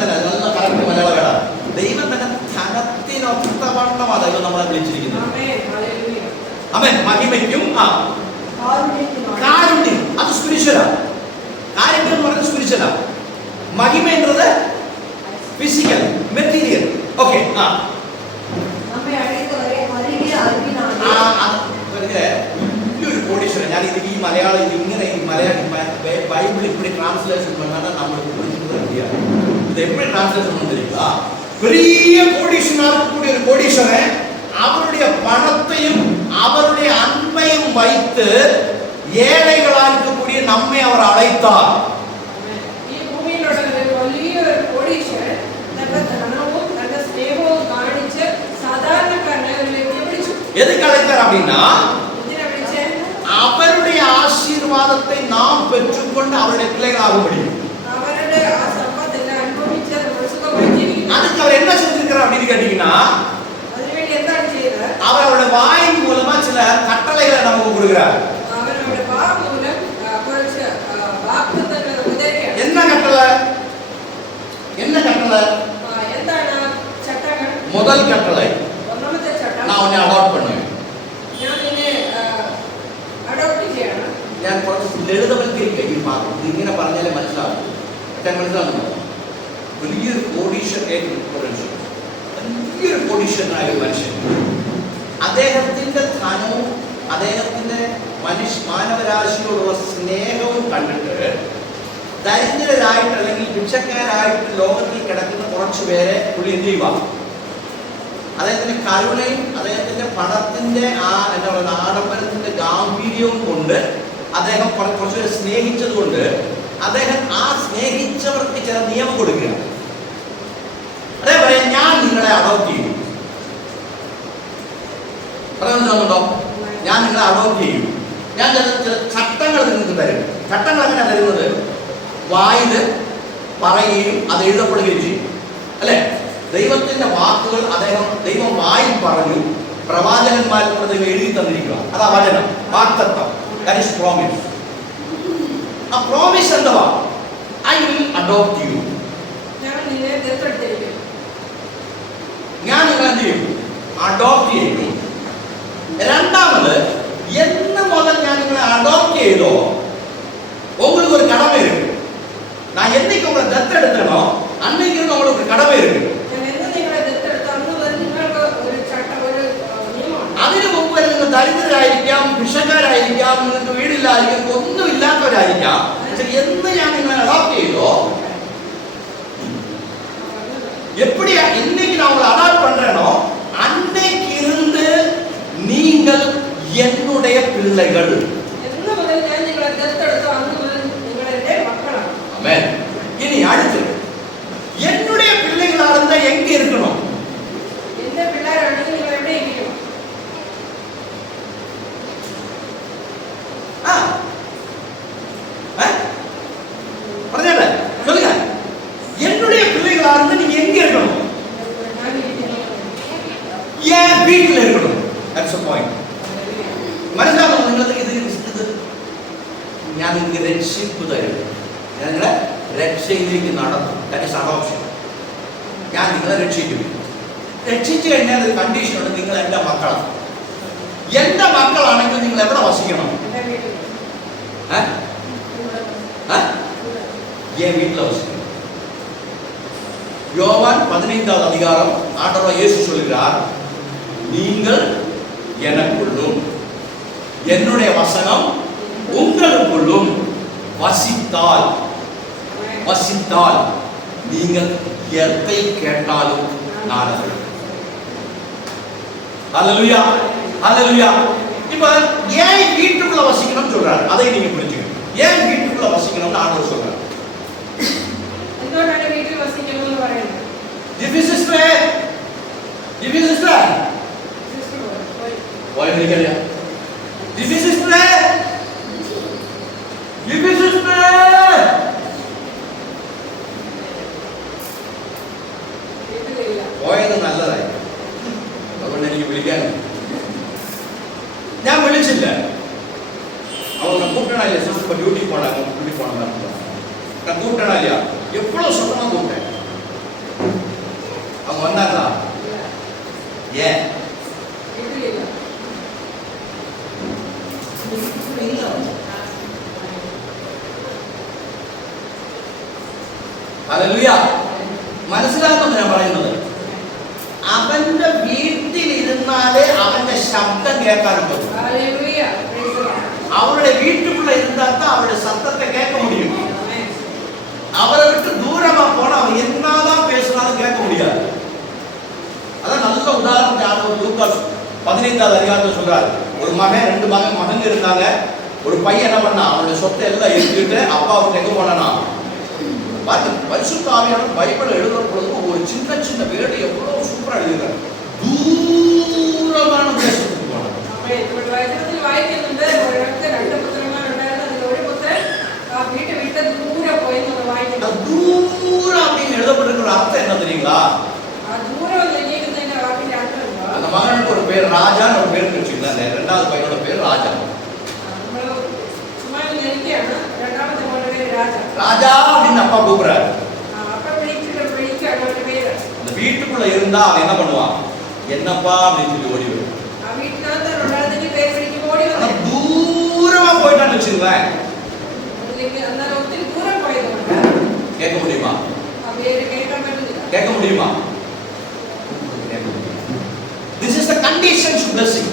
തന്നെ നല്ല കറക്റ്റ് മലയാള വേട. ദൈവം തന്നെ ധനത്തിനൊത്തവണ്ണമാണ് ദൈവം നമ്മളെ വിളിച്ചിരിക്കുന്നത്. ആമേൻ. മഹിമയ്ക്കും കാരുണ്യം അത് സ്പിരിച്വലാ. കാരുണ്യം എന്ന് പറയുന്നത് സ്പിരിച്വലാ. മഹിമ എന്നത് ഫിസിക്കൽ മെറ്റീരിയൽ. ഓക്കെ. വലിയൊരു കോടീശ്വരൻ. ഞാൻ ഇത് ഈ മലയാളം ഇങ്ങനെ ഈ ബൈബിൾ இப்படி டிரான்ஸ்லேஷன் பண்ணாதான் நம்மளுக்கு புரிஞ்சுக்கிறது முடியாது. இது எப்படி டிரான்ஸ்லேட் பண்ண தெரியுங்களா? பெரிய கோடீஸ்வரனாக இருக்கக்கூடிய ஒரு கோடீஸ்வரன் அவருடைய பணத்தையும் அவருடைய அன்பையும் வைத்து ஏழைகளாக இருக்கக்கூடிய நம்மை அவர் அழைத்தார். ഈ ഭൂമിയിലുള്ള ഒരു വലിയൊരു കോടീശ്വരൻ തന്റെ ധനവും തന്റെ സ്നേഹവും കാണിച്ച് സാധാരണക്കാരനെ ഒരു വ്യക്തിയെ വിളിച്ചു. எதுக்கு அழைத்தார் அப்படின்னா, എന്തിനാ വിളിച്ചേ? அவருடைய ஆசீர்வாதத்தை நாம் பெற்றுக்கொண்டு அவருடைய பிள்ளைகளாக முடியும். അവരുടെ ആ സമ്പത്തിനെ അനുഭവിച്ച് നമ്മൾ സുഖമായി ജീവിക്കണം. அதுக்கு அவர் என்ன செஞ்சிருக்கிறார் அப்படின்னு கேட்டீங்கன்னா, അതിനുവേണ്ടി എന്താണ് ചെയ്തത്? அவர் அவருடைய வாயின் மூலமா சில கட்டளைகளை நமக்கு கொடுக்கிறார். അവരുടെ മൂലം കുറച്ച് വാഗ്ദത്തങ്ങൾ ഉപദേശിക്കുകയാണ്. என்ன கட்டளை? என்ன கட்டளை? എന്താണ് ചട്ടങ്ങൾ? முதல் கட்டளை, ഒന്നാമത്തെ ചട്ടം, நான் உன்னை அடாப்ட் பண்ணுவேன். ഞാൻ നിന്നെ അഡോപ്റ്റ് ചെയ്യണം. ഞാൻ കുറച്ച് ലളിതവൽക്കരിക്കുക ഈ ഭാഗം. ഇതിങ്ങനെ പറഞ്ഞാലേ മനസ്സിലാവും. മനസ്സിലാവുന്നു. വലിയൊരു വലിയൊരു കോടീശ്വരനായ ഒരു മനുഷ്യൻ, അദ്ദേഹത്തിന്റെ ധനവും അദ്ദേഹത്തിന്റെ മാനവരാശിയോടുള്ള സ്നേഹവും കണ്ടിട്ട് ദരിദ്രരായിട്ട് അല്ലെങ്കിൽ ഭിക്ഷക്കാരായിട്ട് ലോകത്തിൽ കിടക്കുന്ന കുറച്ചു പേരെ പുള്ളി എന്ത് ചെയ്യുക? അദ്ദേഹത്തിന്റെ കരുണയും അദ്ദേഹത്തിന്റെ പണത്തിന്റെ ആ എന്താ പറയുക ആഡംബരത്തിന്റെ ഗാംഭീര്യവും കൊണ്ട് അദ്ദേഹം കുറച്ചുപേരെ സ്നേഹിച്ചത് കൊണ്ട് അദ്ദേഹം ആ സ്നേഹിച്ചവർക്ക് ചില നിയമം കൊടുക്കുക. അതേപോലെ ഞാൻ നിങ്ങളെ അഡോപ്റ്റ് ചെയ്യും. പറയുന്നുണ്ടോ? ഞാൻ നിങ്ങളെ അഡോപ്റ്റ് ചെയ്യും. ഞാൻ ചില ചട്ടങ്ങൾ നിങ്ങൾക്ക് തരും. ചട്ടങ്ങൾ എങ്ങനെയാണ് തരുന്നത്? വായില് പറയുകയും അത് എഴുതപ്പെടുകയും ചെയ്യും, അല്ലെ? ദൈവത്തിന്റെ വാക്കുകൾ ദൈവം വായിൽ പറഞ്ഞു, പ്രവാചകന്മാരിൽ ദൈവം എഴുതി തന്നിരിക്കുക. അതാ വചനം, വാഗ്ദത്തം. That is promise. ആ പ്രോമിസ് എന്തുവാ? I will adopt you. ഞാൻ നിന്നെ ദത്തെടുത്തിരിക്കും. ഞാൻ നിങ്ങൾ എന്ത് ചെയ്യും? അഡോപ്റ്റ് ചെയ്യും. രണ്ടാമത്, എന്ന് മുതൽ ഞാൻ നിങ്ങളെ അഡോപ്റ്റ് ചെയ്തോ உங்களுக்கு ஒரு கடமை இருக்கு. நான் என்னைக்கு உங்களை தத்தெடுத்தனோ அன்னைக்கு உங்களுக்கு ஒரு கடமை இருக்கு. ഞാൻ എന്ന് നിങ്ങളെ ദത്തെടുത്തോ അന്ന് മുതൽ നിങ്ങൾക്ക് ഒരു ചട്ടം, ഒരു നിയമമാണ്. അതിനു മുമ്പ് നിങ്ങൾ ദരിദ്രരായിരിക്കാം, ഭിക്ഷക്കാരായിരിക്കാം, നിങ്ങൾക്ക് വീടില്ലായിരിക്കും, ഒന്നും ഇല്ലാത്തവരായിരിക്കാം. പക്ഷെ എന്ന് ഞാൻ നിങ്ങളെ അഡോപ്റ്റ് ചെയ്തോ, எப்படி இன்னைக்கு நான் உங்களை அடாப்ட் பண்றேனோ அன்னைக்கு இருந்து நீங்கள் என்னுடைய பிள்ளைகள். എന്ന് മുതൽ ഞാൻ നിങ്ങളെ ദത്തെടുത്തോ അന്ന് മുതൽ നിങ്ങൾ എൻ്റെ മക്കളാണ്. ஆமென். இனி அடுத்து, என்னுடைய பிள்ளைகளா இருந்தா எங்க இருக்கணும்? എൻ്റെ പിള്ളേരാണെങ്കിൽ നിങ്ങൾ എവിടെ ഇരിക്കണം? പറഞ്ഞേ சொல்லுங்க. என்னுடைய பிள்ளைகளா இருந்தா நீங்க எங்க இருக்கணும்? ഞാൻ ഇരിക്കണം. ஏன் வீட்ல இருக்கணும்? That's the point. മനസ്സിലാവുന്നു നിങ്ങൾക്ക്? ഇത് ഞാൻ നിങ്ങൾക്ക് രക്ഷിപ്പ് തരും, ഞാൻ നിങ്ങളെ രക്ഷയിലേക്ക് നടത്തും. That is adoption. ഞാൻ നിങ്ങളെ രക്ഷിക്കും. രക്ഷിച്ചു കഴിഞ്ഞാൽ ഒരു കണ്ടീഷനുണ്ട്, നിങ്ങൾ എൻ്റെ മക്കളാണ്. എൻ്റെ മക്കളാണെങ്കിൽ നിങ്ങൾ എവിടെ വസിക്കണം? എൻ്റെ വീട്ടിൽ. என் வீட்டில் வசிக்கணும். யோவான் 15வது அதிகாரம் ஆண்டவர் இயேசு சொல்கிறார், நீங்கள் எனக்குள்ளும் என்னுடைய வசனம் உங்களுக்குள்ளும் வசித்தால் நீங்கள் எதை கேட்டாலும் நான் அருள்வேன். அல்லேலூயா, அல்லேலூயா. இப்ப ஏன் வீட்டுக்குள்ள வசிக்கணும்னு சொல்றாரு, அதை நீங்க புரிஞ்சுக்கணும். ஏன் வீட்டுக்குள்ள வசிக்கணும்னு ஆண்டவர் சொல்றாரு. എന്തുകൊണ്ടാണ് വീട്ടിൽ വസിക്കണമെന്ന് പറയുന്നത്? പോയത് നല്ലതായി, അതുകൊണ്ട് എനിക്ക് വിളിക്കാൻ. ഞാൻ വിളിച്ചില്ല, அவங்க கூப்பிட்டா இல்லையா? சிஸ்டர் டியூட்டி போனாங்க, டியூட்டி போனாங்க. நான் கூப்பிட்டா இல்லையா? எவ்வளவு சுத்தமா கூப்பிட்டேன். அவங்க வந்தாங்களா? ஏன் ഹല്ലേലൂയ. മനസ്സിലാക്കുന്നു ഞാൻ പറയുന്നത്? അവന്റെ വീട്ടിൽ ഇരുന്നാലേ അവന്റെ ശബ്ദം കേൾക്കാൻ പറ്റും. அவருடைய வீட்டுக்குள்ள இருந்தா தான் அவருடைய சத்தத்தை கேட்க முடியும். அவரை விட்டு தூரமா போனா அவன் என்ன சொன்னாலும் கேட்க முடியாது. அதான் நல்ல உதாரணத்தை ஆண்டவர் லூக்காஸ் 15வது அதிகாரத்தில் சொல்றாரு. ஒரு மகன் 2 மகன் இருந்தாங்க. ஒரு பையன் என்ன பண்ணா, அவனுடைய சொத்தை எல்லாம் எடுத்துக்கிட்டு அப்பாவுக்கு எங்க போனானா, பரிசுத்த ஆவியானவர் பைபிள் எழுதுற பொழுது ஒரு சின்ன சின்ன வேர்டு எவ்வளவு சூப்பரா எழுதுறாரு. தூரமான தேசத்துக்கு போனான். தூரம் அப்படின்னு எழுதப்பட்டிருக்கிற அர்த்தம் என்ன தெரியுங்களா? அந்த மகனுக்கு ஒரு பேர் ராஜான்னு ஒரு பேர் வச்சுக்கலாம். 2வது பையனோட பேர் ராஜா. ராஜா அப்படின்னு அப்பா கூப்பிடுறாரு. அந்த வீட்டுக்குள்ள இருந்தா அவன் என்ன பண்ணுவான், என்னப்பா அப்படின்னு சொல்லி ஓடி வரும். தூரமா போயிட்டான்னு வச்சுருவேன், கேட்க முடியுமா? கேட்க முடியுமா? This is the condition to blessing.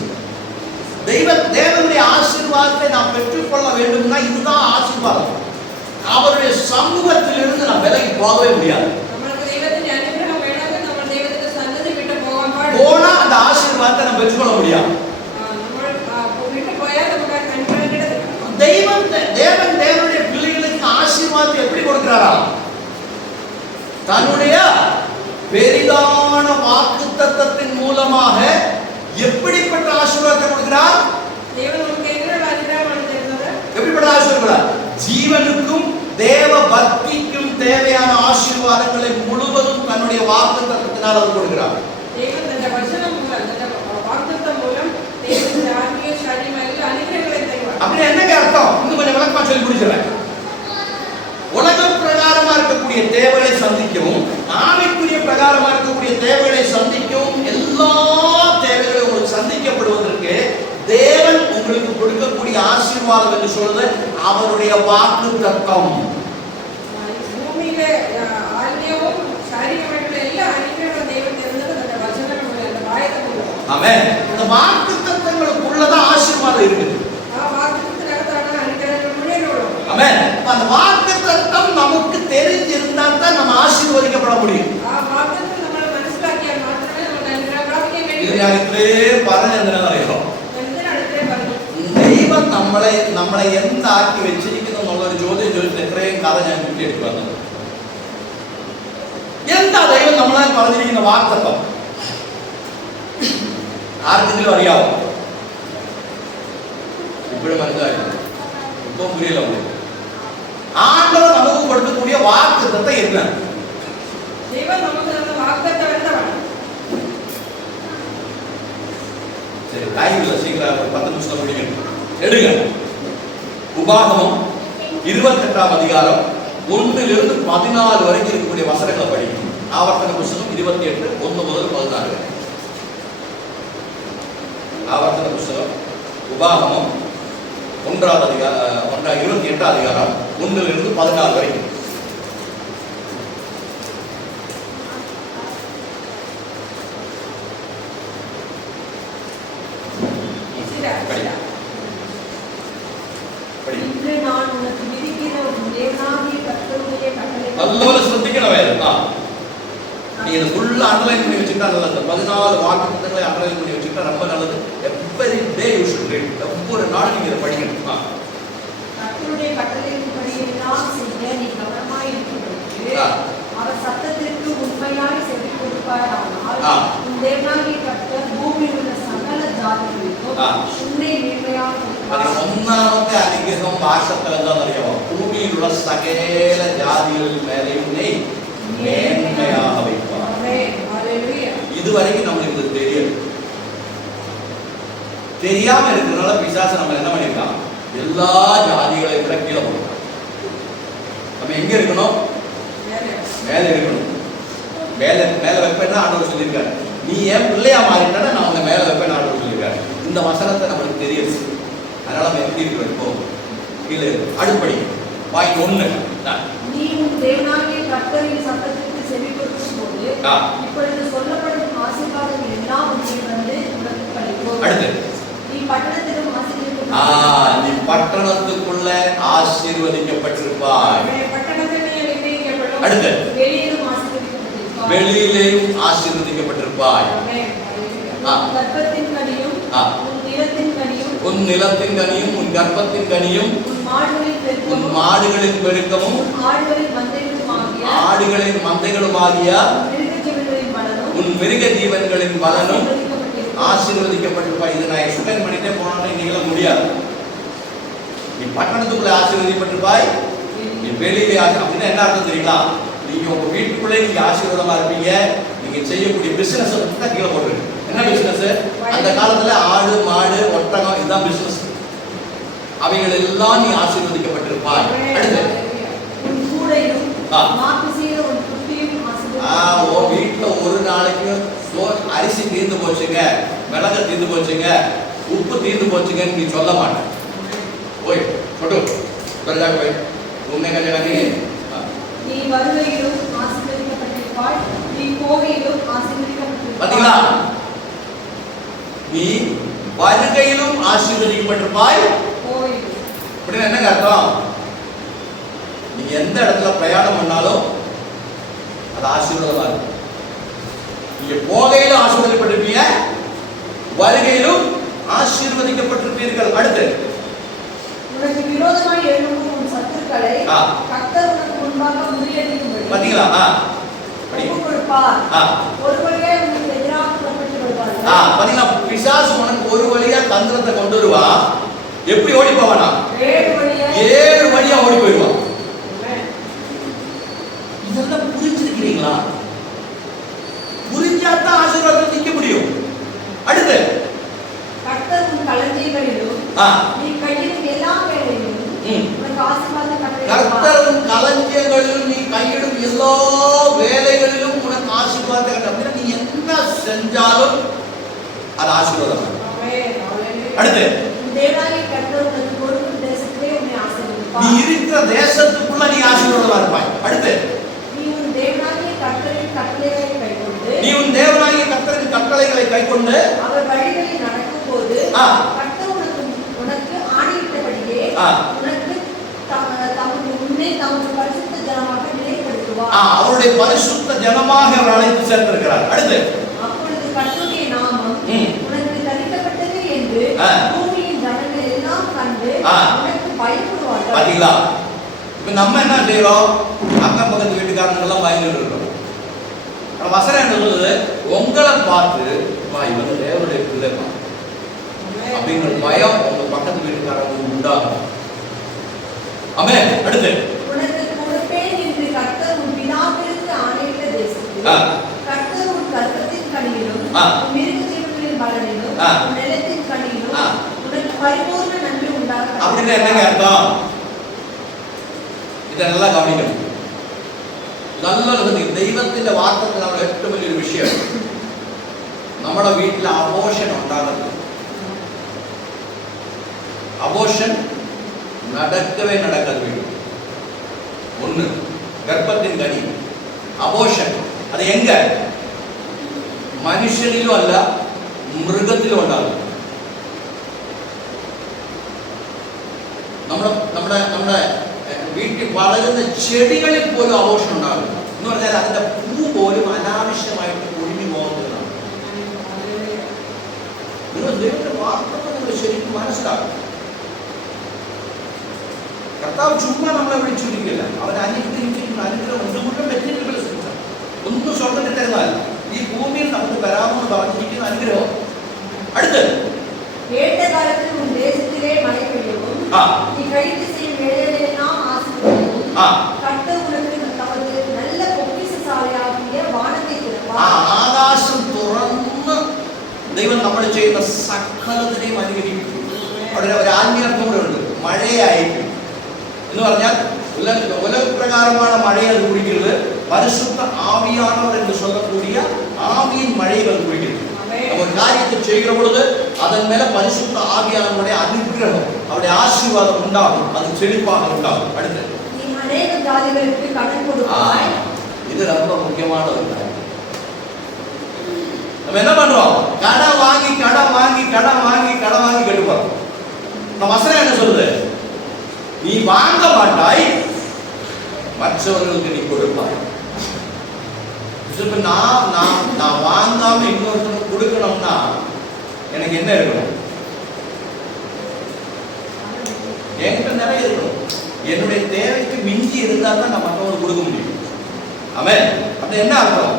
தேவனுடைய ஆசீர்வாதத்தை நாம் பெற்றுக்கொள்ள வேண்டும்னா இதுதான் ஆசீர்வாதம். அவருடைய சமூகத்திலிருந்து நாம் விலகி போகவே முடியாது. போனா அந்த ஆசீர்வாதத்தை நாம் பெற்றுக்கொள்ள முடியாது. தேவனுடைய பிள்ளைகளுக்கு ஆசீர்வாதத்தை எப்படி கொடுக்கிறாரா? தன்னுடைய பெரிதான வாக்குத்தத்தத்தின் மூலமாக எப்படிப்பட்ட ஆசீர்வாதத்தை கொடுக்கிறார்? எப்படிப்பட்ட ஆசீர்வாதம்? ஜீவனுக்கும் தேவ பக்திக்கும் தேவையான ஆசீர்வாதங்களை முழுவதும் தன்னுடைய வாக்குத்தத்தத்தினால் அவர் கொடுக்கிறார். அப்படி என்னங்க அர்த்தம்? இன்னும் கொஞ்சம் விளக்கமா சொல்லி முடிச்சிடறேன். உலக பிரகாரமா இருக்கக்கூடிய தேவைகளை சந்திக்கவும், ஆவிக்குரிய பிரகாரமா இருக்கக்கூடிய தேவைகளை சந்திக்கவும், எல்லா தேவைகளும் உங்களுக்கு சந்திக்கப்படுவதற்கு தேவன் உங்களுக்கு கொடுக்கக்கூடிய ஆசீர்வாதம் என்று சொல்வது அவருடைய வாக்குத்தத்தம். ஆமென். இந்த வாக்குத்தத்தங்களுக்குள்ளதான் ஆசீர்வாதம் இருக்குது. ஆமென். அந்த வாக்குத்தத்தம் நமக்கு தெரிஞ்சிருந்தா தான் நம்ம ஆசீர்வதிக்கப்பட முடியும். ദൈവം നമ്മളെ എന്താക്കി വെച്ചിരിക്കുന്നു എന്നുള്ളൊരു ചോദ്യം ചോദിച്ചിട്ട് എത്രയും കഥ ഞാൻ കിട്ടിയെടുത്തു വന്നത്. എന്താ ദൈവം നമ്മളെ പറഞ്ഞിരിക്കുന്ന വാഗ്ദത്തം? ആർക്കെങ്കിലും അറിയാവോ? ഇപ്പോഴും മനസ്സിലായി, ഇപ്പം പുരിയല്ലോ. ஆண்டவர் நமக்கு கொடுக்கக்கூடிய வாக்குத்தத்தம் என்ன? தேவன் நமக்கு அந்த வாக்குத்தத்தம் என்னவா? சரி, டைம்ல சீக்கிரம் 10 நிமிஷம் முடிங்க. எடுங்க. உபாகமம் 28ஆம் அதிகாரம் 1 இருந்து 14 வரைக்கும் இருக்கக்கூடிய வசனங்களை படிங்க. ஆவர்த்தன புத்தகம் 28 1 முதல் 14. ஆவர்த்தன புத்தகம் உபாகமம் 1ஆம் அதிகாரம் 28ஆம் அதிகாரம் 1 இருந்து 14 வரைக்கும். நான் உனக்கு விதிக்கிற தேவனாகிய கர்த்தருடைய கட்டளை நல்ல ശ്രദ്ധിക്കണം വേണം. நீ இத ஃபுல்லா அண்டர்லைன் பண்ணி வச்சிட்டா நல்லது. 14 வாக்குத்தத்தங்களை அண்டர்லைன் பண்ணி வச்சிட்டா ரொம்ப நல்லது. Every day you should read. ஒவ்வொரு நாளும் நீங்க இத படிக்கணும். கர்த்தருடைய கட்டளையின்படி எல்லாம் செய்ய நீ கவனமாய் இருக்கிறது. அவர் சத்தத்திற்கு உண்மையாய் செவி கொடுப்பாயானால் உன் தேவனாகிய கர்த்தர் பூமியில் உள்ள சகல ஜாதிகளுக்கும் உன்னை மேன்மையாக கொடுப்பார். ഒന്നാമത്തെ അനുഗ്രഹം വാഗ്ദത്തം എന്താണെന്നറിയാമോ? ഭൂമിയിലുള്ള സകല ജാതികളിൽ മേലെയും ഉന്നെ മേന്മயாக வைப்பார். இதுவரைக்கும் நம்மளுக்கு இது தெரியாது. தெரியாம இருக்கிறனால பிசாசு நம்ம என்ன பண்ணிருக்கான்? எல்லா ஜாதிகளையும் விட கீழே போடுறான். நம்ம எங்க இருக்கணும்? மேல இருக்கணும். மேல மேல வைப்பேன்னா ஆண்டவர் சொல்லியிருக்காரு. நீ ஏன் பிள்ளையா மாறிட்டா நான் உன்னை மேல வைப்பேன் ஆண்டவர் சொல்லியிருக்காரு. இந்த வசனத்தை நம்மளுக்கு தெரியாது. அதனால நம்ம எப்படி இருக்கிறோம்? இப்போ கீழே அடுப்படி பாயிண்ட் 1. நீ உன் தேவனாகிய கர்த்தரின் சத்தத்திற்கு செவி கொடுக்கும்போது இப்பொழுது சொல்லப்படும் ஆசீர்வாதங்கள் எல்லாம் உன்னை வந்து உனக்கு கிடைக்கும். அடுத்து நீ பட்டணத்திலும் ஆசீர்வதிக்கப்பட்டிருப்பாய். நீ பட்டணத்துக்குள்ள ஆசீர்வதிக்கப்பட்டிருப்பாய். பட்டணத்தில் நீ நிர்ணயிக்கப்படும். அடுத்து வெளியிலும் ஆசீர்வதிக்கப்பட்டிருப்பாய். வெளியிலேயும் ஆசீர்வதிக்கப்பட்டிருப்பாய். ஆமென். கர்ப்பத்தின் கனியும் உன் நிலத்தின் கனியும் உன் நிலத்தின் கனியும் உன் கர்ப்பத்தின் கனியும் உன் மாடுகளின் உன் பெருக்கமும் மாடுகளின் பெருக்கமும் உன் ஆடுகளின் மந்தைகளுமாகிய ஆடுகளின் மந்தைகளுமாகிய மிருக ஜீவன்களின் பலனும் உன் மிருக ஜீவன்களின் பலனும் ஆசீர்வதிக்கப்பட்டிருக்கும். ஆசீர்வதிக்கப்பட்டிருப்பாய். இதை நான் எக்ஸ்பிளைன் பண்ணிட்டே போனோம்னா இன்னைக்கு முடியாது. நீ பட்டணத்துக்குள்ள ஆசீர்வதிக்கப்பட்டிருப்பாய், நீ வெளியிலே அப்படின்னா என்ன அர்த்தம் தெரியுங்களா? நீங்க உங்க வீட்டுக்குள்ளே நீங்க ஆசீர்வாதமா இருப்பீங்க. நீங்க செய்யக்கூடிய பிசினஸ் தான் கீழே போடுறீங்க. என்ன பிசினஸ்? அந்த காலத்துல ஆடு மாடு ஒட்டகம் இதுதான் பிசினஸ். அவைகள் எல்லாம் நீ ஆசீர்வதிக்கப்பட்டிருப்பாய். அடுத்து உன் கூடையும் மாட்டு செய்த உன் குட்டியும் உன் வீட்டுல ஒரு நாளைக்கு அரிசி தீர்ந்து போச்சுங்க, மிளகு தீர்ந்து போச்சுங்க, உப்பு தீர்ந்து போச்சுங்கன்னு நீ சொல்ல மாட்டேன். ஓய் छोटू कर जा कोई घूमने का जगह नहीं है. நீ வருகையிலும் ஆசீர்வதிக்கப்பட்டிருப்பாய், நீ போகையிலும் ஆசீர்வதிக்கப்பட்டிருப்பாய். பாத்தீங்களா? நீ வருகையிலும் ஆசீர்வதிக்கப்பட்டிருப்பாய், போகையிலும். அப்படின்னா என்ன அர்த்தம்? நீ எந்த இடத்துல பிரயாணம் பண்ணாலும் அது ஆசீர்வாதமா இருக்கும். நீங்க போகையிலும் ஆசீர்வதிக்கப்பட்டிருப்பீங்க, வருகையிலும் ஆசீர்வதிக்கப்பட்டிருப்பீர்கள். அடுத்து உனக்கு விரோதமாய் எழும்பும் உன் சத்துருக்களை கர்த்தர் உனக்கு முன்பாக முறியடிக்கும்படி பாத்தீங்களா? ஒப்புக் கொடுப்பார். ஒரு வழியாய் உனக்கு எதிராக புறப்பட்டு வருவார்கள். பாத்தீங்களா? பிசாசு உனக்கு ஒரு வழியா தந்திரத்தை கொண்டு வருவா. எப்படி ஓடி போவானா? 7 வழியா ஓடி போயிடுவான். இதெல்லாம் புரிஞ்சிருக்கிறீங்களா? புரிஞ்சாதான் ஆசீர்வாதத்தை நிக்க முடியும். அடுத்து கர்த்தர் உன் களஞ்சியங்களிலும் நீ கையிடும் எல்லா வேலையிலும் உனக்கு ஆசீர்வாதம் கட்டளையிடுவார். கர்த்தர் உன் களஞ்சியங்களிலும் நீ கையிடும் எல்லா வேலைகளிலும் உனக்கு ஆசீர்வாதத்தை கட்டளை. நீ என்ன செஞ்சாலும் அது ஆசீர்வாதம். அடுத்து தேவனாகிய கர்த்தர் உனக்கு கொடுக்கும் தேசத்திலே உன்னை ஆசீர்வதிப்பார். நீ இருக்கிற தேசத்துக்குள்ள நீ ஆசீர்வாதமா இருப்பாய். அடுத்து நீ உன் தேவனாகிய கர்த்தரின் கட்டளைகளை கைக்கொண்டு நீ உன் தேவனாகிய கர்த்தரின் கட்டளைகளை கைக்கொண்டு அவர் வழிகளில் நடக்கும்போது கர்த்தர் உனக்கு ஆணையிட்டபடியே உனக்கு தமது முன்னே தமது பரிசுத்த ஜனமாக நிலைப்படுத்துவார். அவருடைய பரிசுத்த ஜனமாக அவர் அழைத்து சேர்த்திருக்கிறார். அடுத்து அப்பொழுது கர்த்தருடைய நாமம் உனக்கு தரிக்கப்பட்டது என்று பூமியின் ஜனங்கள் எல்லாம் கண்டு உனக்கு பயப்படுவார்கள். பாத்தீங்களா? இப்ப நம்ம என்ன செய்யறோம்? அக்கம் பக்கத்து வீட்டுக்காரங்க எல்லாம் பயந்துட்டு இருக்கோம். வசனம் என்ன சொல்லுது? உங்களை பார்த்து இவங்க தேவனுடைய பிள்ளைமா அப்படிங்கிற பயம் உங்க பக்கத்து வீட்டுக்காரங்க உண்டாகும். ஆமென். அடுத்து உனக்கு கொடுப்பேன் என்று கர்த்தர் உன் பிதாக்களுக்கு ஆணையிட்ட தேசத்தில் கர்த்தர் உன் கர்ப்பத்தின் கனியிலும் உன் மிருக ஜீவன்களின் பலனிலும் உன் நிலத்தின் கனியிலும் உனக்கு பரிபூர்ண நன்மை உண்டாகும். அப்படின்னு என்னங்க அர்த்தம்? இதை நல்லா கவனிக்கணும். நல்ல ദൈവത്തിന്റെ വാർത്തത്തിൽ നമ്മൾ ഏറ്റവും വലിയൊരു വിഷയം നമ്മുടെ വീട്ടിൽ അബോർഷൻ ഉണ്ടാകുന്നത്. അബോർഷൻ നടക്കവേ നടക്കാതെ വീഴും. ഒന്ന് ഗർഭത്തിൻ കനി അബോർഷൻ. അത് എങ്ക മനുഷ്യനിലും അല്ല മൃഗത്തിലും ഉണ്ടാകും. നമ്മുടെ വീട്ടിൽ വളരുന്ന ചെടികളിൽ പോലും അബോർഷൻ ഉണ്ടാകും. എന്ന് പറഞ്ഞാൽ അതിന്റെ പൂ പോലും അനാവശ്യമായിട്ട് ഒഴിഞ്ഞു പോകുന്നതാണ്. നിങ്ങൾ ദൈവത്തിന്റെ വാർത്തകൾ നിങ്ങൾ ശരിക്കും മനസ്സിലാക്കും. കർത്താവ് ചുമ്മാ നമ്മളെ വിളിച്ചിരിക്കില്ല. അവൻ അനുഗ്രഹിച്ചിരിക്കുന്ന അനുഗ്രഹം ഒന്നുകൊണ്ടും വെച്ചിരിക്കില്ല. ഒന്നും സ്വർണ്ണത്തിൽ തരുന്നതല്ല. ഈ ഭൂമിയിൽ നമുക്ക് വരാമെന്ന് പറഞ്ഞിരിക്കുന്ന അനുഗ്രഹം. അടുത്ത് ஏற்ற காலத்தில் உன் தேசத்திலே மழை பெய்யவும் நீ கழித்து செய்யும் வேலைகளெல்லாம் ஆசீர்வதிக்கவும் கர்த்தர் உனக்கு தமது நல்ல பொக்கிஷசாலையாகிய வானத்தை திறப்பார். ആകാശം തുറന്ന് ദൈവം നമ്മൾ ചെയ്യുന്ന സകലതിനെയും അനുഗ്രഹിക്കും. അവിടെ ഒരു ആത്മീയർത്ഥം കൂടെ ഉണ്ട്. മഴയായിരിക്കും എന്ന് പറഞ്ഞാൽ ഉലകപ്രകാരമാണ് മഴയെ അത് കുടിക്കുന്നത്. പരിശുദ്ധ ആവിയാனவர் என்று சொல்லக்கூடிய ஆவியின் மழையை அது குடிக்கிறது. ஒரு காரியத்தை செய்கிற பொழுது அதன் மேல பரிசுத்த ஆவியானவருடைய அனுகிரகம் அவருடைய ஆசீர்வாதம் உண்டாகும். அது செழிப்பாக உண்டாகும். அடுத்து நீ அநேக ஜாதிகளுக்கு கடன் கொடுப்பாய். இது ரொம்ப முக்கியமான ஒரு காரியம். நம்ம என்ன பண்றோம்? கடன் வாங்கி கெடுப்போம். நம்ம வசனம் என்ன சொல்லுது? நீ வாங்க மாட்டாய், மற்றவர்களுக்கு நீ கொடுப்பாய். இப்ப நான் வாங்காம இன்னொருத்தருக்கு கொடுக்கணும்னா எனக்கு என்ன இருக்கணும்? என்கிட்ட நிறைய இருக்கணும். என்னுடைய தேவைக்கு மிஞ்சி இருந்தால் தான் நான் மற்றவங்களுக்கு கொடுக்க முடியும். ஆமென். அப்படி என்ன அர்த்தம்?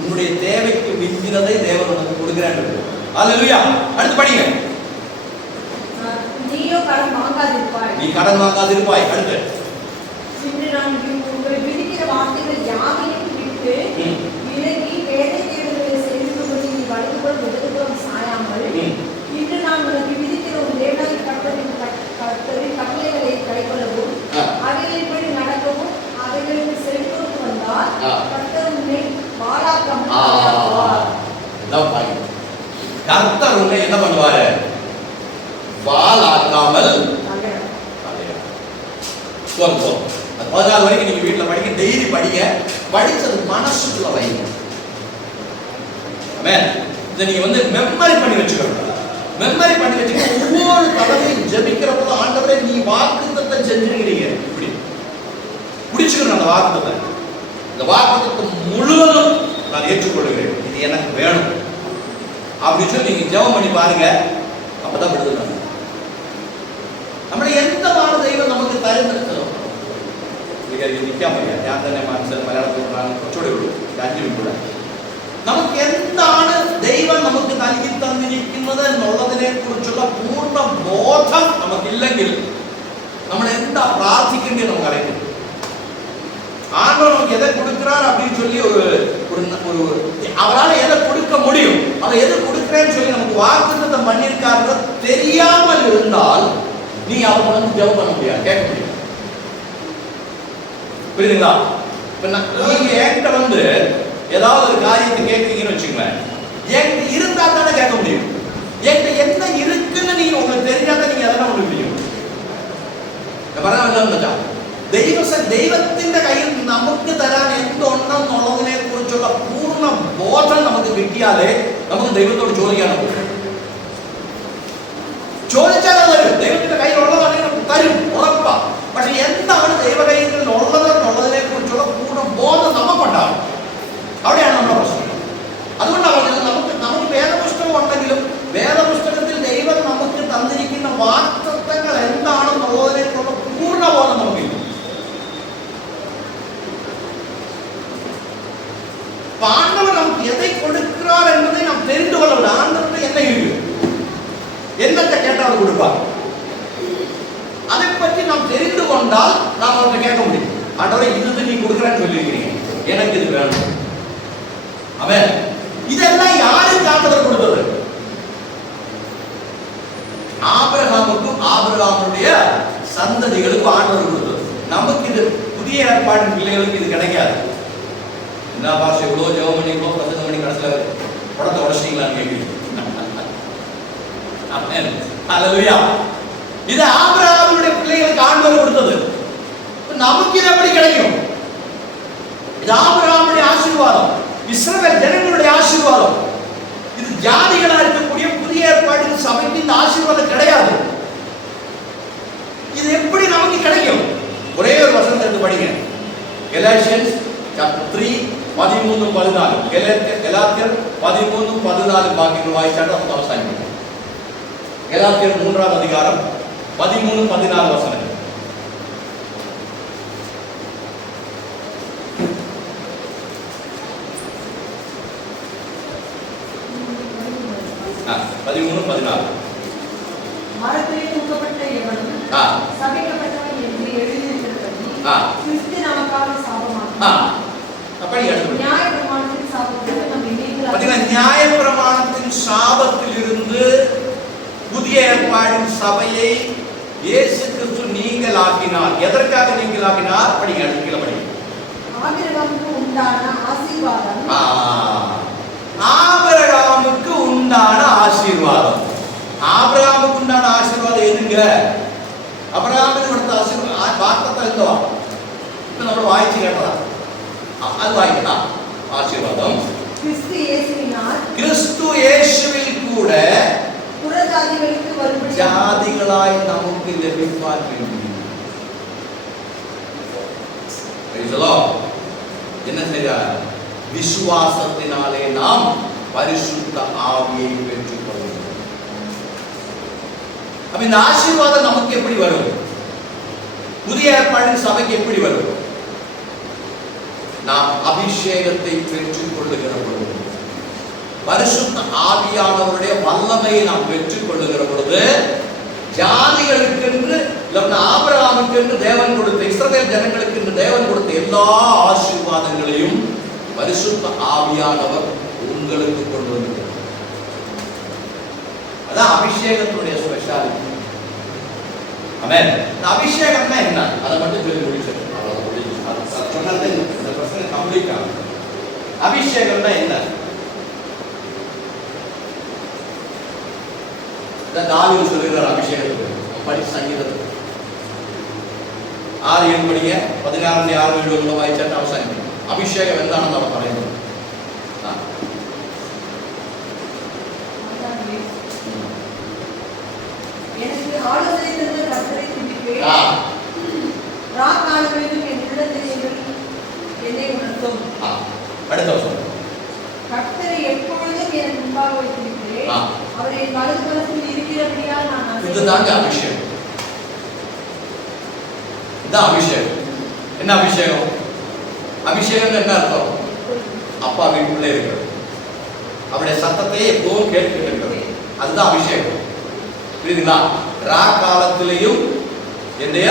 உன்னுடைய தேவைக்கு மிஞ்சினதை தேவன் உனக்கு கொடுக்கிறேன். அல்லேலூயா. அடுத்து படிங்க. நீயோ கடன் வாங்காதிருப்பாய். நீ கடன் வாங்காதிருப்பாய். அடுத்து இன்று நான் உங்களுக்கு விதிக்கிற வார்த்தைகள் யாவையும் விட்டு விலகி வேலை தேடுதலை செய்துகொண்டு நீ வலதுபுறம் இடதுபுறம் சாயாமல் இன்று நான் உனக்கு விதிக்கிற ஒரு தேவனாகிய கர்த்தரின் கட்டளைகளை கைக்கொள்ளவும் அவைகளின்படி நடக்கவும் அவைகளுக்கு செழிப்புக்கு வந்தால் கர்த்தர் உன்னை வாழாக்காமல் காப்பாற்றுவார். கர்த்தர் உன்னை என்ன பண்ணுவாரு? வாழாக்காமல். 14 வரைக்கும் நீங்க வீட்டுல படிக்க, டெய்லி படிங்க. படிச்சது மனசுக்குள்ள வைங்க. ஆமென். இதை நீங்க மெமரி பண்ணி வச்சுக்கணும். மெமரி பண்ணி வச்சுக்க. ஒவ்வொரு தடவையும் ஜெபிக்கிற போது ஆண்டவரே நீ வாக்குத்தத்தத்தை செஞ்சிருக்கிறீங்க, இப்படி பிடிச்சுக்கணும். அந்த வாக்குத்தத்தை, இந்த வாக்குத்தத்தை முழுவதும் நான் ஏற்றுக்கொள்கிறேன், இது எனக்கு வேணும் அப்படின்னு சொல்லி நீங்க ஜெபம் பண்ணி பாருங்க. அப்பதான் விடுதலை. നമ്മുടെ എന്താണ് ദൈവം നമുക്ക് തരുന്നത്? നിൽക്കാൻ പറ്റില്ല. ഞാൻ തന്നെ മനസ്സിൽ മലയാളത്തിൽ കുറച്ചുകൂടെ ഉള്ളൂ, 5 മിനിറ്റ്. നമുക്ക് എന്താണ് ദൈവം നമുക്ക് നൽകി തന്നിരിക്കുന്നത് എന്നുള്ളതിനെ കുറിച്ചുള്ള പൂർണ്ണ ബോധം നമുക്കില്ലെങ്കിൽ നമ്മൾ എന്താ പ്രാർത്ഥിക്കേണ്ടത് നമുക്ക് അറിയില്ല. ஆண்டவர் நமக்கு எதை கொடுக்கிறார் அப்படின்னு சொல்லி ஒரு அவரால் எதை கொடுக்க முடியும், அதை எதை கொடுக்கிறேன்னு சொல்லி நமக்கு வாக்குத்தத்தம் பண்ணியிருக்காரு தெரியாமல் இருந்தால் நீ அவரை ஜெபம் பண்ண முடியாது, கேட்க முடியாது. புரியுதுங்களா? நீங்க என்கிட்ட ஏதாவது ஒரு காரியத்தை கேட்கிறீங்கன்னு வச்சுக்கோங்களேன், என்கிட்ட இருந்தா தானே கேட்க முடியும். என்கிட்ட என்ன இருக்குன்னு நீங்க உங்களுக்கு தெரிஞ்சாதான் நீங்க எதனா ஒண்ணு முடியும். ദൈവത്തിന്റെ കയ്യിൽ നമുക്ക് തരാൻ എന്തുണ്ടെന്നുള്ളതിനെ കുറിച്ചുള്ള പൂർണ്ണ ബോധം നമുക്ക് കിട്ടിയാലേ നമുക്ക് ദൈവത്തോട് ചോദിക്കാൻ പറ്റും. ചോദിച്ചാൽ അത് തരും. ദൈവത്തിന്റെ കയ്യിലുള്ളതാണെങ്കിൽ തരും, ഉറപ്പാ. പക്ഷെ എന്താണ് ദൈവ കയ്യിൽ ഉള്ളതെന്നുള്ളതിനെ കുറിച്ചുള്ള പൂർണ്ണ ബോധം നമുക്കുണ്ടാകും. അവിടെയാണ് നമ്മുടെ പ്രശ്നം. അതുകൊണ്ടാണ് പറഞ്ഞത് നമുക്ക് വേദപുസ്തകം ഉണ്ടെങ്കിലും വേദപുസ്തകത്തിൽ ദൈവം നമുക്ക് തന്നിരിക്കുന്ന വാഗ്ദത്തങ്ങൾ എന്താണെന്നുള്ളതിനെക്കുറിച്ചുള്ള പൂർണ്ണ ബോധം നമുക്കില്ല. ஆண்டவர் நமக்கு எதை கொடுக்கிறார் என்பதை நாம் தெரிந்து கொள்ள வேண்டும். ஆண்டவர் என்ன இருக்கு, என்னத்தை கேட்டால் அவர் கொடுப்பார், அதை பற்றி நாம் தெரிந்து கொண்டால் நாம் அவர்கிட்ட கேட்க முடியும். ஆண்டவரை இது நீ கொடுக்குறேன்னு சொல்லியிருக்கிறீங்க, எனக்கு இது வேணும். அவன் இதெல்லாம் யாருக்கு ஆண்டவர் கொடுத்தது? ஆபிரகாமுக்கும் ஆபிரகாமுடைய சந்ததிகளுக்கும் ஆண்டவர் கொடுத்தது. நமக்கு இது புதிய ஏற்பாட்டின் பிள்ளைகளுக்கு இது கிடைக்காது. என்ன பாஷை இவ்வளோ ஜெபம் பண்ணிக்கோ 10 மணி கடைசியில் படத்தை உடச்சிட்டீங்களான்னு கேட்குறீங்க. அல்லேலூயா. இது ஆபிரகாமுடைய பிள்ளைகளுக்கு ஆண்டவர் கொடுத்தது. நமக்கு இது எப்படி கிடைக்கும்? இது ஆபிரகாமுடைய ஆசீர்வாதம், இஸ்ரவேல் ஜனங்களுடைய ஆசீர்வாதம். இது ஜாதிகளா இருக்கக்கூடிய புதிய ஏற்பாட்டின் சபைக்கு இந்த ஆசீர்வாதம் கிடையாது. இது எப்படி நமக்கு கிடைக்கும்? ஒரே ஒரு வசனத்தை எடுத்து படிங்க. கலாத்தியன்ஸ் chapter 3 13-14. ഗലാത്യർ 13-14 വാക്യങ്ങൾ വായിച്ചാണ് നമുക്ക് അവസാനിക്കുന്നത്. ഗലാത്യർ 3-ാം അധികാരം 13-14 വചനങ്ങൾ. 13-14. மரத்திலே தூக்கப்பட்ட எவனும் சபிக்கப்பட்டவன் என்று எழுதியிருக்கிறபடி கிறிஸ்து நமக்காக சாபமானார். நியாயப்பிரமாணத்தின் சாபத்திலிருந்து புதிய ஏற்பாட்டின் சபையை இயேசு கிறிஸ்து நீங்களாக்கினார். எதற்காக நீங்களாக்கினார்? படிங்க, கீழே படிங்க. ஆபிரகாமுக்கு உண்டான ஆசீர்வாதம். ஆபிரகாமுக்கு உண்டான ஆசீர்வாதம். ஆபிரகாமுக்கு உண்டான ஆசீர்வாதம் எதுங்க? ஆபிரகாமுக்கு கொடுத்த ஆசீர்வாதம் வார்த்தை இருந்தவா இப்ப நம்ம வாய்ச்சி கேட்டதா? அது வாய்க்கலாம். ஆசீர்வாதம் கிறிஸ்து இயேசுவில் கூட புறஜாதிகளுக்கு வரும்படி ஜாதிகளாய் நமக்கு லഭിப்பார் வேண்டும். என்ன செய்ய விசுவாசத்தினாலே நாம் பரிசுத்த ஆவியை பெற்றுக் கொள்கிறோம். அப்ப இந்த ஆசீர்வாதம் நமக்கு எப்படி வரும்? புதிய ஏற்பாட்டின் சபைக்கு எப்படி வரும்? நாம் அபிஷேகத்தை பெற்றுக் கொள்ளுகிற பொழுது, பரிசுத்த ஆவியானவருடைய வல்லமையை நாம் பெற்றுக் கொள்ளுகிற பொழுது, ஜாதிகளுக்கென்று ஆபிரகாமுக்கென்று தேவன் கொடுத்த, இஸ்ரவேல் ஜனங்களுக்கென்று தேவன் கொடுத்த எல்லா ஆசீர்வாதங்களையும் பரிசுத்த ஆவியானவர் உங்களுக்கு கொண்டு வந்திருக்கிறார். அதான் அபிஷேகத்துடைய ஸ்பெஷாலிட்டி. ஆமென். அபிஷேகம்னா என்ன? அதை மட்டும் சொல்லி முடிச்சிருக்கேன். சொன்னது இந்த பிரச்சனை கம்ப்ளீட் ஆகும். அபிஷேகம்னா என்ன? தாவீது சொல்லுகிறார் அபிஷேகத்துக்கு. படி சங்கீதத்துக்கு 6:7 படிங்க. 16:6 வாய்ச்சாட்டு அவசானம். அபிஷேகம் എന്താണെന്ന് அவர் പറയുന്നത്. எனக்கு ஆலோசனை தந்த கர்த்தரை துதிப்பேன். ராக்காலங்களிலும் என் உள்ளத்தில் என்னை உணர்த்தும். அடுத்த வசனம். கர்த்தரை எப்பொழுதும் என் முன்பாக வைத்திருக்கிறேன். அவர் என் வலதுபுறத்தில் இருக்கிறபடியால் நான் இதுதாங்க அபிஷேகம். இதான் அபிஷேகம். என்ன அபிஷேகம்? அபிஷேகம் என்ன அர்த்தம்? அப்பா வீட்டுக்குள்ளே இருக்கிறது, அவருடைய சத்தத்தை எப்பவும் கேட்கிறது. அதுதான் அபிஷேகம். புரியுதுங்களா? ரா காலத்திலேயும் என்னைய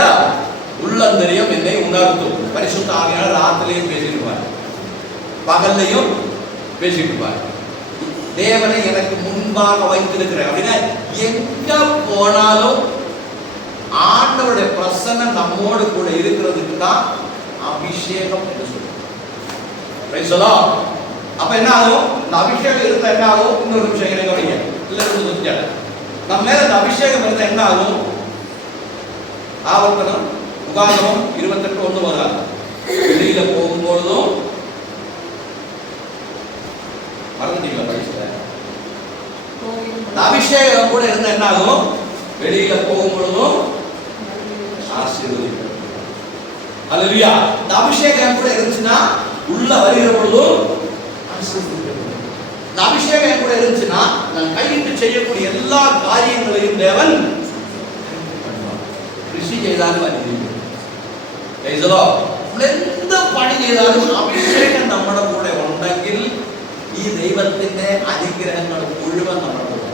உள்ளந்தரியம் என்னை உணர்த்தும். பரிசுத்த ஆவியானவர் ராத்திரிலையும் பேசிடுவார், பகல்லையும் பேசிடுவார். தேவனை எனக்கு முன்பாக வைத்திருக்கிறேன் அப்படின்னா எங்க போனாலும் ஆண்டவருடைய பிரசன்னம் நம்மோடு கூட இருக்கிறதுக்கு தான் அபிஷேகம் என்று சொல்லுவோம். அப்ப என்ன ஆகும்? இந்த அபிஷேகம் இருந்தா என்ன ஆகும்? இன்னொரு விஷயம் கவனிங்க. நம்ம மேல இந்த அபிஷேகம் இருந்தா என்ன ஆகும்? ஆவர்த்தனம் உபாகமம் 28:1 முதல்ல வெளியில போகும்பொழுதும் மறந்துட்டீங்களா? படிச்சுட்ட அபிஷேகம் கூட இருந்தா என்ன ஆகும்? வெளியில போகும்பொழுதும் ஆசீர்வதிக்கும். அல்லேலூயா. இந்த அபிஷேகம் கூட இருந்துச்சுன்னா உள்ள வருகிற பொழுதும் ஆசீர்வதிக்கும். இந்த அபிஷேகம் கூட இருந்துச்சுன்னா நான் கையிட்டு செய்யக்கூடிய எல்லா காரியங்களையும் தேவன் ரிஷி செய்தாலும் എന്ത് പണി ചെയ്താലും അഭിഷേകം നമ്മുടെ കൂടെ ഉണ്ടെങ്കിൽ ഈ ദൈവത്തിന്റെ അനുഗ്രഹങ്ങൾ മുഴുവൻ നമ്മുടെ കൂടെ.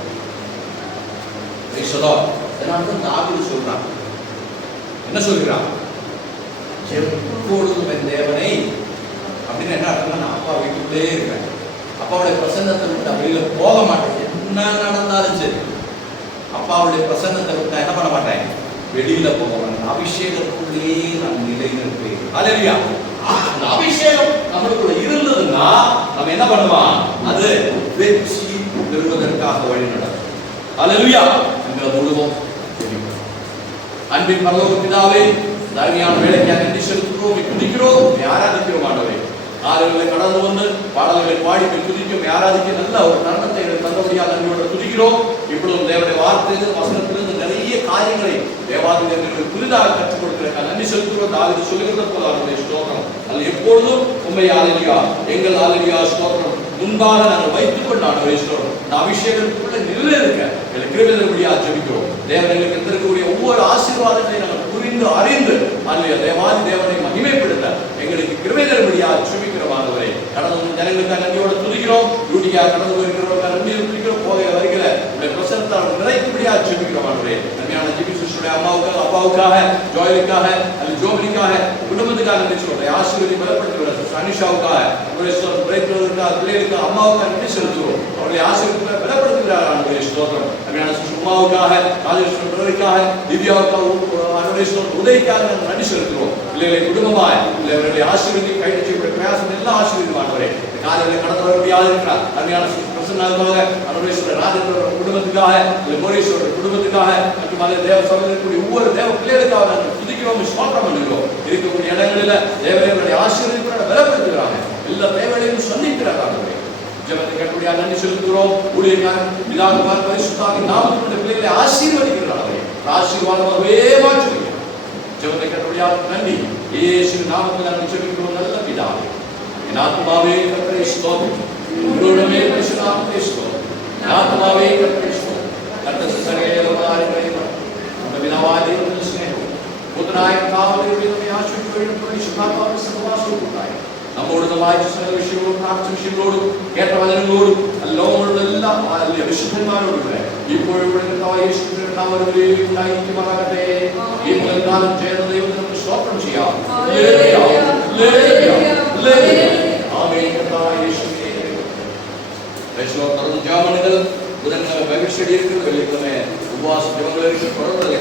தாவீது சொல்றான், என்ன சொல்கிறான்? எப்பொழுதும் என் தேவனை அப்படின்னு என்ன அர்த்தம்னா, நான் அப்பா வீட்டுக்குள்ளே இருக்கேன், அப்பாவுடைய பிரசன்னத்தை விட்டு வெளியில போக மாட்டேன். என்ன நடந்தாலும் சரி அப்பாவுடைய பிரசன்னத்தை விட்டு என்ன பண்ண மாட்டேன், வெளியில போக மாட்டேன். அபிஷேகத்துக்குள்ளே நான் நிலைநிற்பேன். அல்லேலூயா. அந்த அபிஷேகம் நம்மளுக்குள்ள இருந்ததுன்னா நம்ம என்ன பண்ணுவோம்? அது வெற்றி பெறுவதற்காக வழி நடக்கும். அல்லேலூயா. எங்களை முழுவதும் அன்பின் பரலோக பிதாவே, தர்மியான வேலைக்காக நன்றி செலுத்துகிறோம், துதிக்கிறோம், ஆராதிக்கிறோம். ஆண்டவரே, ஆளுகளை கடந்து வந்து பாடல்களை பாடி துதிக்கும் ஆராதிக்க நல்ல ஒரு தருணத்தை தந்தபடியாக நன்றியோடு துதிக்கிறோம். இப்பொழுதும் தேவனுடைய வார்த்தையிலிருந்து வசனத்திலிருந்து நிறைய காரியங்களை தேவாலயங்களுக்கு புதிதாக கற்றுக் கொடுக்கிறதுக்காக நன்றி செலுத்துகிறோம். தாவீது சொல்லுகிறது போல அவருடைய ஸ்தோத்திரம். அது எப்பொழுதும் உண்மை ஆலலியா, எங்கள் ஆலலியா ஸ்தோத்திரம் முன்பாக நாங்கள் வைத்துக் கொண்டு ஆண்டவரே ஸ்தோத்திரம். இந்த அபிஷேகத்துக்குள்ள நிலை இருக்க எங்களை கிருபையின்படியா ஜெபிக்கிறோம். தேவன் எங்களுக்கு தரக்கூடிய ஒவ்வொரு ஆசீர்வாதத்தை நாங்கள் புரிந்து அறிந்து அல்லையா தேவாதி தேவனை மகிமைப்படுத்த எங்களுக்கு கிருபையின்படியா ஜெபிக்கிறோம். ஆண்டவரே, கடந்து ஜனங்களுக்காக நன்றியோடு துதிக்கிறோம். டியூட்டிக்காக கடந்து போயிருக்கிறவர்களுக்காக நன்றியோடு துதிக்கிறோம். போக வருகிற உடைய பிரசன்னத்தால் நிறைக்கும்படியா ஜெபிக்கிறோம். ஆண்டவரே, நன்மையான ஜெபி சிஸ்டருடைய அம்மாவுக்காக, அப்பாவுக்காக, ஜோயலுக்காக, அல்லது ஜோபினிக்காக, குடும்பத்துக்காக நன்றி சொல்றேன். ஆசீர்வதி பலப்படுத்துகிறேன். அனிஷாவுக்காக, பிள்ளைகளுக்காக, அம்மாவுக்காக நன்றி செலுத்துகிறோம். அவருடைய ஆசீர்வாதத்தை பலப்படுத்துகிறார். ஆண்டவரே ஸ்தோத்திரம். நன்மையான உமாவுக்காக, ராஜேஸ்வரன் பிரதருக்காக, திவ்யாவுக்காக, உதவிக்காக நாங்கள் நன்றி செலுத்துகிறோம். பிள்ளைகளை குடும்பமாய் பிள்ளைகளுடைய ஆசீர்வதி கைது பிரயாசம் எல்லாம் ஆசீர்வதிவானவரே. காலையில் கடந்து வரக்கூடியாக இருக்கிறார். நன்மையான பிரசன்னாக அனுரேஸ்வரர் ராஜேஸ்வரர் குடும்பத்துக்காக, கோரேஸ்வரர் குடும்பத்துக்காக மற்றும் அதை தேவ சபையில் ஒவ்வொரு தேவ பிள்ளைகளுக்காக நாங்கள் துதிக்கிறோம், ஸ்தோத்திரம் பண்ணுகிறோம். இருக்கக்கூடிய இடங்களில் தேவனுடைய ஆசீர்வதிப்பை பலப்படுத்துகிறாங்க. எல்லா தேவைகளையும் சந்திக்கிறார்கள். ஜெபத்தை கேட்கக்கூடிய நன்றி செலுத்துகிறோம். ஊழியக்காரன் பிதாகுமார் பரிசுத்தாவின் நாமத்தில் பிள்ளைகளை ஆசீர்வதிக்கிறார்கள். ஆசீர்வாதமாகவே மாற்றுகிறார். ஜெபத்தை கேட்கக்கூடிய நன்றி. இயேசுவின் நாமத்தில் நாங்கள் ஜெபிக்கிறோம் நல்ல பிதாவே. ആത്മാവേ കർത്താവേ സ്തോത്രം. ഉള്ളോടമേ പരിശുദ്ധാത്മാവേ സ്തോത്രം. ആത്മാവേ കർത്താവേ സ്തോത്രം. കർത്താവേ സകലകാര്യങ്ങളെയും നമ്മുടെ പിതാവായ ദൈവത്തിന്റെ സ്നേഹവും പുത്രനായ കർത്താവിന്റെ നമ്മെ ആശ്വസിപ്പിക്കുന്ന പരിശുദ്ധാത്മാവിന്റെ സഹവാസവും ഉണ്ടായി നമ്മോട് വായിച്ച സകല വിഷയങ്ങളും പ്രാർത്ഥന വിഷയങ്ങളോടും കേട്ട വചനങ്ങളോടും ലോകമുള്ള എല്ലാ വിശുദ്ധന്മാരോടും ഇപ്പോഴും ഉണ്ടായിരിക്കുമാറാകട്ടെ. ഈ മുതൽക്കാലം ചേർന്ന ദൈവത്തിന് നമുക്ക് സ്തോത്രം ചെയ്യാം. തുറന്ന് ജാമണികൾ ബുധൻ പരീക്ഷ വെള്ളിക്കിഴമ ഉപവാസ ജപങ്ങളിൽ തുടർന്ന്